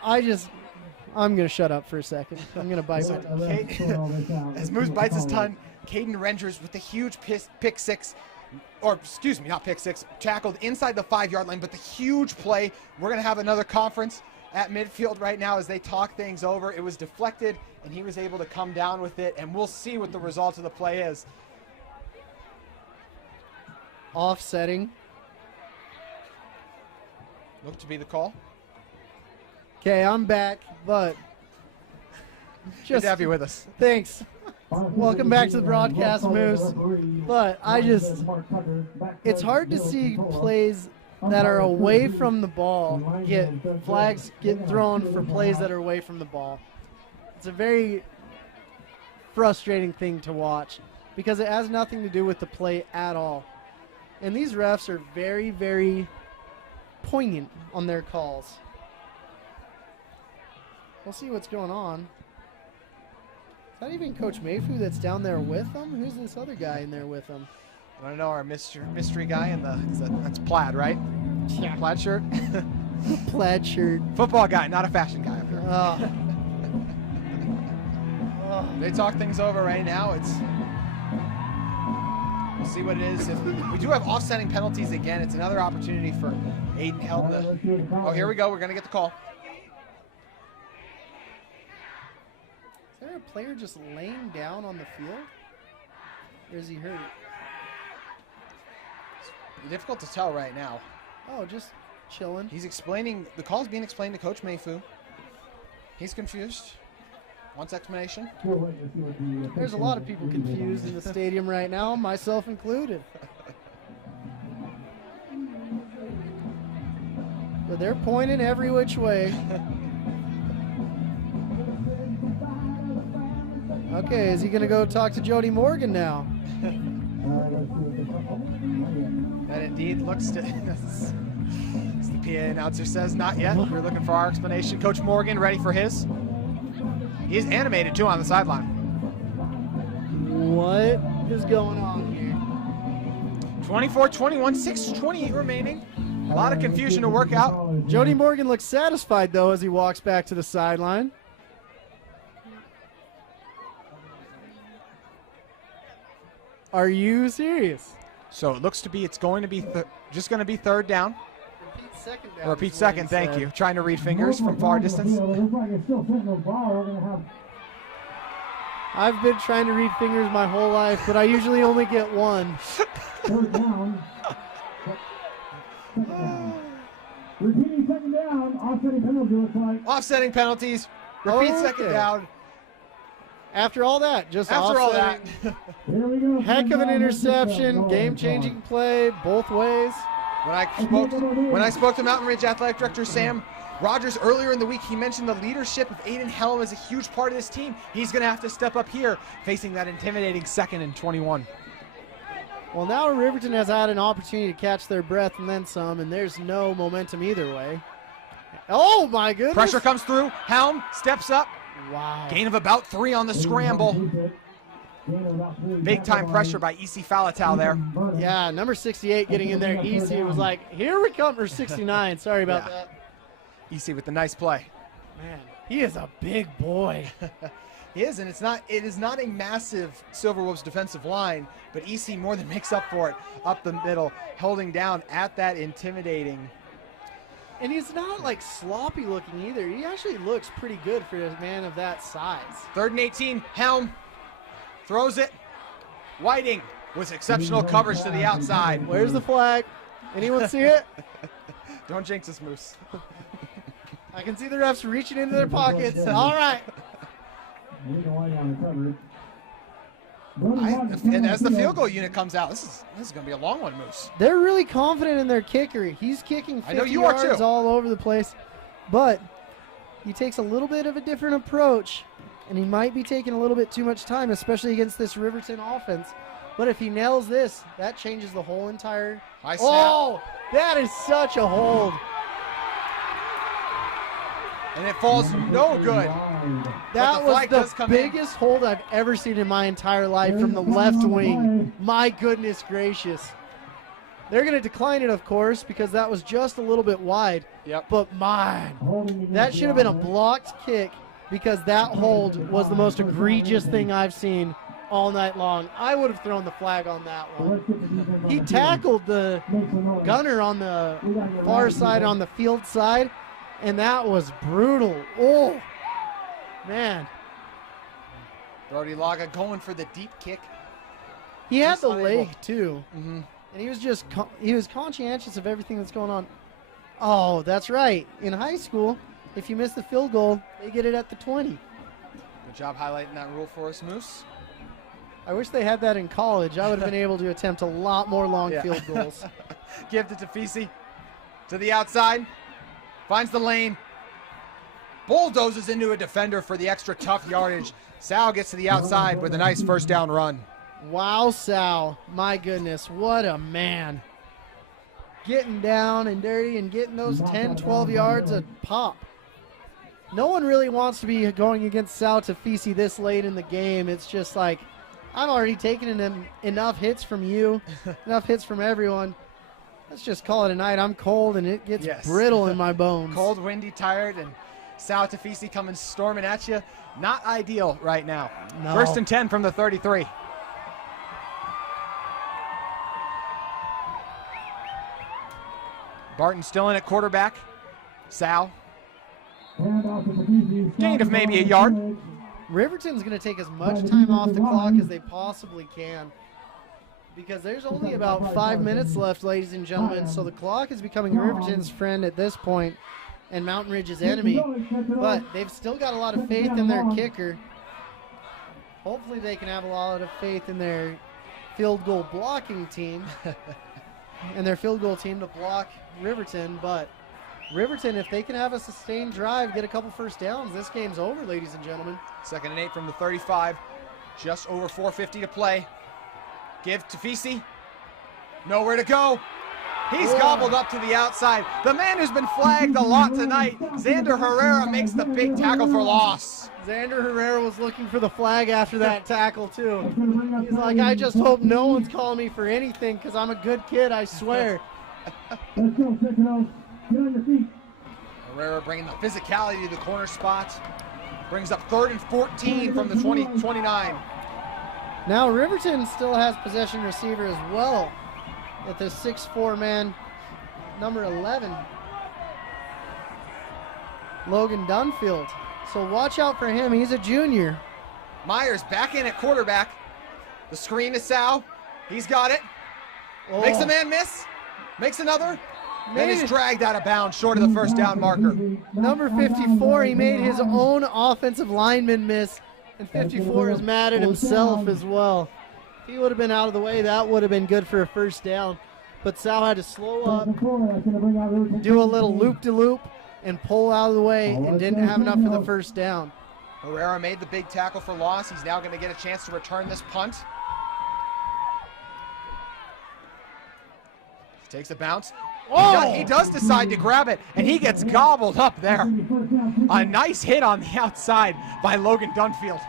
I'm going to shut up for a second. I'm going to bite my As Moose bites his tongue, Caden Rangers with the huge pick six, or excuse me, not pick six, tackled inside the 5-yard line, but the huge play. We're going to have another conference at midfield right now as they talk things over. It was deflected, and he was able to come down with it, and we'll see what the result of the play is. offsetting. Look to be the call. Okay, I'm back, but Good to have you with us. Thanks. Welcome back to the broadcast, Moose. But it's hard to see plays that are away from the ball flags get thrown for plays that are away from the ball. It's a very frustrating thing to watch because it has nothing to do with the play at all. And these refs are very, very poignant on their calls. We'll see what's going on. Is that even Coach Mayfu that's down there with them? Who's this other guy in there with them? I want to know our mystery guy in that's plaid, right? Yeah. Plaid shirt. Plaid shirt. Football guy, not a fashion guy up here. Oh. They talk things over right now. We'll see what it is. If we do have offsetting penalties again, it's another opportunity for Aiden Helm to. Oh, here we go. We're gonna get the call. Is there a player just laying down on the field? Or is he hurt? It's difficult to tell right now. Oh, just chilling. He's explaining. The call's being explained to Coach Mayfu. He's confused. Wants explanation. There's a lot of people confused in the stadium right now, myself included. But they're pointing every which way. Okay, is he going to go talk to Jody Morgan now? That indeed looks to. As the PA announcer says, not yet. We're looking for our explanation. Coach Morgan ready for his. He's animated too on the sideline. What is going on here? 24-21, 6:28 remaining. A lot of confusion to work out. Jody Morgan looks satisfied though as he walks back to the sideline. Are you serious? So it looks to be it's going to be just going to be third down. Repeat second down. Or repeat second, thank you. Trying to read fingers from far distance. I've been trying to read fingers my whole life, but I usually only get one. Repeating second down, offsetting penalty looks like. Offsetting penalties. Repeat Okay. second down. After all that, just After all that. offsetting. Here we go. Heck of an Second down, interception, goal. game-changing play both ways. When I spoke to Mountain Ridge Athletic Director Sam Rogers earlier in the week, he mentioned the leadership of Aiden Helm is a huge part of this team. He's going to have to step up here, facing that intimidating 2nd and 21. Well, now Riverton has had an opportunity to catch their breath and then some, and there's no momentum either way. Oh, my goodness. Pressure comes through. Helm steps up. Wow. Gain of about 3 on the scramble. Big-time pressure by E.C. Falatau there. Yeah, number 68 getting in there. E.C. was like, here we come, or 69. Sorry about that. E.C. with the nice play. Man, he is a big boy. He is, and it is not a massive Silverwolves defensive line, but EC more than makes up for it up the middle, holding down at that intimidating. And he's not like sloppy looking either. He actually looks pretty good for a man of that size. 3rd and 18, Helm throws it. Whiting with exceptional coverage to the outside. Where's the flag? Anyone see it? Don't jinx us, Moose. I can see the refs reaching into their pockets. All right. And as the field goal unit comes out, this is going to be a long one, Moose. They're really confident in their kicker. He's kicking 50 yards all over the place, but he takes a little bit of a different approach, and he might be taking a little bit too much time, especially against this Riverton offense. But if he nails this, that changes the whole entire. Oh, that is such a hold. And it falls no good. That was the biggest hold I've ever seen in my entire life from the left wing. My goodness gracious. They're going to decline it, of course, because that was just a little bit wide. Yep. But man, that should have been a blocked kick because that hold was the most egregious thing I've seen all night long. I would have thrown the flag on that one. He tackled the gunner on the far side, on the field side, and that was brutal. Oh, man. Brody Laga going for the deep kick. He had the leg, too. Mm-hmm. And he was just he was conscientious of everything that's going on. Oh, that's right. In high school, if you miss the field goal, they get it at the 20. Good job highlighting that rule for us, Moose. I wish they had that in college. I would have been able to attempt a lot more long field goals. Give it to Tafisi. To the outside. Finds the lane. Bulldozes into a defender for the extra tough yardage. Sal gets to the outside with a nice first down run. Wow, Sal. My goodness, what a man. Getting down and dirty and getting those 10, 12 yards a pop. No one really wants to be going against Sal Tafisi this late in the game. It's just like, I'm already taking enough hits from you, enough hits from everyone. Let's just call it a night. I'm cold and it gets brittle in my bones. Cold, windy, tired, and Sal Tafisi coming storming at you. Not ideal right now. No. 1st and 10 from the 33. Barton still in at quarterback. Sal. Gain of maybe a yard. Riverton's going to take as much time off the clock as they possibly can, because there's only about 5 minutes left, ladies and gentlemen, so the clock is becoming Riverton's friend at this point and Mountain Ridge's enemy. But they've still got a lot of faith in their kicker. Hopefully they can have a lot of faith in their field goal blocking team and their field goal team to block Riverton. But Riverton, if they can have a sustained drive, get a couple first downs, this game's over, ladies and gentlemen. 2nd and 8 from the 35. Just over 4:50 to play. Give to Tafisi. Nowhere to go. He's gobbled up to the outside. The man who's been flagged a lot tonight, Xander Herrera, makes the big tackle for loss. Xander Herrera was looking for the flag after that tackle, too. He's like, I just hope no one's calling me for anything because I'm a good kid, I swear. Let's go, Sentinels. Get on your feet. Herrera bringing the physicality to the corner spot. Brings up 3rd and 14 from the 29. Now Riverton still has possession receiver as well at the 6'4" man, number 11, Logan Dunfield. So watch out for him. He's a junior. Myers back in at quarterback. The screen to Sal. He's got it. Makes a man miss. Makes another. Then is dragged out of bounds short of the first down marker. Number 54, he made his own offensive lineman miss, and 54 is mad at himself as well. If he would have been out of the way, that would have been good for a first down. but Sal had to slow up, do a little loop-de-loop, and pull out of the way, and didn't have enough for the first down. Herrera made the big tackle for loss. He's now going to get a chance to return this punt. Takes a bounce. Oh! He does decide to grab it, and he gets gobbled up there. A nice hit on the outside by Logan Dunfield.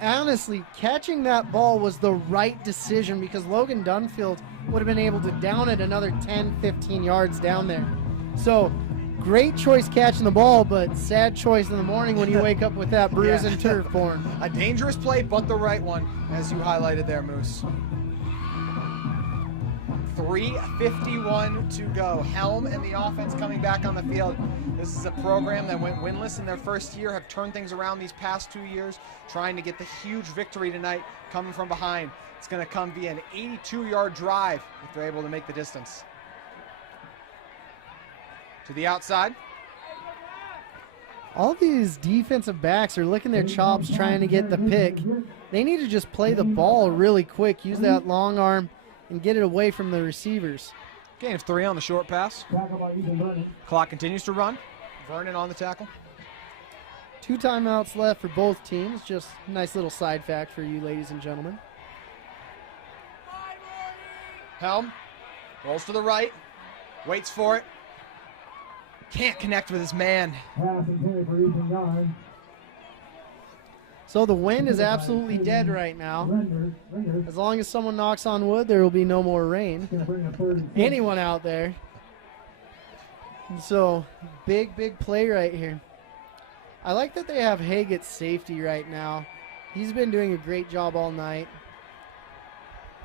Honestly, catching that ball was the right decision because Logan Dunfield would have been able to down it another 10, 15 yards down there. So, great choice catching the ball, but sad choice in the morning when you wake up with that bruise and turf porn. A dangerous play, but the right one, as you highlighted there, Moose. 3:51 to go. Helm and the offense coming back on the field. This is a program that went winless in their first year, have turned things around these past 2 years, trying to get the huge victory tonight coming from behind. It's going to come via an 82-yard drive if they're able to make the distance. To the outside. All these defensive backs are licking their chops trying to get the pick. They need to just play the ball really quick, use that long arm, and get it away from the receivers. Gain of 3 on the short pass. Clock continues to run. Vernon on the tackle. 2 timeouts left for both teams. Just a nice little side fact for you, ladies and gentlemen. Helm rolls to the right, waits for it. Can't connect with his man. So the wind is absolutely dead right now. As long as someone knocks on wood, there will be no more rain. Anyone out there. And so, big play right here. I like that they have Haig at safety right now. He's been doing a great job all night.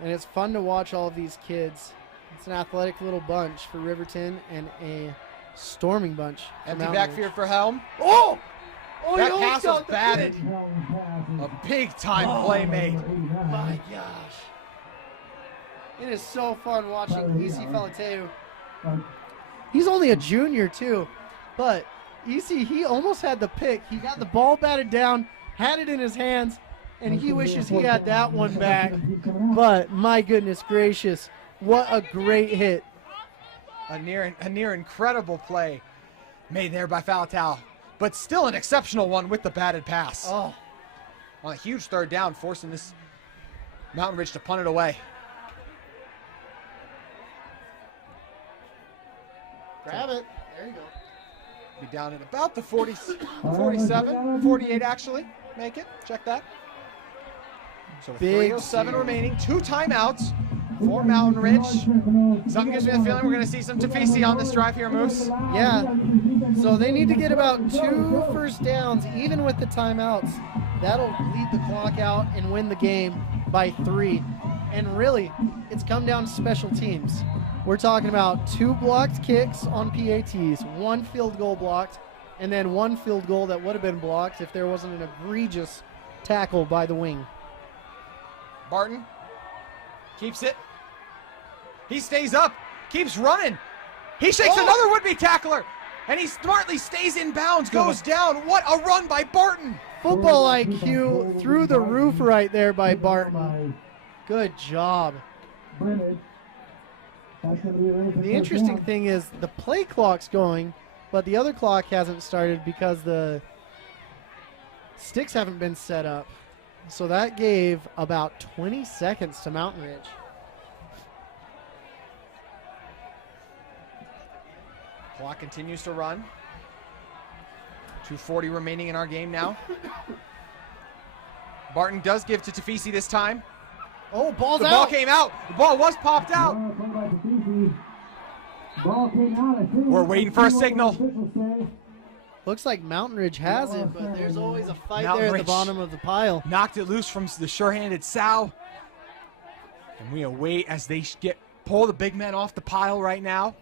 And it's fun to watch all of these kids. It's an athletic little bunch for Riverton and a storming bunch. Empty backfield for Helm. Oh! Oh, that pass was batted. A big-time play made. My gosh. It is so fun watching E.C. Falateu. He's only a junior, too. But E.C., he almost had the pick. He got the ball batted down, had it in his hands, and he wishes he had that one back. But, my goodness gracious, what a great hit. A near incredible play made there by Falatau. But still an exceptional one with the batted pass. Oh. On a huge third down, forcing this Mountain Ridge to punt it away. Grab it. There you go. Be down at about the 40, 47, 48 actually. Make it. Check that. So 3:07 remaining. 2 timeouts for Mountain Ridge. Something gives me the feeling we're going to see some Tafisi on this drive here, Moose. Yeah. So they need to get about 2 first downs, even with the timeouts. That'll lead the clock out and win the game by 3. And really, it's come down to special teams. We're talking about 2 blocked kicks on PATs, 1 field goal blocked, and then 1 field goal that would have been blocked if there wasn't an egregious tackle by the wing. Barton keeps it. He stays up, keeps running. He shakes another would-be tackler, and he smartly stays in bounds, goes down. What a run by Barton. Football IQ through the roof right there by Barton. Good job. The interesting thing is the play clock's going, but the other clock hasn't started because the sticks haven't been set up. So that gave about 20 seconds to Mountain Ridge. Clock continues to run. 2:40 remaining in our game now. Barton does give to Tafisi this time. Oh, ball's the out. Ball came out. The ball was popped out. We're waiting for a signal. Looks like Mountain Ridge has it, but there's always a fight Mountain there at Ridge the bottom of the pile. Knocked it loose from the sure-handed Sal. And we await as they pull the big men off the pile right now.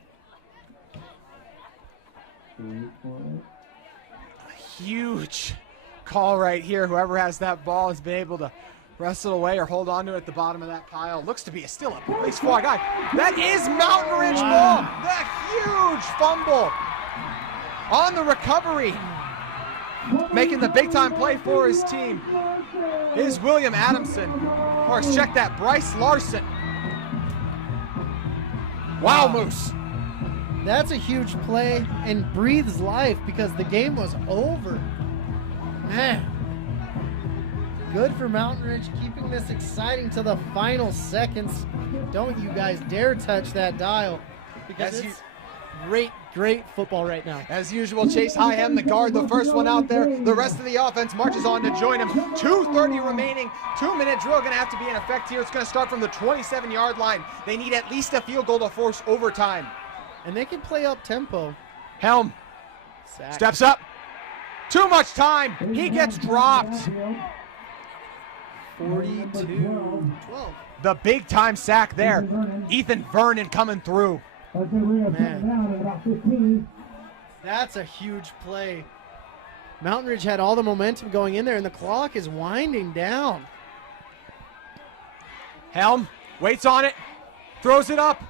A huge call right here. Whoever has that ball has been able to wrestle away or hold on to it at the bottom of that pile. Looks to be still a place for a guy. That is Mountain Ridge ball. That huge fumble on the recovery. Making the big-time play for his team is William Adamson. Or check that, Bryce Larson. Wow, Moose. That's a huge play and breathes life because the game was over. Man. Good for Mountain Ridge, keeping this exciting to the final seconds. Don't you guys dare touch that dial because it's great football right now. As usual, Chase Hyham, the guard, the first one out there. The rest of the offense marches on to join him. 2:30 remaining. 2-minute drill going to have to be in effect here. It's going to start from the 27-yard line. They need at least a field goal to force overtime. And they can play up tempo. Helm steps up. Too much time. He gets dropped. 42-12. The big time sack there. Ethan Vernon coming through. Man. That's a huge play. Mountain Ridge had all the momentum going in there, and the clock is winding down. Helm waits on it, throws it up,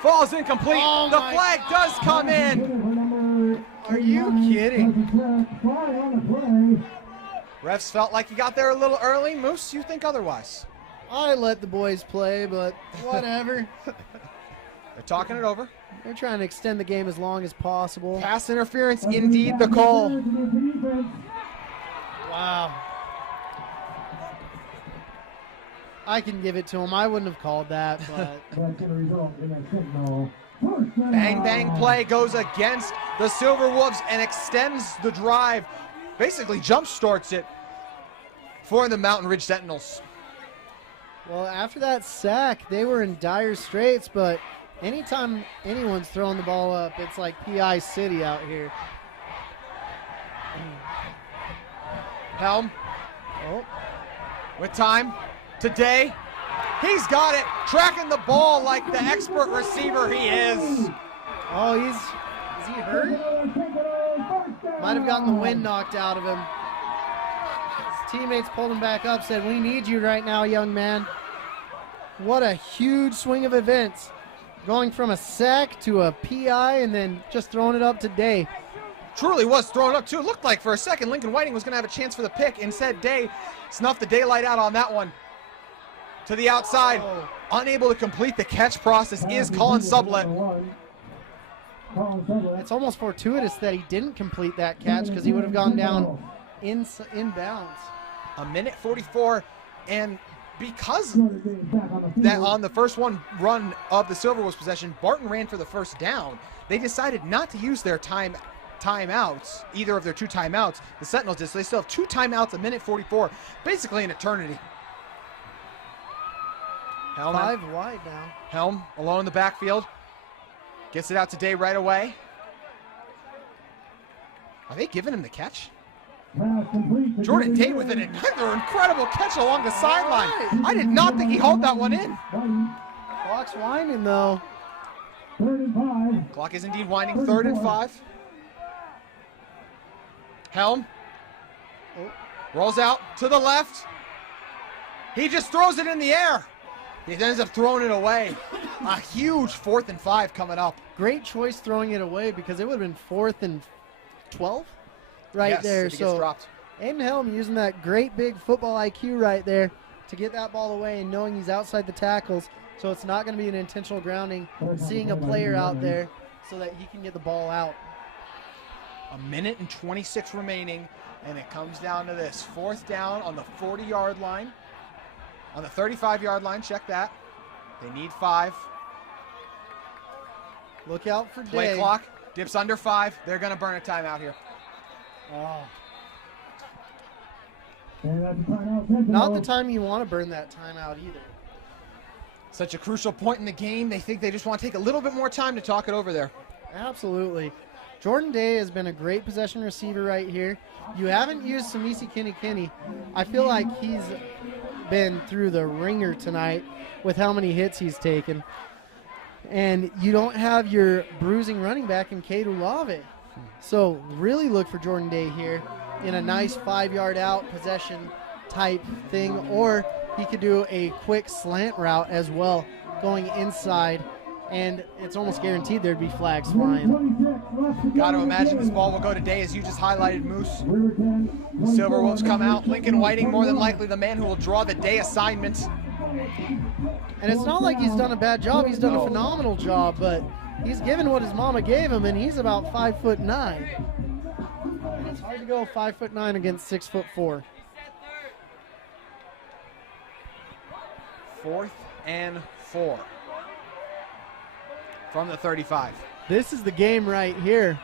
falls incomplete. Oh the flag does come in. Are you kidding? Refs felt like he got there a little early. Moose, you think otherwise? I let the boys play, but whatever. They're talking it over. They're trying to extend the game as long as possible. Pass interference, indeed the call. Wow. I can give it to him. I wouldn't have called that, but Bang, bang play goes against the Silver Wolves and extends the drive. Basically jump starts it for the Mountain Ridge Sentinels. well, after that sack, they were in dire straits, but anytime anyone's throwing the ball up, it's like PI City out here. Helm Oh, with time today. He's got it, tracking the ball like the expert receiver he is. oh, is he hurt? Might have gotten the wind knocked out of him. His teammates pulled him back up, said, "We need you right now, young man." What a huge swing of events. Going from a sack to a PI and then just throwing it up today. Truly was thrown up too. It looked like for a second Lincoln Whiting was going to have a chance for the pick. Instead, Day snuffed the daylight out on that one. To the outside, unable to complete the catch process is Colin Sublett. It's almost fortuitous that he didn't complete that catch because he would have gone down inbounds. A minute 44, and because that on the first run of the Silver Wolves possession, Barton ran for the first down. They decided not to use their timeouts, either of their two timeouts. The Sentinels did, so they still have two timeouts, a minute 44, basically an eternity. Helm, 5 wide now. Helm alone in the backfield. Gets it out to Day right away. Are they giving him the catch? Jordan Day with another incredible catch along the sideline. I did not think he hauled that one in. Clock's winding though. Clock is indeed winding. 3rd and 5. Helm rolls out to the left. He just throws it in the air. He ends up throwing it away. A huge 4th and 5 coming up. Great choice throwing it away because it would have been 4th and 12 right Yes, there. if he gets dropped. Aiden Helm using that great big football IQ right there to get that ball away and knowing he's outside the tackles. So it's not going to be an intentional grounding. Seeing a player out there so that he can get the ball out. A minute and 26 remaining, and it comes down to this. 4th down on the 40-yard line. On the 35-yard line, check that. They need 5. Look out for Play Day. clock dips under 5. They're going to burn a timeout here. Oh. Not the time you want to burn that timeout either. Such a crucial point in the game. They think they just want to take a little bit more time to talk it over there. Absolutely. Jordan Day has been a great possession receiver right here. You haven't used Samisi Kinney. I feel like he's been through the ringer tonight with how many hits he's taken. And you don't have your bruising running back in Cade Ulave. So really look for Jordan Day here in a nice 5-yard out possession type thing, or he could do a quick slant route as well going inside, and it's almost guaranteed there'd be flags flying. Got to imagine this ball will go to Day, as you just highlighted, Moose. Silver Wolves come out. Lincoln Whiting more than likely the man who will draw the Day assignment. And it's not like he's done a bad job. He's done a phenomenal job, but he's given what his mama gave him, and he's about 5'9". And it's hard to go 5'9" against 6'4". 4th and 4 from the 35. This is the game right here.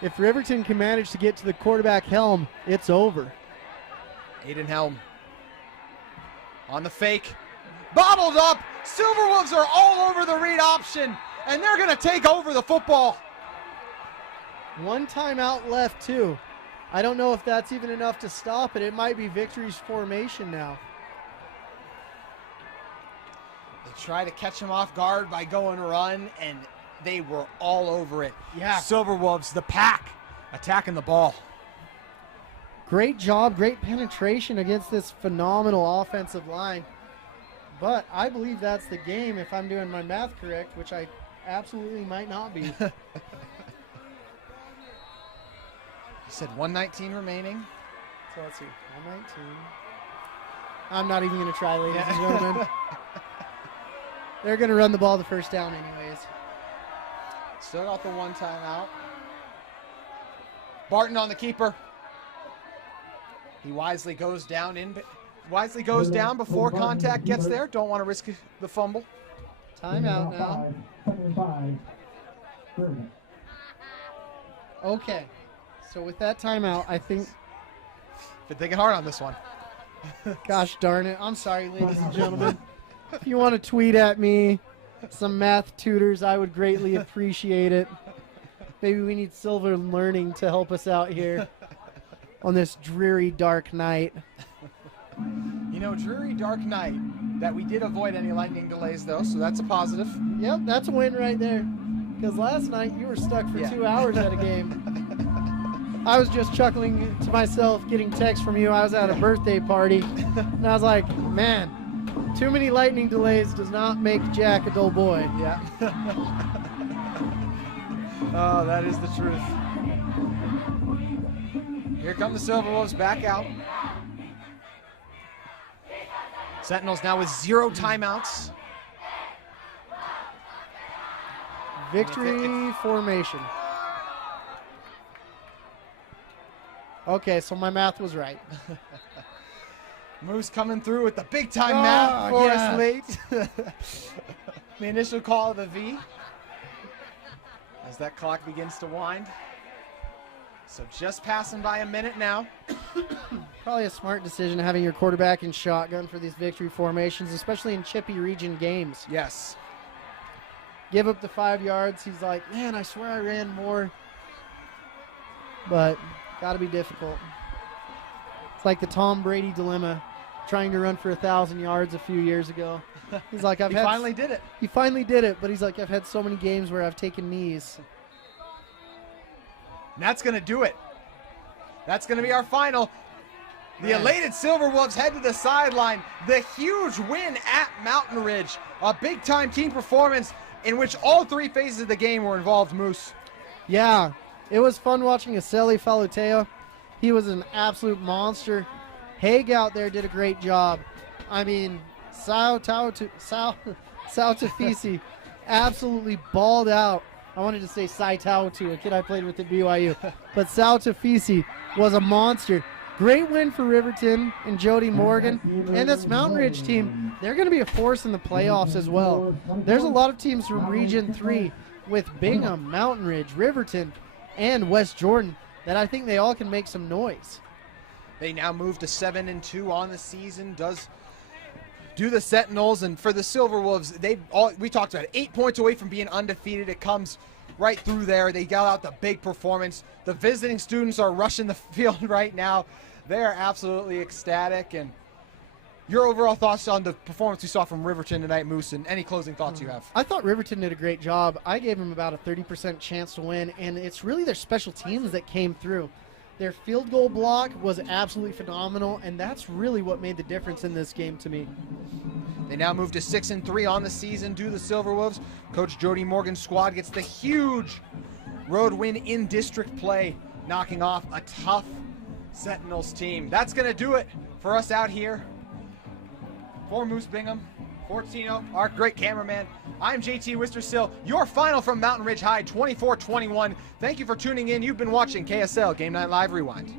If Riverton can manage to get to the quarterback helm, it's over. Aiden Helm on the fake. Bottled up. Silverwolves are all over the read option, and they're going to take over the football. One timeout left, too. I don't know if that's even enough to stop it. It might be Victory's formation now. They try to catch him off guard by going run, and they were all over it. Yeah. Silverwolves, the pack, attacking the ball. Great job, great penetration against this phenomenal offensive line. But I believe that's the game if I'm doing my math correct, which I absolutely might not be. You said 119 remaining. So let's see, 119. I'm not even going to try, ladies and gentlemen. They're going to run the ball the first down anyways. Still got the one timeout. Barton on the keeper. He wisely goes down before contact gets there. Don't want to risk the fumble. Timeout now. 5, Okay. So with that timeout, I think, Been thinking hard on this one. gosh darn it. I'm sorry, ladies and gentlemen. If you want to tweet at me some math tutors, I would greatly appreciate it. Maybe we need Silver Learning to help us out here on this dreary, dark night. You know, dreary, dark night that we did avoid any lightning delays, though, so that's a positive. Yep, that's a win right there. Because last night you were stuck for 2 hours at a game. I was just chuckling to myself, getting texts from you. I was at a birthday party, and I was like, man, too many lightning delays does not make Jack a dull boy. Yeah. Oh, that is the truth. Here come the Silverwolves back out. Sentinels now with 0 timeouts. Victory formation. Okay, so my math was right. Moose coming through with the big time math for yeah. us late. The initial call of the V. As that clock begins to wind. So just passing by a minute now. Probably a smart decision having your quarterback in shotgun for these victory formations, especially in Chippy region games. Yes. Give up the 5 yards. He's like, man, I swear I ran more. But got to be difficult. It's like the Tom Brady dilemma, trying to run for 1,000 yards a few years ago. He's like, He finally did it. He finally did it, but he's like, I've had so many games where I've taken knees. And that's going to do it. That's going to be our final. The elated Silverwolves head to the sideline. The huge win at Mountain Ridge. A big-time team performance in which all 3 phases of the game were involved, Moose. Yeah, it was fun watching Aseli Faluteo. He was an absolute monster. Haig out there did a great job. I mean, Sao Tafisi absolutely balled out. I wanted to say Sai Tautu, a kid I played with at BYU. But Sao Tafisi was a monster. Great win for Riverton and Jody Morgan. And this Mountain Ridge team, they're going to be a force in the playoffs as well. There's a lot of teams from Region 3 with Bingham, Mountain Ridge, Riverton, and West Jordan that I think they all can make some noise. They now move to 7-2 on the season. Do the Sentinels, and for the Silverwolves, we talked about it, 8 points away from being undefeated. It comes right through there. They got out the big performance. The visiting students are rushing the field right now. They are absolutely ecstatic. And your overall thoughts on the performance you saw from Riverton tonight, Moose, and any closing thoughts you have? I thought Riverton did a great job. I gave them about a 30% chance to win, and it's really their special teams that came through. Their field goal block was absolutely phenomenal, and that's really what made the difference in this game to me. They now move to 6-3 on the season. Do the Silverwolves. Coach Jody Morgan's squad gets the huge road win in district play, knocking off a tough Sentinels team. That's going to do it for us out here For Moose Bingham, for Tino, our great cameraman, I'm JT Wistersill. Your final from Mountain Ridge High, 24-21. Thank you for tuning in. You've been watching KSL Game Night Live Rewind.